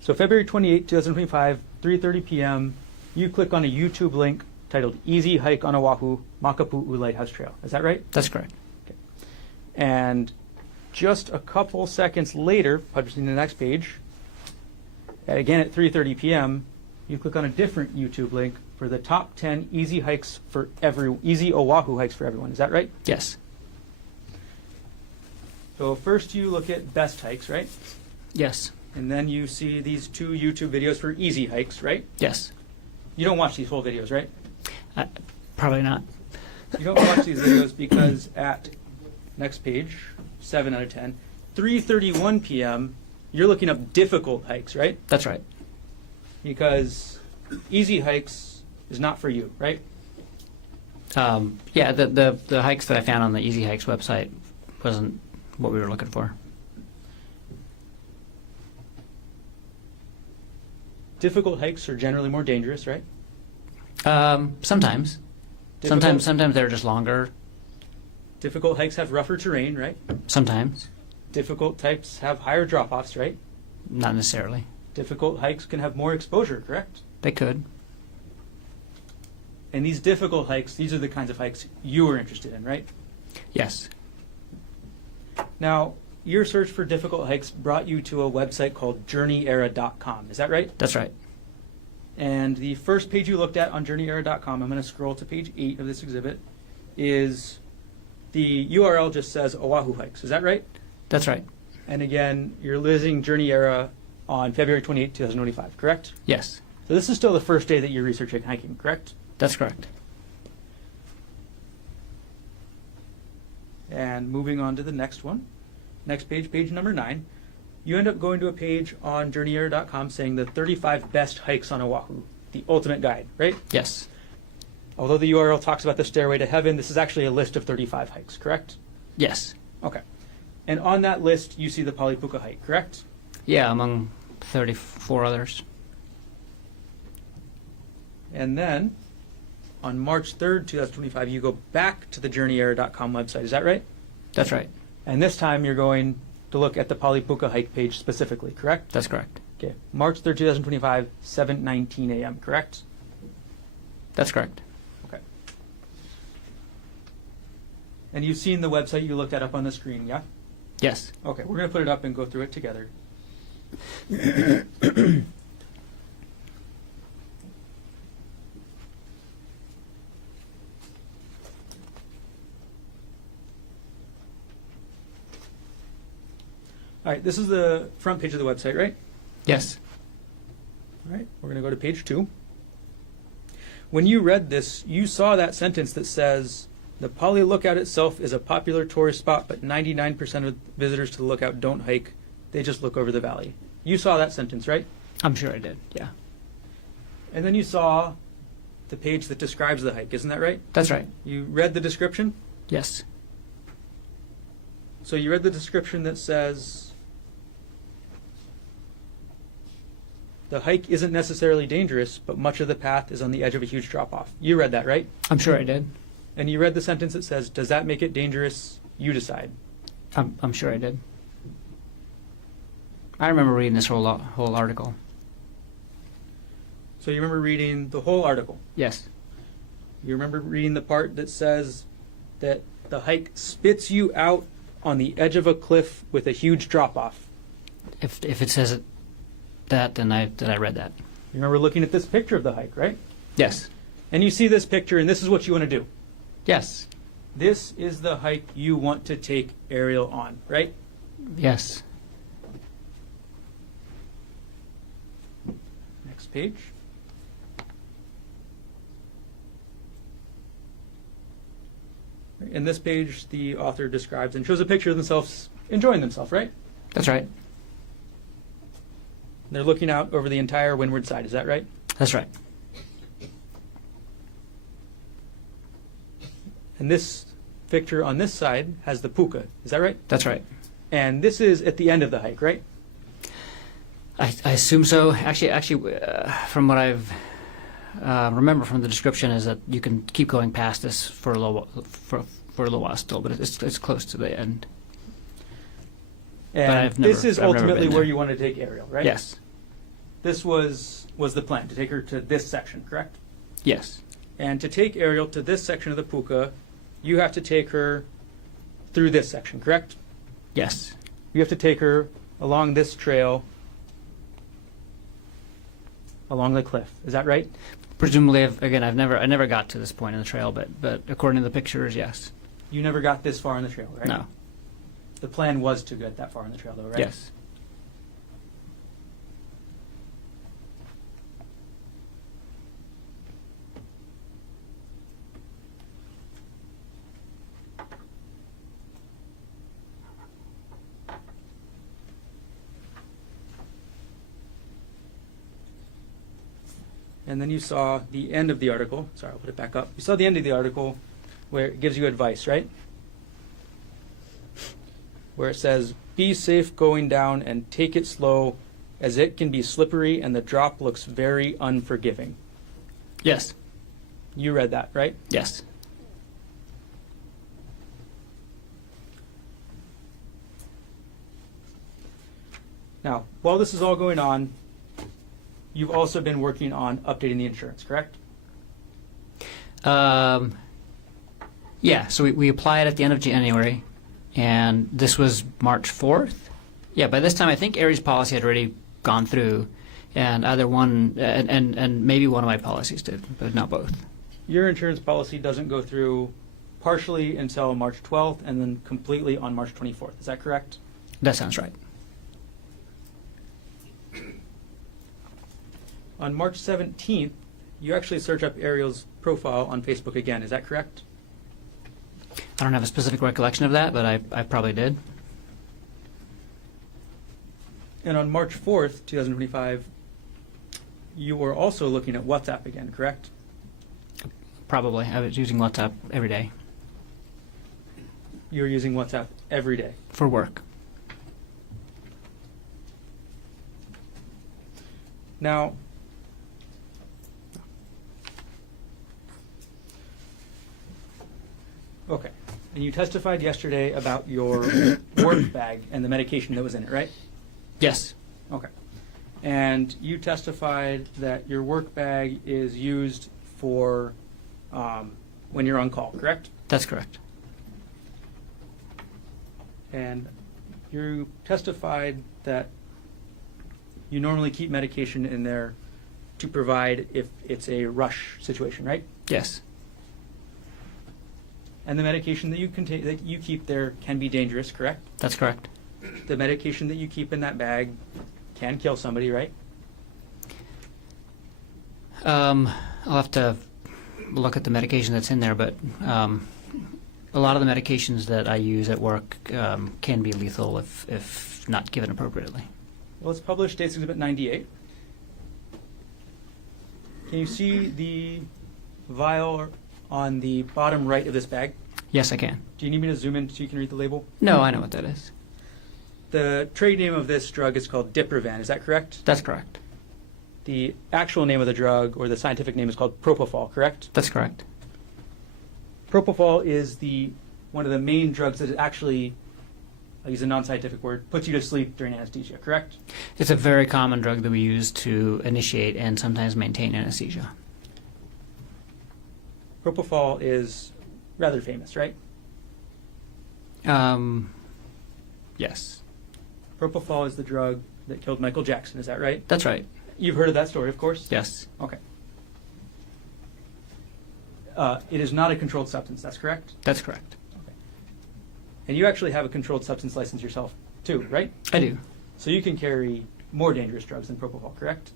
So February 28, 2025, 3:30 p.m., you click on a YouTube link titled Easy Hike on Oahu, Makapu'u Lighthouse Trail. Is that right? That's correct. Okay. And just a couple seconds later, publishing the next page, again at 3:30 p.m., you click on a different YouTube link for the top 10 easy Oahu hikes for everyone. Is that right? Yes. So first you look at best hikes, right? Yes. And then you see these 2 YouTube videos for easy hikes, right? Yes. You don't watch these full videos, right? Probably not. You don't watch these videos because at next page, 7 out of 10, 3:31 p.m., you're looking up difficult hikes, right? That's right. Because easy hikes is not for you, right? Yeah, the hikes that I found on the Easy Hikes website wasn't what we were looking for. Difficult hikes are generally more dangerous, right? Sometimes. Difficult- Sometimes they're just longer. Difficult hikes have rougher terrain, right? Sometimes. Difficult hikes have higher drop-offs, right? Not necessarily. Difficult hikes can have more exposure, correct? They could. And these difficult hikes, these are the kinds of hikes you were interested in, right? Yes. Now, your search for difficult hikes brought you to a website called journeyera.com. Is that right? That's right. And the first page you looked at on journeyera.com, I'm going to scroll to page 8 of this exhibit, is the URL just says Oahu Hikes. Is that right? That's right. And again, you're listing Journey Era on February 28, 2025, correct? Yes. So this is still the first day that you're researching hiking, correct? That's correct. And moving on to the next one, next page, page number 9, you end up going to a page on journeyera.com saying the 35 best hikes on Oahu, the ultimate guide, right? Yes. Although the URL talks about the Stairway to Heaven, this is actually a list of 35 hikes, correct? Yes. Okay. And on that list, you see the Palipuka hike, correct? Yeah, among 34 others. And then on March 3rd, 2025, you go back to the journeyera.com website. Is that right? That's right. And this time you're going to look at the Palipuka hike page specifically, correct? That's correct. Okay. March 3rd, 2025, 7:19 a.m., correct? That's correct. Okay. And you've seen the website you looked at up on the screen, yeah? Yes. Okay, we're going to put it up and go through it together. All right, this is the front page of the website, right? Yes. All right, we're going to go to page 2. When you read this, you saw that sentence that says, the Pali Lookout itself is a popular tourist spot, but 99% of visitors to the lookout don't hike. They just look over the valley. You saw that sentence, right? I'm sure I did. Yeah. And then you saw the page that describes the hike, isn't that right? That's right. You read the description? Yes. So you read the description that says, the hike isn't necessarily dangerous, but much of the path is on the edge of a huge drop-off. You read that, right? I'm sure I did. And you read the sentence that says, does that make it dangerous? You decide. I'm sure I did. I remember reading this whole article. So you remember reading the whole article. Yes. You remember reading the part that says that the hike spits you out on the edge of a cliff with a huge drop-off. If it says that, then I read that. You remember looking at this picture of the hike, right? Yes. And you see this picture, and this is what you want to do. Yes. This is the hike you want to take Ariel on, right? Yes. Next page. In this page, the author describes and shows a picture of themselves enjoying themselves, right? That's right. They're looking out over the entire windward side, is that right? That's right. And this picture on this side has the puka, is that right? That's right. And this is at the end of the hike, right? I assume so. Actually, from what I've remember from the description is that you can keep going past this for a little while still, but it's close to the end. And I've this never- is I've never ultimately been where there. you want to take Ariel, right? Yes. This was the plan, to take her to this section, correct? Yes. And to take Ariel to this section of the puka, you have to take her through this section, correct? Yes. You have to take her along this trail, along the cliff. Is that right? Presumably, I never got to this point in the trail, but according to the pictures, yes. You never got this far in the trail, right? No. The plan was to get that far in the trail, though, right? Yes. And then you saw the end of the article. Sorry, I'll put it back up. You saw the end of the article where it gives you advice, right? Where it says, be safe going down and take it slow, as it can be slippery and the drop looks very unforgiving. Yes. You read that, right? Yes. Now, while this is all going on, you've also been working on updating the insurance, correct? Yeah, so we applied at the end of January, and this was March 4th. Yeah, by this time I think Aries' policy had already gone through, and either one, and maybe one of my policies did, but not both. Your insurance policy doesn't go through partially until March 12th and then completely on March 24th. Is that correct? That sounds right. On March 17th, you actually search up Ariel's profile on Facebook again. Is that correct? I don't have a specific recollection of that, but I probably did. And on March 4th, 2025, you were also looking at WhatsApp again, correct? Probably. I was using WhatsApp every day You were using WhatsApp every day. for work. Now, okay. And you testified yesterday about your work bag and the medication that was in it, right? Yes. Okay. And you testified that your work bag is used for when you're on call, correct? That's correct. And you testified that you normally keep medication in there to provide if it's a rush situation, right? Yes. And the medication that you keep there can be dangerous, correct? That's correct. The medication that you keep in that bag can kill somebody, right? I'll have to look at the medication that's in there, but a lot of the medications that I use at work can be lethal if not given appropriately. Well, it's published States Exhibit 98. Can you see the vial on the bottom right of this bag? Yes, I can. Do you need me to zoom in so you can read the label? No, I know what that is. The trade name of this drug is called Diprivan, is that correct? That's correct. The actual name of the drug, or the scientific name, is called propofol, correct? That's correct. Propofol is one of the main drugs that actually, I'll use a non-scientific word, puts you to sleep during anesthesia, correct? It's a very common drug that we use to initiate and sometimes maintain anesthesia. Propofol is rather famous, right? Yes. Propofol is the drug that killed Michael Jackson, is that right? That's right. You've heard of that story, of course? Yes. Okay. It is not a controlled substance, that's correct? That's correct. Okay. And you actually have a controlled substance license yourself, too, right? I do. So you can carry more dangerous drugs than propofol, correct?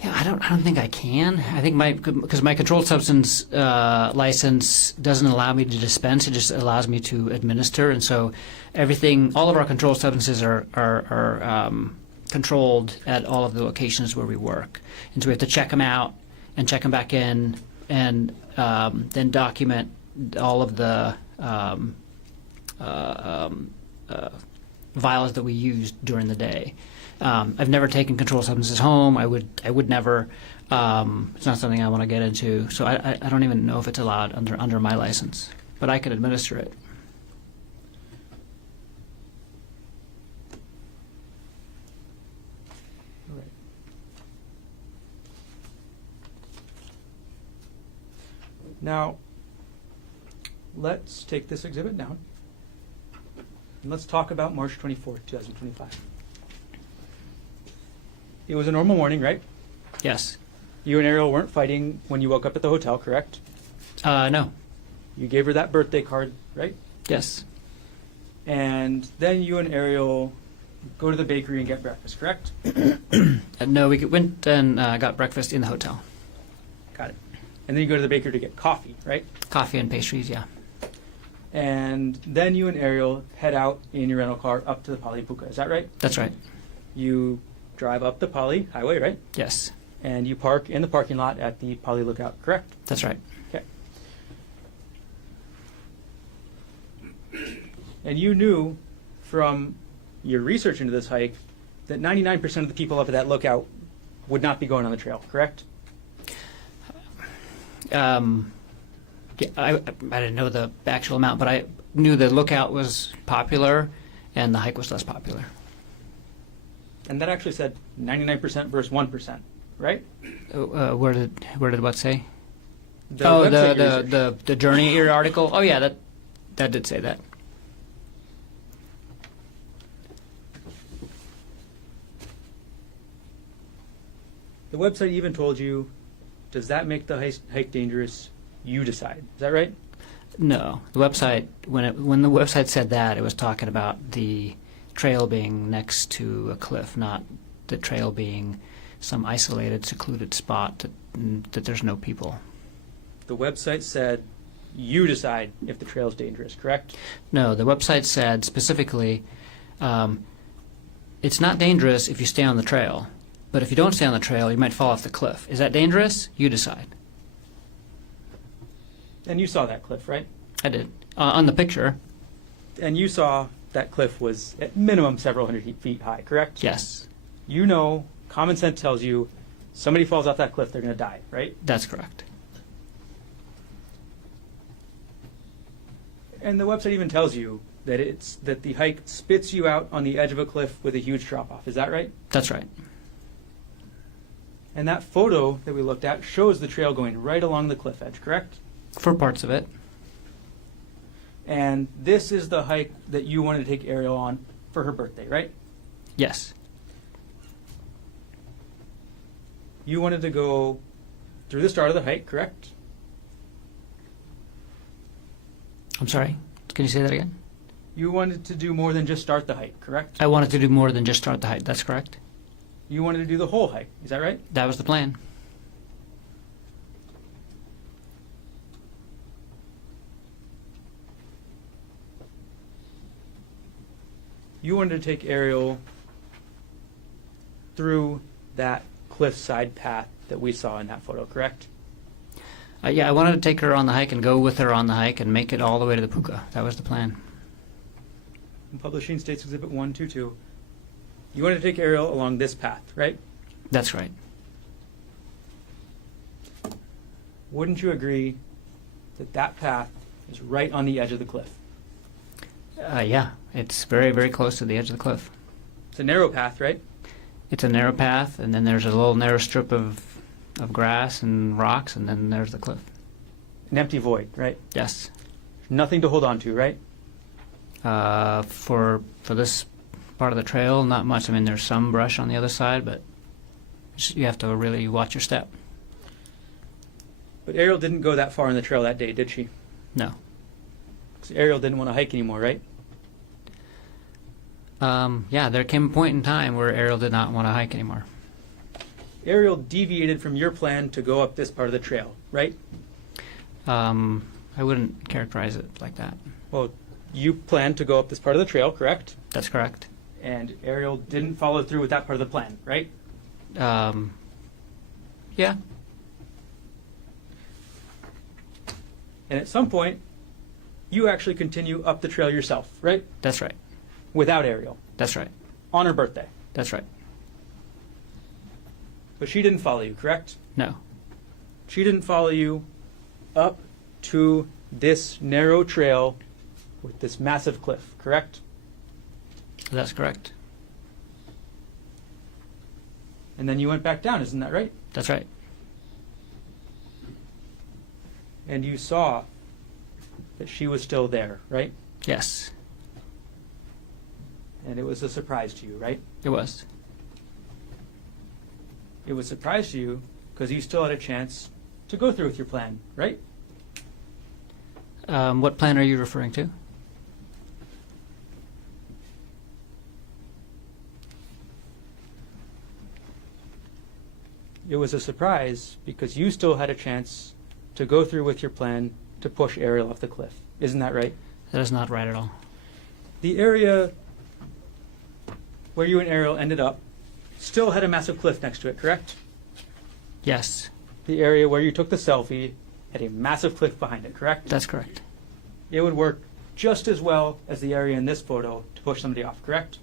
Yeah, I don't think I can. I think because my controlled substance license doesn't allow me to dispense; it just allows me to administer. And so, all of our controlled substances are controlled at all of the locations where we work. And so we have to check them out and check them back in, and then document all of the vials that we used during the day. I've never taken controlled substances home. I would never. It's not something I want to get into. So I don't even know if it's allowed under my license, but I could administer it. All right. Now, let's take this exhibit down, and let's talk about March 24th, 2025. It was a normal morning, right? Yes. You and Ariel weren't fighting when you woke up at the hotel, correct? No. You gave her that birthday card, right? Yes. And then you and Ariel go to the bakery and get breakfast, correct? No, we went and got breakfast in the hotel. Got it. And then you go to the bakery to get coffee, right? Coffee and pastries, yeah. And then you and Ariel head out in your rental car up to the Poly Puka, is that right? That's right. You drive up the Poly Highway, right? Yes. And you park in the parking lot at the Poly Lookout, correct? That's right. Okay. And you knew from your research into this hike that 99% of the people up at that lookout would not be going on the trail, correct? Yeah, I didn't know the actual amount, but I knew the lookout was popular and the hike was less popular. And that actually said 99% versus 1%, right? Where did what say? The oh, website you researched. the Journey Ear article. Oh yeah, that did say that. The website even told you, does that make the hike dangerous? You decide. Is that right? No, the website when the website said that, it was talking about the trail being next to a cliff, not the trail being some isolated, secluded spot that there's no people. The website said you decide if the trail is dangerous, correct? No, the website said specifically, it's not dangerous if you stay on the trail, but if you don't stay on the trail, you might fall off the cliff. Is that dangerous? You decide. And you saw that cliff, right? I did. On the picture, And you saw that cliff was at minimum several hundred feet high, correct? yes, You know, common sense tells you somebody falls off that cliff, they're going to die, right? that's correct. And the website even tells you that the hike spits you out on the edge of a cliff with a huge drop off. Is that right? That's right. And that photo that we looked at shows the trail going right along the cliff edge, correct? For parts of it. And this is the hike that you wanted to take Ariel on for her birthday, right? Yes. You wanted to go through the start of the hike, correct? I'm sorry. Can you say that again? You wanted to do more than just start the hike, correct? I wanted to do more than just start the hike. That's correct. You wanted to do the whole hike, is that right? That was the plan. You wanted to take Ariel through that cliffside path that we saw in that photo, correct? Yeah, I wanted to take her on the hike and go with her on the hike and make it all the way to the puka. That was the plan. In Publishing States Exhibit 122, you wanted to take Ariel along this path, right? That's right. Wouldn't you agree that that path is right on the edge of the cliff? Yeah, it's very, very close to the edge of the cliff. It's a narrow path, right? It's a narrow path, and then there's a little narrow strip of grass and rocks, and then there's the cliff. An empty void, right? Yes. Nothing to hold on to, right? For this part of the trail, not much. I mean, there's some brush on the other side, but you have to really watch your step. But Ariel didn't go that far on the trail that day, did she? No. 'Cause Ariel didn't want to hike anymore, right? Yeah, there came a point in time where Ariel did not want to hike anymore. Ariel deviated from your plan to go up this part of the trail, right? I wouldn't characterize it like that. Well, you planned to go up this part of the trail, correct? That's correct. And Ariel didn't follow through with that part of the plan, right? Yeah. And at some point, you actually continue up the trail yourself, right? That's right. Without Ariel. That's right. On her birthday. That's right. But she didn't follow you, correct? No. She didn't follow you up to this narrow trail with this massive cliff, correct? That's correct. And then you went back down, isn't that right? That's right. And you saw that she was still there, right? Yes, And it was a surprise to you, right? it was. It was a surprise to you because you still had a chance to go through with your plan, right? What plan are you referring to? It was a surprise because you still had a chance to go through with your plan to push Ariel off the cliff. Isn't that right? That is not right at all. The area where you and Ariel ended up still had a massive cliff next to it, correct? Yes, The area where you took the selfie had a massive cliff behind it, correct? that's correct. It would work just as well as the area in this photo to push somebody off, correct?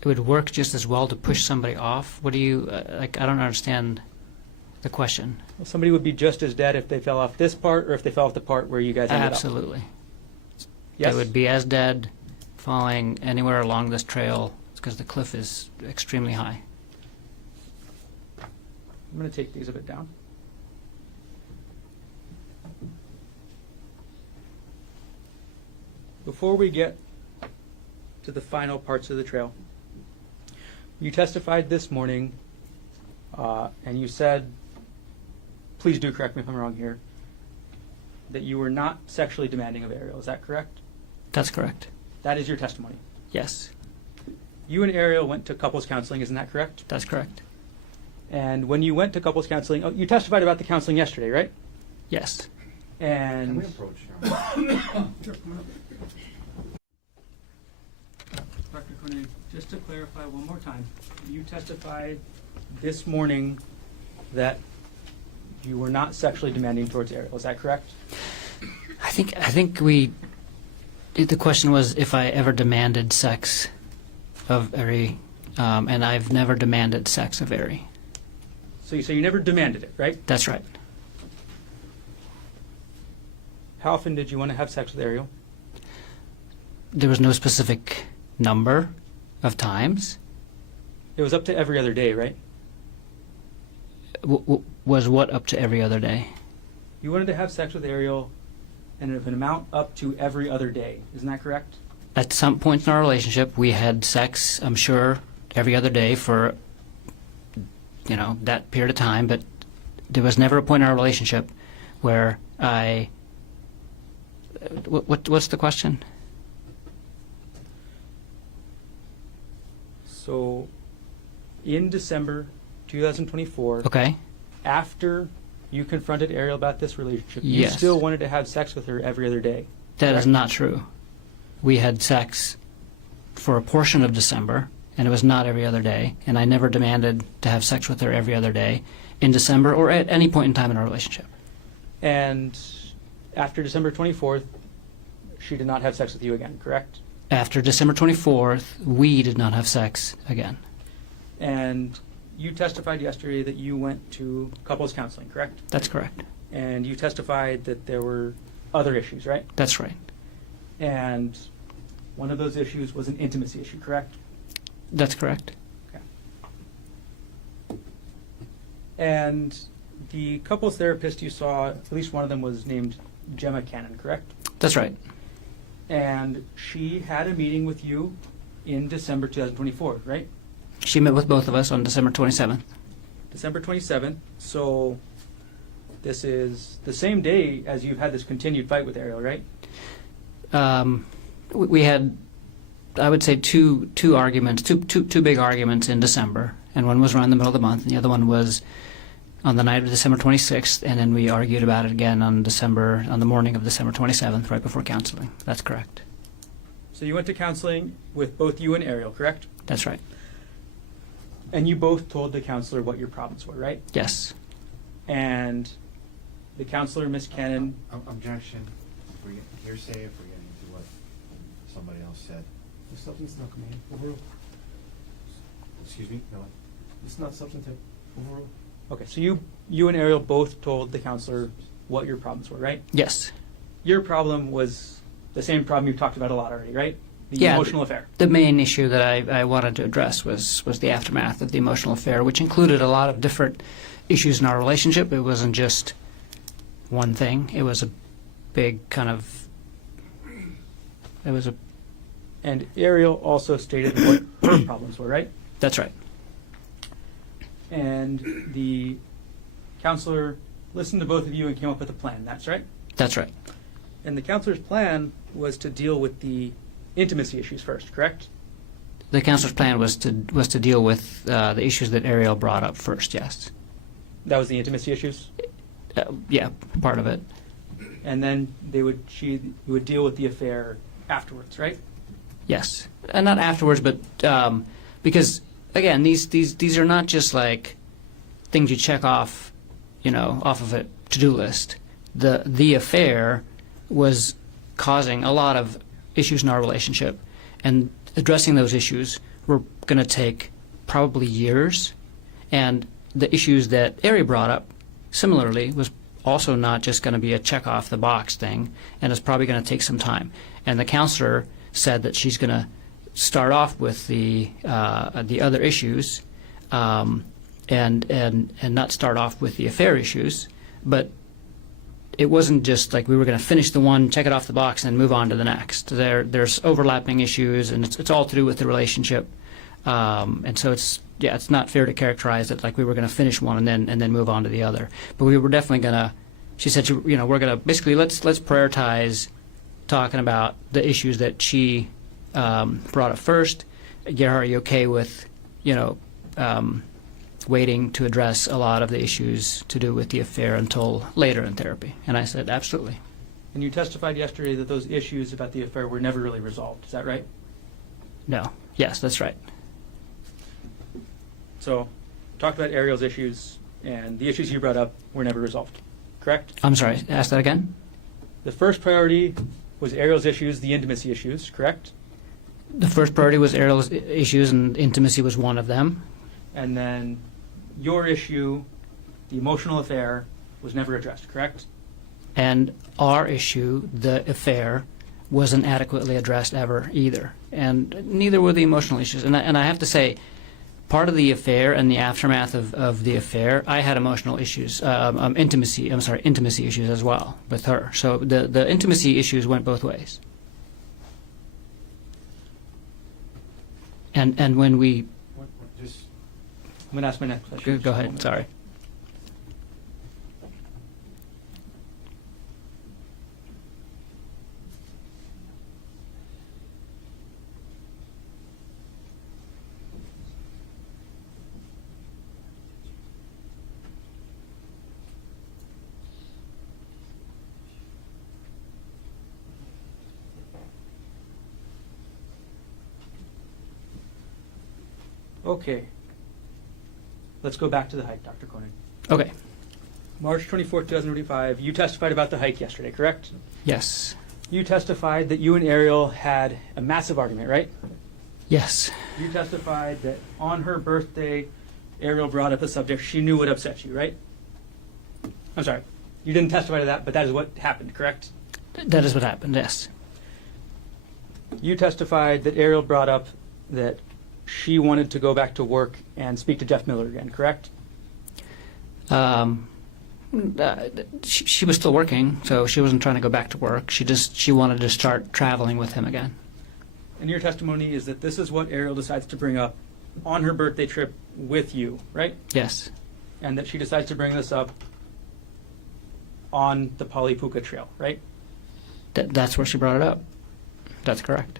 It would work just as well to push somebody off. What do you, like, I don't understand the question. Well, somebody would be just as dead if they fell off this part or if they fell off the part where you guys ended Absolutely. up. Yes? They would be as dead falling anywhere along this trail because the cliff is extremely high. I'm going to take these a bit down. Before we get to the final parts of the trail, you testified this morning, and you said, please do correct me if I'm wrong here, that you were not sexually demanding of Ariel. Is that correct? That's correct. That is your testimony. Yes, You and Ariel went to couples counseling, isn't that correct? that's correct. And when you went to couples counseling, you testified about the counseling yesterday, right? Yes. Can And we approach Dr. Konig, just to clarify one more time, you testified this morning that you were not sexually demanding towards Ariel. Is that correct? I think the question was if I ever demanded sex of Ari, and I've never demanded sex of Ari. So you never demanded it, right? That's right. How often did you want to have sex with Ariel? There was no specific number of times. It was up to every other day, right? Was what up to every other day? You wanted to have sex with Ariel and of an amount up to every other day. Isn't that correct? At some point in our relationship, we had sex, I'm sure, every other day for, that period of time, but there was never a point in our relationship where I... What's the question? So, in December 2024, Okay. after you confronted Ariel about this relationship, you Yes. still wanted to have sex with her every other day. That is correct? not true. We had sex for a portion of December, and it was not every other day, and I never demanded to have sex with her every other day in December or at any point in time in our relationship. And after December 24th, she did not have sex with you again, correct? After December 24th, we did not have sex again. And you testified yesterday that you went to couples counseling, correct? That's correct. And you testified that there were other issues, right? That's right. And one of those issues was an intimacy issue, correct? That's correct. And the couples therapist you saw, at least one of them was named Gemma Cannon, correct? That's right. And she had a meeting with you in December 2024, right? She met with both of us on December 27th. December 27th. So this is the same day as you've had this continued fight with Ariel, right? We had, I would say, two arguments, two big arguments in December, and one was around the middle of the month, and the other one was on the night of December 26th, and then we argued about it again on the morning of December 27th, right before counseling. That's correct. So you went to counseling with both you and Ariel, correct? That's right. And you both told the counselor what your problems were, right? Yes. And the counselor, Miss Cannon, Objection. If we're hearsay, if we're getting into what somebody else said. The substance not coming in. Overrule. Excuse me? No. It's not substantive. Overrule. Okay, so you and Ariel both told the counselor what your problems were, right? Yes. Your problem was the same problem you've talked about a lot already, right? The Yeah, emotional affair. The main issue that I wanted to address was the aftermath of the emotional affair, which included a lot of different issues in our relationship. It wasn't just one thing. It was a big kind of. It was a. And Ariel also stated what her problems were, right? That's right. And the counselor listened to both of you and came up with a plan. That's right. That's right. And the counselor's plan was to deal with the intimacy issues first, correct? The counselor's plan was to deal with the issues that Ariel brought up first. Yes. That was the intimacy issues. Yeah, part of it. And then she would deal with the affair afterwards, right? Yes, and not afterwards, but because again, these are not just like things you check off, off of a to-do list. The affair was causing a lot of issues in our relationship, and addressing those issues were going to take probably years. And the issues that Ari brought up, similarly, was also not just going to be a check off the box thing, and it's probably going to take some time. And the counselor said that she's going to start off with the other issues, and not start off with the affair issues, but it wasn't just like we were going to finish the one, check it off the box, and move on to the next. There's overlapping issues, and it's all to do with the relationship, and so it's not fair to characterize it like we were going to finish one and then move on to the other. But we were definitely going to. She said, we're going to basically let's prioritize talking about the issues that she brought up first. Gerhardt, are you okay with waiting to address a lot of the issues to do with the affair until later in therapy? And I said, absolutely. And you testified yesterday that those issues about the affair were never really resolved. Is that right? No. Yes, that's right. So, talked about Ariel's issues, and the issues you brought up were never resolved. Correct? I'm sorry, ask that again? The first priority was Ariel's issues, the intimacy issues, correct? The first priority was Ariel's issues, and intimacy was one of them. And then your issue, the emotional affair, was never addressed, correct? And our issue, the affair, wasn't adequately addressed ever either. And neither were the emotional issues. And I have to say, part of the affair and the aftermath of the affair, I had emotional issues, intimacy issues as well with her. So the intimacy issues went both ways. And when we... Just I'm going to ask my next question. Go ahead, sorry. Okay. Let's go back to the hike, Dr. Konig. Okay. March 24th, 2025, you testified about the hike yesterday, correct? Yes. You testified that you and Ariel had a massive argument, right? Yes. You testified that on her birthday, Ariel brought up a subject she knew would upset you, right? I'm sorry. You didn't testify to that, but that is what happened, correct? That is what happened, yes. You testified that Ariel brought up that she wanted to go back to work and speak to Jeff Miller again, correct? She was still working, so she wasn't trying to go back to work. She wanted to start traveling with him again. And your testimony is that this is what Ariel decides to bring up on her birthday trip with you, right? Yes. And that she decides to bring this up on the Palipuka Trail, right? That's where she brought it up. That's correct.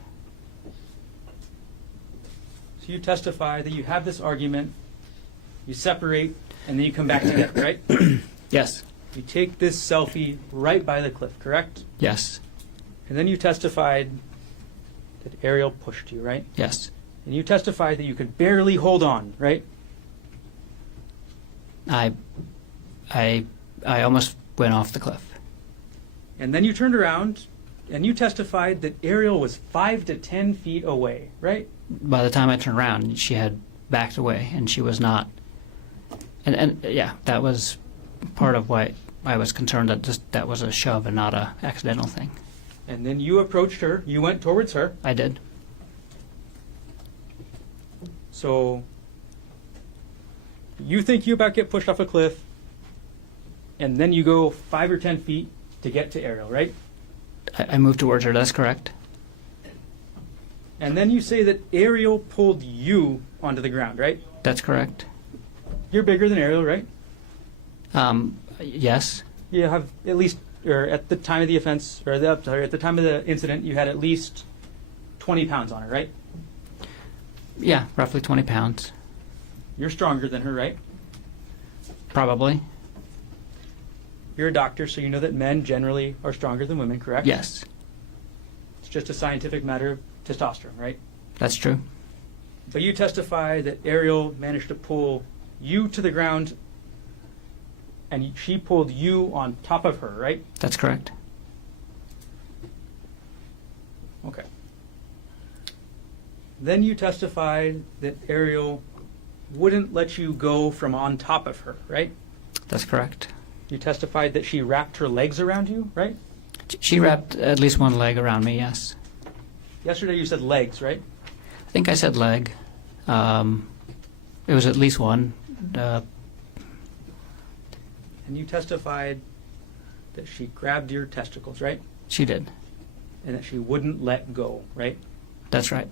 So you testify that you have this argument, you separate, and then you come back together, right? Yes. You take this selfie right by the cliff, correct? Yes. And then you testified that Ariel pushed you, right? Yes. And you testified that you could barely hold on, right? I almost went off the cliff. And then you turned around And you testified that Ariel was 5 to 10 feet away, right? By the time I turned around, she had backed away, and she was not. And yeah, that was part of why I was concerned that that was a shove and not a accidental thing. And then you approached her. You went towards her. I did. So you think you about get pushed off a cliff, and then you go 5 or 10 feet to get to Ariel, right? I moved towards her. That's correct. And then you say that Ariel pulled you onto the ground, right? That's correct. You're bigger than Ariel, right? Yes. You have at least, or at the time of the offense, or at the time of the incident, you had at least 20 pounds on her, right? Yeah, roughly 20 pounds. You're stronger than her, right? Probably. You're a doctor, so you know that men generally are stronger than women, correct? Yes. It's just a scientific matter of testosterone, right? That's true. But you testify that Ariel managed to pull you to the ground, and she pulled you on top of her, right? That's correct. Okay. Then you testified that Ariel wouldn't let you go from on top of her, right? That's correct. You testified that she wrapped her legs around you, right? She wrapped at least one leg around me, yes. Yesterday you said legs, right? I think I said leg. It was at least one. And you testified that she grabbed your testicles, right? She did. And that she wouldn't let go, right? That's right.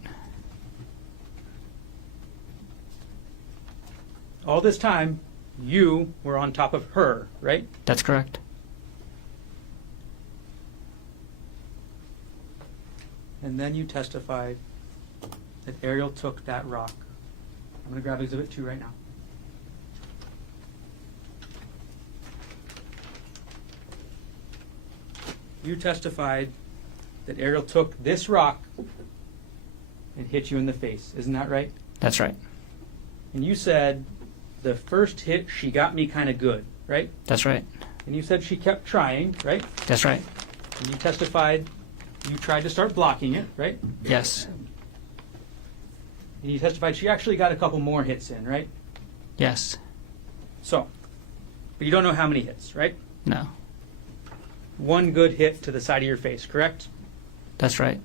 All this time, you were on top of her, right? That's correct. And then you testified that Ariel took that rock. I'm going to grab Exhibit 2 right now. You testified that Ariel took this rock and hit you in the face. Isn't that right? That's right. And you said the first hit, she got me kind of good, right? That's right. And you said she kept trying, right? That's right. And you testified you tried to start blocking it, right? Yes. And you testified she actually got a couple more hits in, right? Yes. So, but you don't know how many hits, right? No. One good hit to the side of your face, correct? That's right.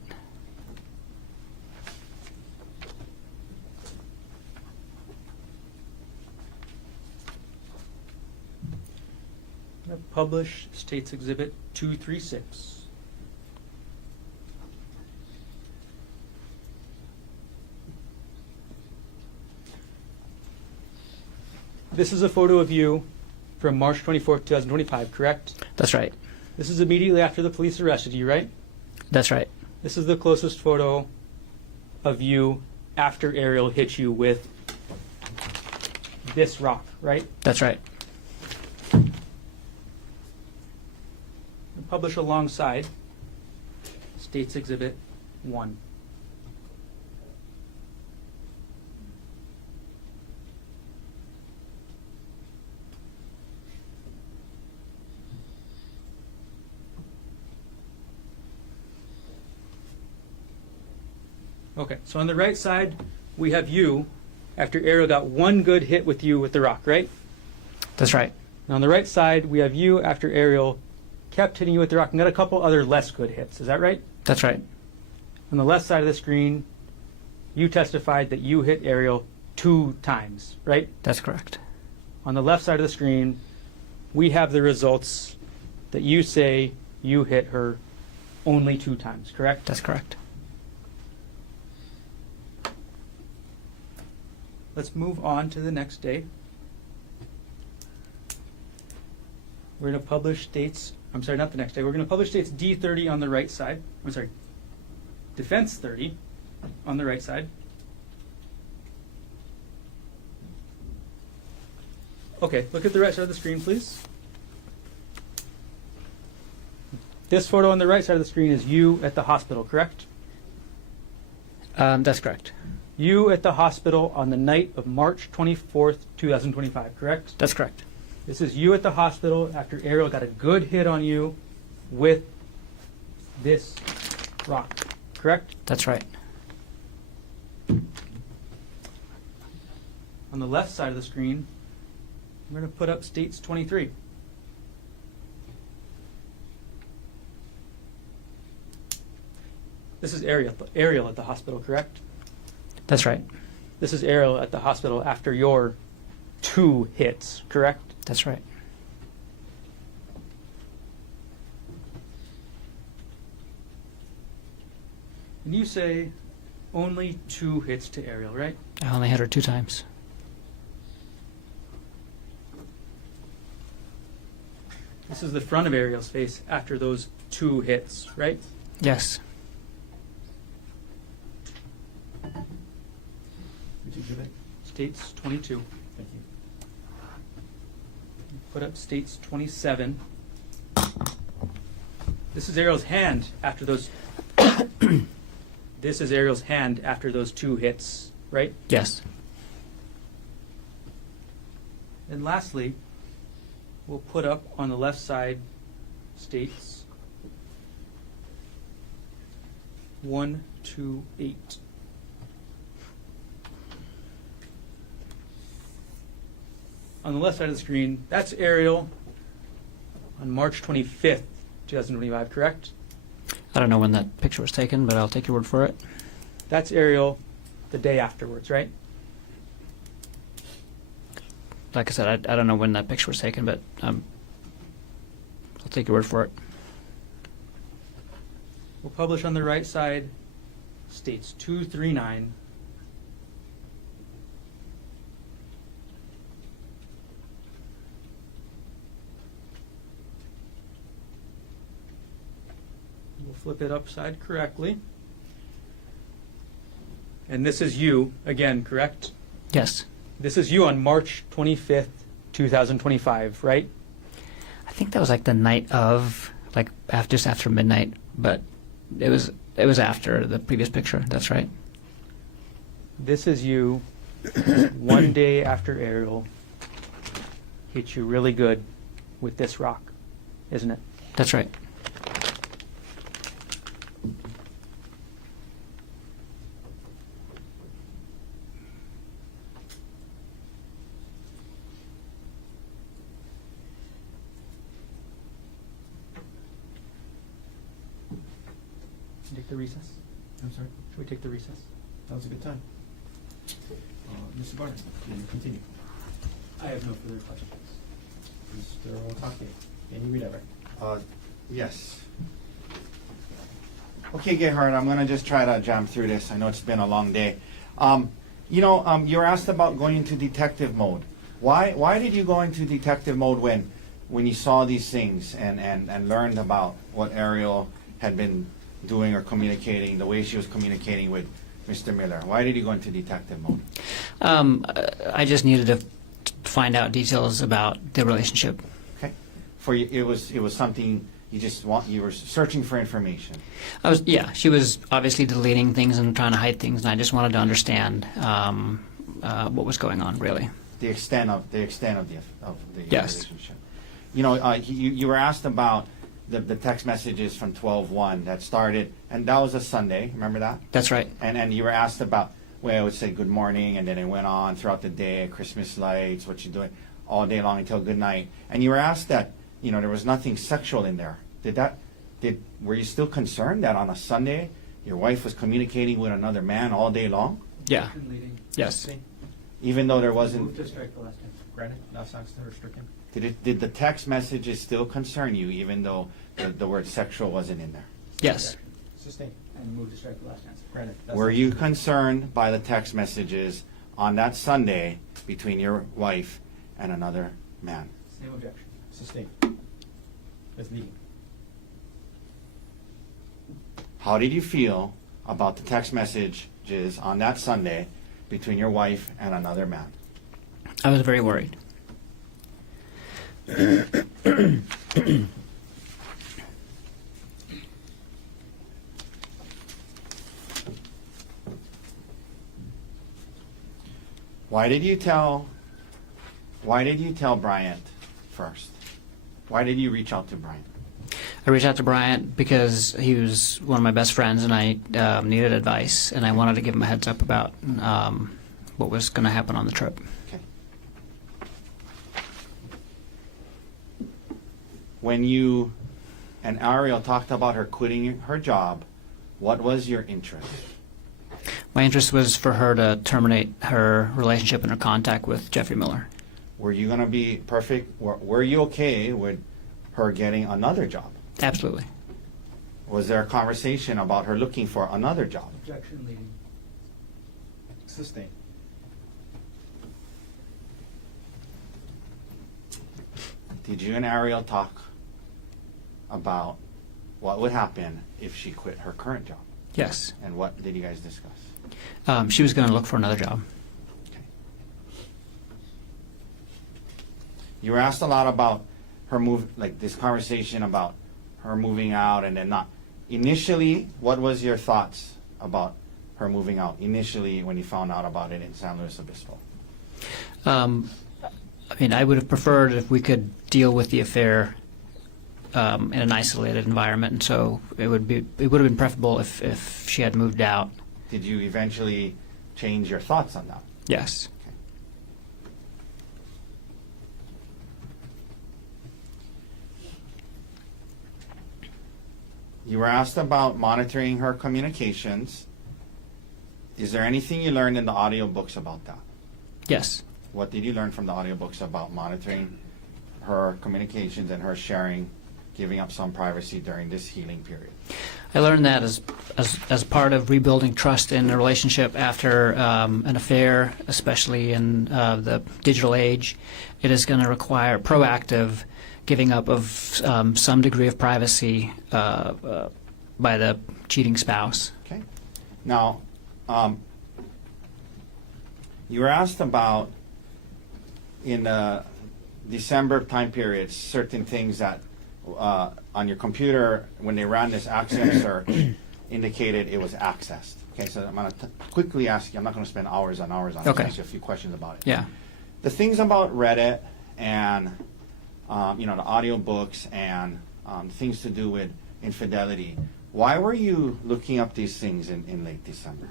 I'm going to publish State's Exhibit 236. This is a photo of you from March 24th, 2025, correct? That's right. This is immediately after the police arrested you, right? That's right. This is the closest photo of you after Ariel hit you with this rock, right? That's right. Publish alongside State's Exhibit 1. Okay, so on the right side, we have you after Ariel got one good hit with you with the rock, right? That's right. And on the right side, we have you after Ariel kept hitting you with the rock and got a couple other less good hits. Is that right? That's right. On the left side of the screen, you testified that you hit Ariel 2 times, right? That's correct. On the left side of the screen, we have the results that you say you hit her only 2 times, correct? That's correct. Let's move on to the next day. We're going to publish States, I'm sorry, not the next day. We're going to publish States D30 on the right side. I'm sorry, Defense 30 on the right side. Okay, look at the right side of the screen, please. This photo on the right side of the screen is you at the hospital, correct? That's correct. You at the hospital on the night of March 24th, 2025, correct? That's correct. This is you at the hospital after Ariel got a good hit on you with this rock, correct? That's right. On the left side of the screen, I'm going to put up states 23. This is Ariel at the hospital, correct? That's right. This is Ariel at the hospital after your 2 hits, correct? That's right. And you say only 2 hits to Ariel, right? I only hit her 2 times. This is the front of Ariel's face after those 2 hits, right? Yes. Would you do that? States 22. Thank you. Put up states 27. This is Ariel's hand after those. This is Ariel's hand after those 2 hits, right? Yes. And lastly, we'll put up on the left side states 1, 2, 8. On the left side of the screen, that's Ariel on March 25th, 2025, correct? I don't know when that picture was taken, but I'll take your word for it. That's Ariel the day afterwards, right? Like I said, I don't know when that picture was taken, but I'll take your word for it. We'll publish on the right side states 2, 3, 9. We'll flip it upside correctly. And this is you again, correct? Yes. This is you on March 25th, 2025, right? I think that was like the night of, like just after midnight, but it was after the previous picture. That's right. This is you one day after Ariel hit you really good with this rock, isn't it? That's right. Take the recess. I'm sorry. Should we take the recess? That was a good time. Mr. Barner, can you continue? I have no further questions. Mr. Otake, can you read that right? Yes. Okay, Gerhardt, I'm gonna just try to jam through this. I know it's been a long day. You were asked about going into detective mode. Why did you go into detective mode when you saw these things and learned about what Ariel had been doing or communicating, the way she was communicating with Mr. Miller? Why did you go into detective mode? I just needed to find out details about the relationship. Okay. For you, it was something you were searching for information. She was obviously deleting things and trying to hide things, and I just wanted to understand what was going on, really. The extent of the Yes. relationship. You were asked about the text messages from 12/1 that started, and that was a Sunday. Remember that? That's right. And you were asked about, well, I would say good morning, and then it went on throughout the day, Christmas lights, what you doing, all day long until good night. And you were asked that, there was nothing sexual in there. Were you still concerned that on a Sunday your wife was communicating with another man all day long, Yeah. Yes. even though there Move wasn't? to strike the last time. Granted, now sounds to her stricken. Did the text messages still concern you, even though the word sexual wasn't in there? Yes. Sustained. And move to strike the last answer. Granted. that Were sounds you stricken. concerned by the text messages on that Sunday between your wife and another man? Same objection. Sustained. That's leading. How did you feel about the text messages on that Sunday between your wife and another man? I was very worried. Why did you tell Bryant first? Why did you reach out to Bryant? I reached out to Bryant because he was one of my best friends, and I needed advice, and I wanted to give him a heads up about what was going to happen on the trip. Okay. When you and Ariel talked about her quitting her job, what was your interest? My interest was for her to terminate her relationship and her contact with Jeffrey Miller. Were you going to be perfect? Were you okay with her getting another job? Absolutely. Was there a conversation about her looking for another job? Objection leading. Sustain. Did you and Ariel talk about what would happen if she quit her current job? Yes. And what did you guys discuss? She was going to look for another job. Okay. You were asked a lot about her move, like this conversation about her moving out and then not. Initially, what was your thoughts about her moving out? Initially, when you found out about it in San Luis Obispo? I mean, I would have preferred if we could deal with the affair in an isolated environment, and so it would have been preferable if she had moved out. Did you eventually change your thoughts on that? Yes. You were asked about monitoring her communications. Is there anything you learned in the audiobooks about that? Yes. What did you learn from the audiobooks about monitoring her communications and her sharing, giving up some privacy during this healing period? I learned that as part of rebuilding trust in a relationship after an affair, especially in the digital age, it is going to require proactive giving up of some degree of privacy by the cheating spouse. Okay. Now, you were asked about in the December time period certain things that on your computer when they ran this access search indicated it was accessed. Okay, so I'm going to quickly ask you. I'm not going to spend hours on hours on it. Okay. Ask you a few questions about it. Yeah. The things about Reddit and the audiobooks and things to do with infidelity. Why were you looking up these things in late December?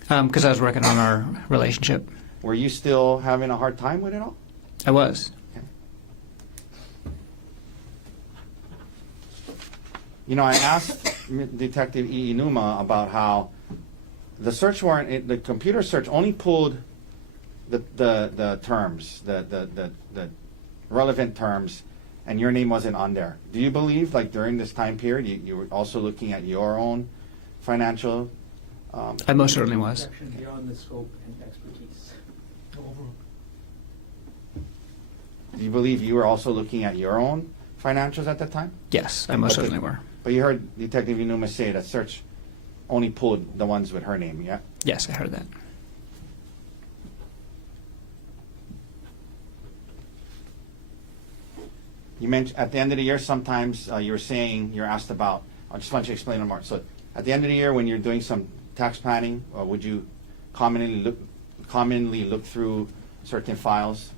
Because I was working on our relationship. Were you still having a hard time with it all? I was. You know, I asked Detective Inuma about how the search warrant, the computer search, only pulled the terms, the relevant terms, and your name wasn't on there. Do you believe, like during this time period, you were also looking at your own financial? I most certainly was. Objection beyond the scope and expertise. Do you believe you were also looking at your own financials at that time? Yes, I most Okay. certainly were. But you heard Detective Inuma say that search only pulled the ones with her name, yeah? Yes, I heard that. You mentioned at the end of the year, sometimes you were saying, you're asked about, I just want you to explain it more. So at the end of the year, when you're doing some tax planning, would you commonly look through certain files?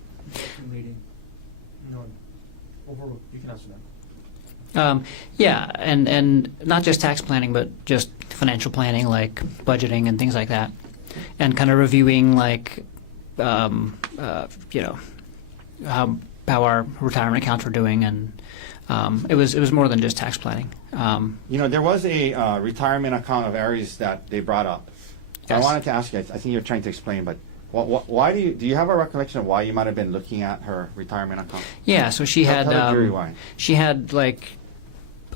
Leading. No, overruled. You can answer that. Yeah, and not just tax planning, but just financial planning, like budgeting and things like that, and kind of reviewing, like, how our retirement accounts were doing, and it was more than just tax planning. There was a retirement account of Aries that they brought up. Yes. I wanted to ask you, I think you're trying to explain, but why do you have a recollection of why you might have been looking at her retirement account? Yeah, so she had Tell the jury why. she had like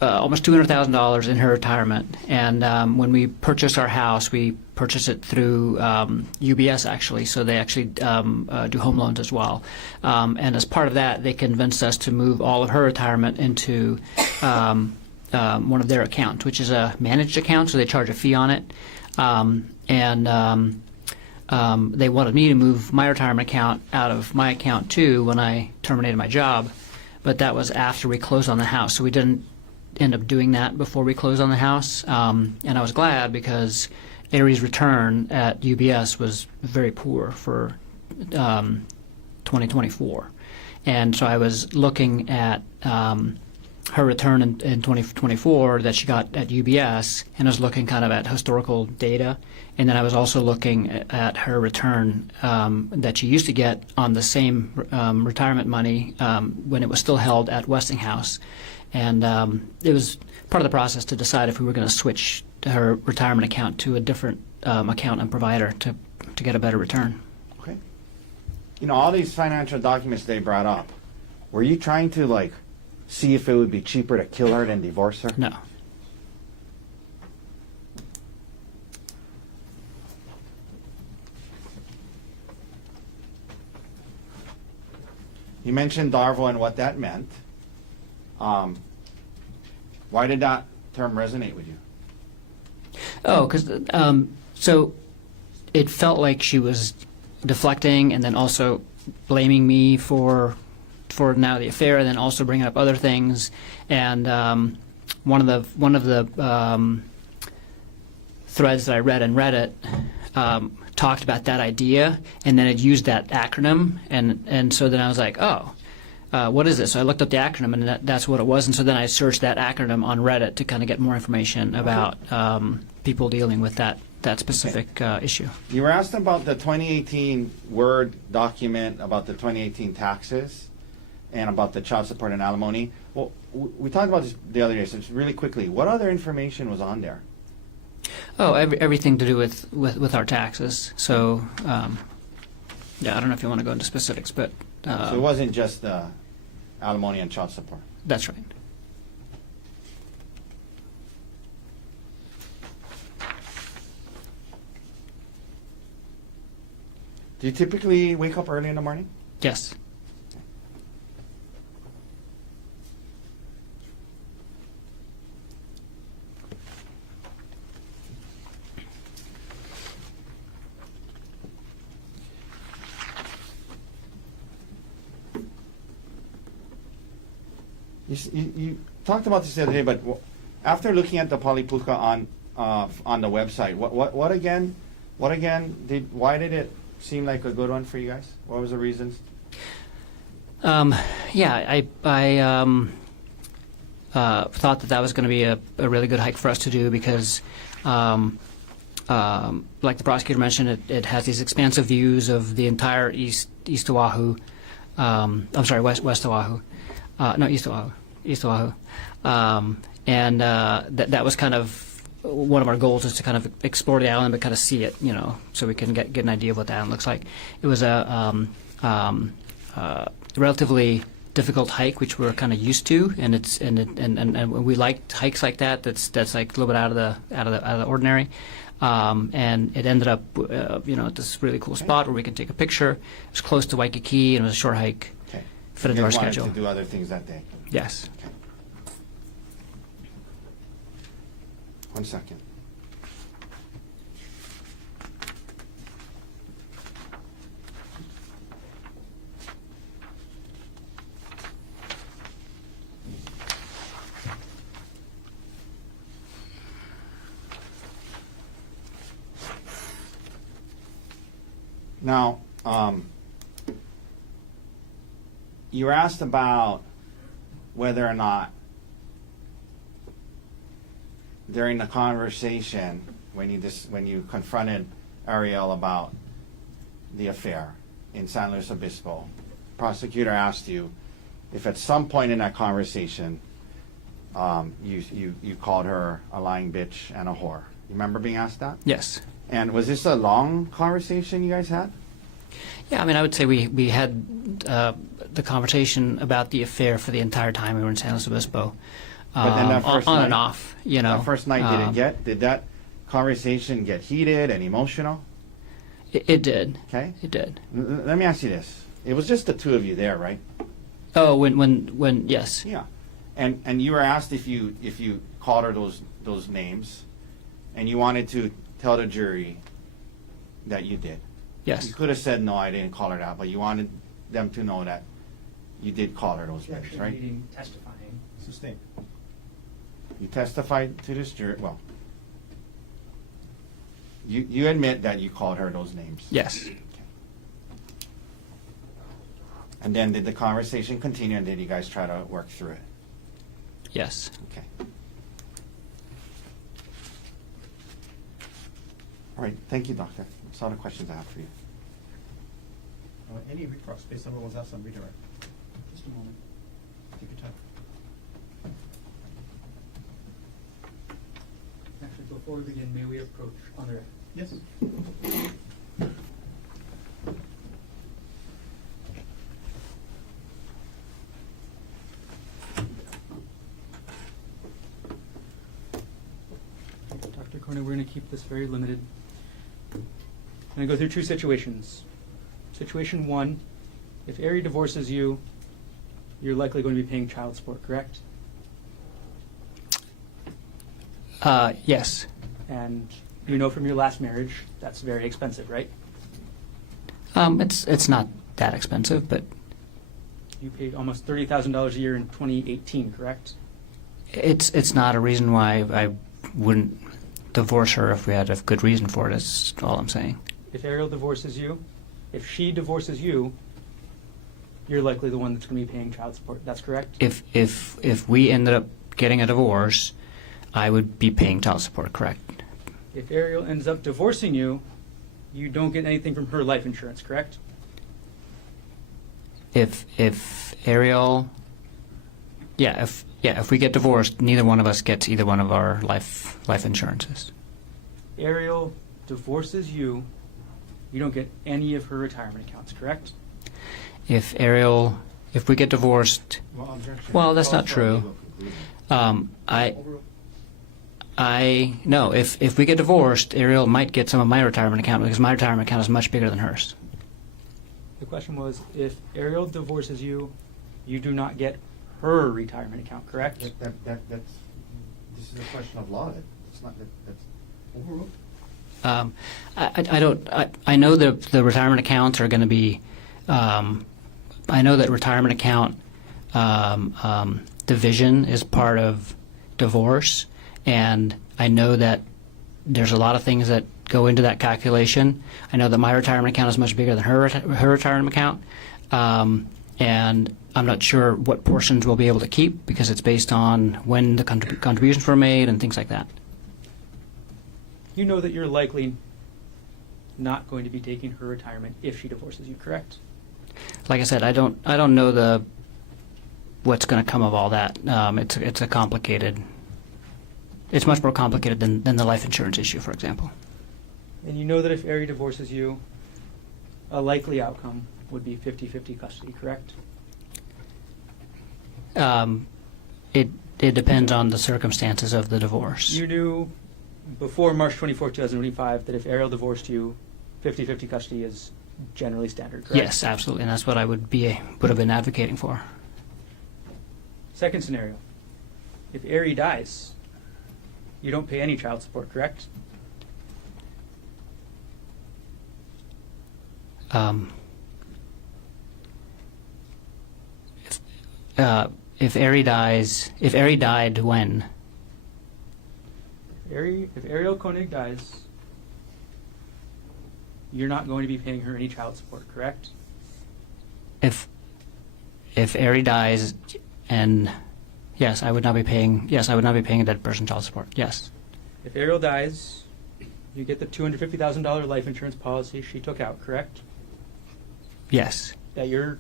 almost $200,000 in her retirement, and when we purchased our house, we purchased it through UBS actually. So they actually do home loans as well, and as part of that, they convinced us to move all of her retirement into one of their accounts, which is a managed account. So they charge a fee on it, and they wanted me to move my retirement account out of my account too when I terminated my job, but that was after we closed on the house. So we didn't end up doing that before we closed on the house, and I was glad because Aries' return at UBS was very poor for 2024, and so I was looking at her return in 2024 that she got at UBS, and I was looking kind of at historical data, and then I was also looking at her return that she used to get on the same retirement money when it was still held at Westinghouse, and it was part of the process to decide if we were going to switch her retirement account to a different account and provider to get a better return. Okay. You know, all these financial documents they brought up, were you trying to, like, see if it would be cheaper to kill her than divorce her? No. You mentioned Darvo and what that meant. Why did that term resonate with you? Oh, because so it felt like she was deflecting and then also blaming me for now the affair, and then also bringing up other things. And one of the threads that I read in Reddit talked about that idea, and then it used that acronym, and so then I was like, oh. What is this? So I looked up the acronym, and that's what it was. And so then I searched that acronym on Reddit to kind of get more information about people dealing with that specific issue. You were asked about the 2018 Word document about the 2018 taxes and about the child support and alimony. Well, we talked about this the other day, so just really quickly, what other information was on there? Oh, everything to do with our taxes. So, yeah, I don't know if you want to go into specifics, but... So it wasn't just alimony and child support. That's right. Do you typically wake up early in the morning? Yes. You talked about this the other day, but after looking at the Palipuka on the website, what again? Why did it seem like a good one for you guys? What was the reasons? Yeah, I thought that was going to be a really good hike for us to do because, like the prosecutor mentioned, it has these expansive views of the entire East Oahu. I'm sorry, West Oahu. No, East Oahu. And that was kind of one of our goals, is to kind of explore the island but kind of see it, so we can get an idea of what the island looks like. It was a relatively difficult hike, which we're kind of used to, and we liked hikes like that. That's like a little bit out of the ordinary. And it ended up, at this really cool spot where we can take a picture. It was close to Waikiki, and it was a short hike. Okay. Fit into our You guys schedule. wanted to do other things that day. Yes. Okay. 1 second. Now, you were asked about whether or not during the conversation when you confronted Ariel about the affair in San Luis Obispo, prosecutor asked you if at some point in that conversation you called her a lying bitch and a whore. You remember being asked that? Yes. And was this a long conversation you guys had? Yeah, I mean, I would say we had the conversation about the affair for the entire time we were in San Luis Obispo. But then that first on night, and off, That first night, did that conversation get heated and emotional? It did. Okay. It did. Let me ask you this. It was just the two of you there, right? Oh, when yes. Yeah. And you were asked if you called her those names, and you wanted to tell the jury that you did. Yes. You could have said, no, I didn't call her that, but you wanted them to know that you did call her those names, right? Testifying. Sustained. You testified to this jury. Well, you admit that you called her those names. Yes. Okay. And then did the conversation continue, and did you guys try to work through it? Yes. Okay. All right, thank you, doctor. That's all the questions I have for you. Any remarks based on what was asked on redirect? Just a moment. Take your time. Actually, before we begin, may we approach on the record? Yes. Dr. Konig, we're going to keep this very limited. I'm going to go through two situations. Situation one, if Ari divorces you, you're likely going to be paying child support, correct? Yes. And you know from your last marriage, that's very expensive, right? It's not that expensive, but You paid almost $30,000 a year in 2018, correct? it's not a reason why I wouldn't divorce her if we had a good reason for it. That's all I'm saying. If Ariel divorces you, if she divorces you, you're likely the one that's going to be paying child support. That's correct? If we ended up getting a divorce, I would be paying child support. Correct. If Ariel ends up divorcing you, you don't get anything from her life insurance, correct? If Ariel, if we get divorced, neither one of us gets either one of our life insurances. Ariel divorces you, you don't get any of her retirement accounts, correct? If we get divorced, well, that's not true. No. If we get divorced, Ariel might get some of my retirement account because my retirement account is much bigger than hers. The question was, if Ariel divorces you, you do not get her retirement account, correct? That's this is a question of law. It's not that's overruled. I know the retirement accounts are going to be. I know that retirement account division is part of divorce, and I know that there's a lot of things that go into that calculation. I know that my retirement account is much bigger than her retirement account, and I'm not sure what portions we'll be able to keep because it's based on when the contributions were made and things like that. You know that you're likely not going to be taking her retirement if she divorces you, correct? Like I said, I don't know what's going to come of all that. It's a complicated. It's much more complicated than the life insurance issue, for example. And you know that if Ari divorces you, a likely outcome would be 50-50 custody, correct? It depends on the circumstances of the divorce. You knew before March 24, 2025 that if Ariel divorced you, 50-50 custody is generally standard, correct? Yes, absolutely, and that's what I would have been advocating for. Second scenario, if Ari dies, you don't pay any child support, correct? If Ari died when? If Ariel Konig dies, you're not going to be paying her any child support, correct? If Ari dies, and yes, I would not be paying. Yes, I would not be paying a dead person child support. Yes. If Ariel dies, you get the $250,000 life insurance policy she took out, correct? Yes. That your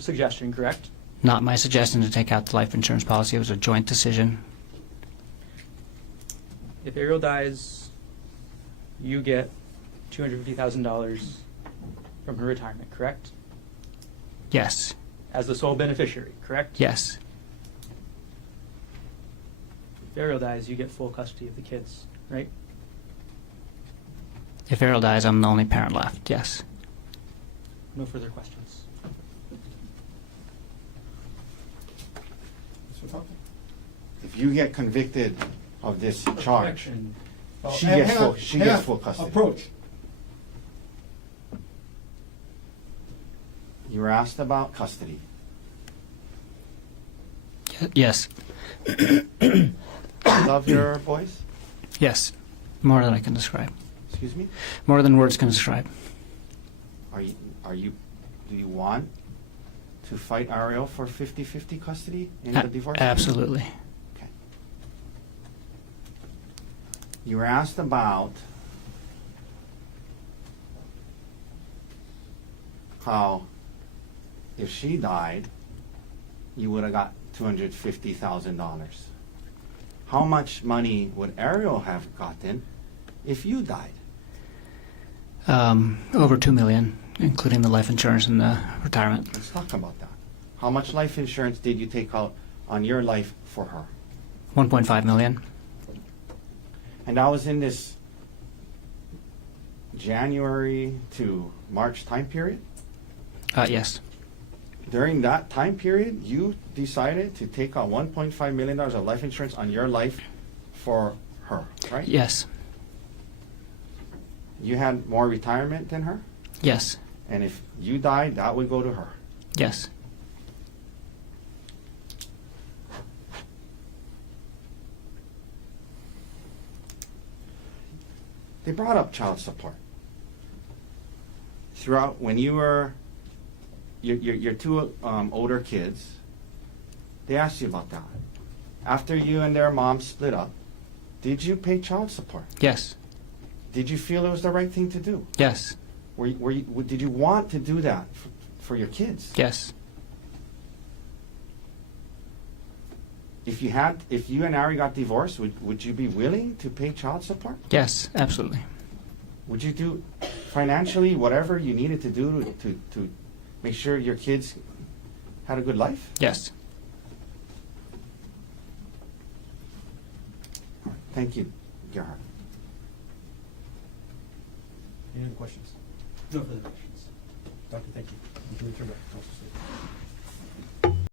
suggestion, correct? Not my suggestion to take out the life insurance policy. It was a joint decision. If Ariel dies, you get $250,000 from her retirement, correct? Yes. As the sole beneficiary, correct? Yes. If Ariel dies, you get full custody of the kids, right? If Ariel dies, I'm the only parent left. Yes. No further questions. If you get convicted of this charge, Objection. she gets full custody. Approach. You were asked about custody. Yes. Love your boys? Yes. More than I can describe. Excuse me? More than words can describe. Do you want to fight Ariel for 50-50 custody in the divorce? Absolutely. Okay. You were asked about how if she died, you would have got $250,000. How much money would Ariel have gotten if you died? Over $2 million, including the life insurance and the retirement. Let's talk about that. How much life insurance did you take out on your life for her? $1.5 million. And that was in this January to March time period? Yes. During that time period, you decided to take out $1.5 million of life insurance on your life for her, right? Yes. You had more retirement than her? Yes. And if you died, that would go to her. Yes. They brought up child support. Throughout, when you were your two older kids, they asked you about that. After you and their mom split up, did you pay child support? Yes. Did you feel it was the right thing to do? Yes. Did you want to do that for your kids? Yes. If you and Ari got divorced, would you be willing to pay child support? Yes. Absolutely. Would you do financially whatever you needed to do to make sure your kids had a good life? Yes. Thank you, Gerhardt. Any other questions? No further questions. Doctor, thank you. You can return back to council seat.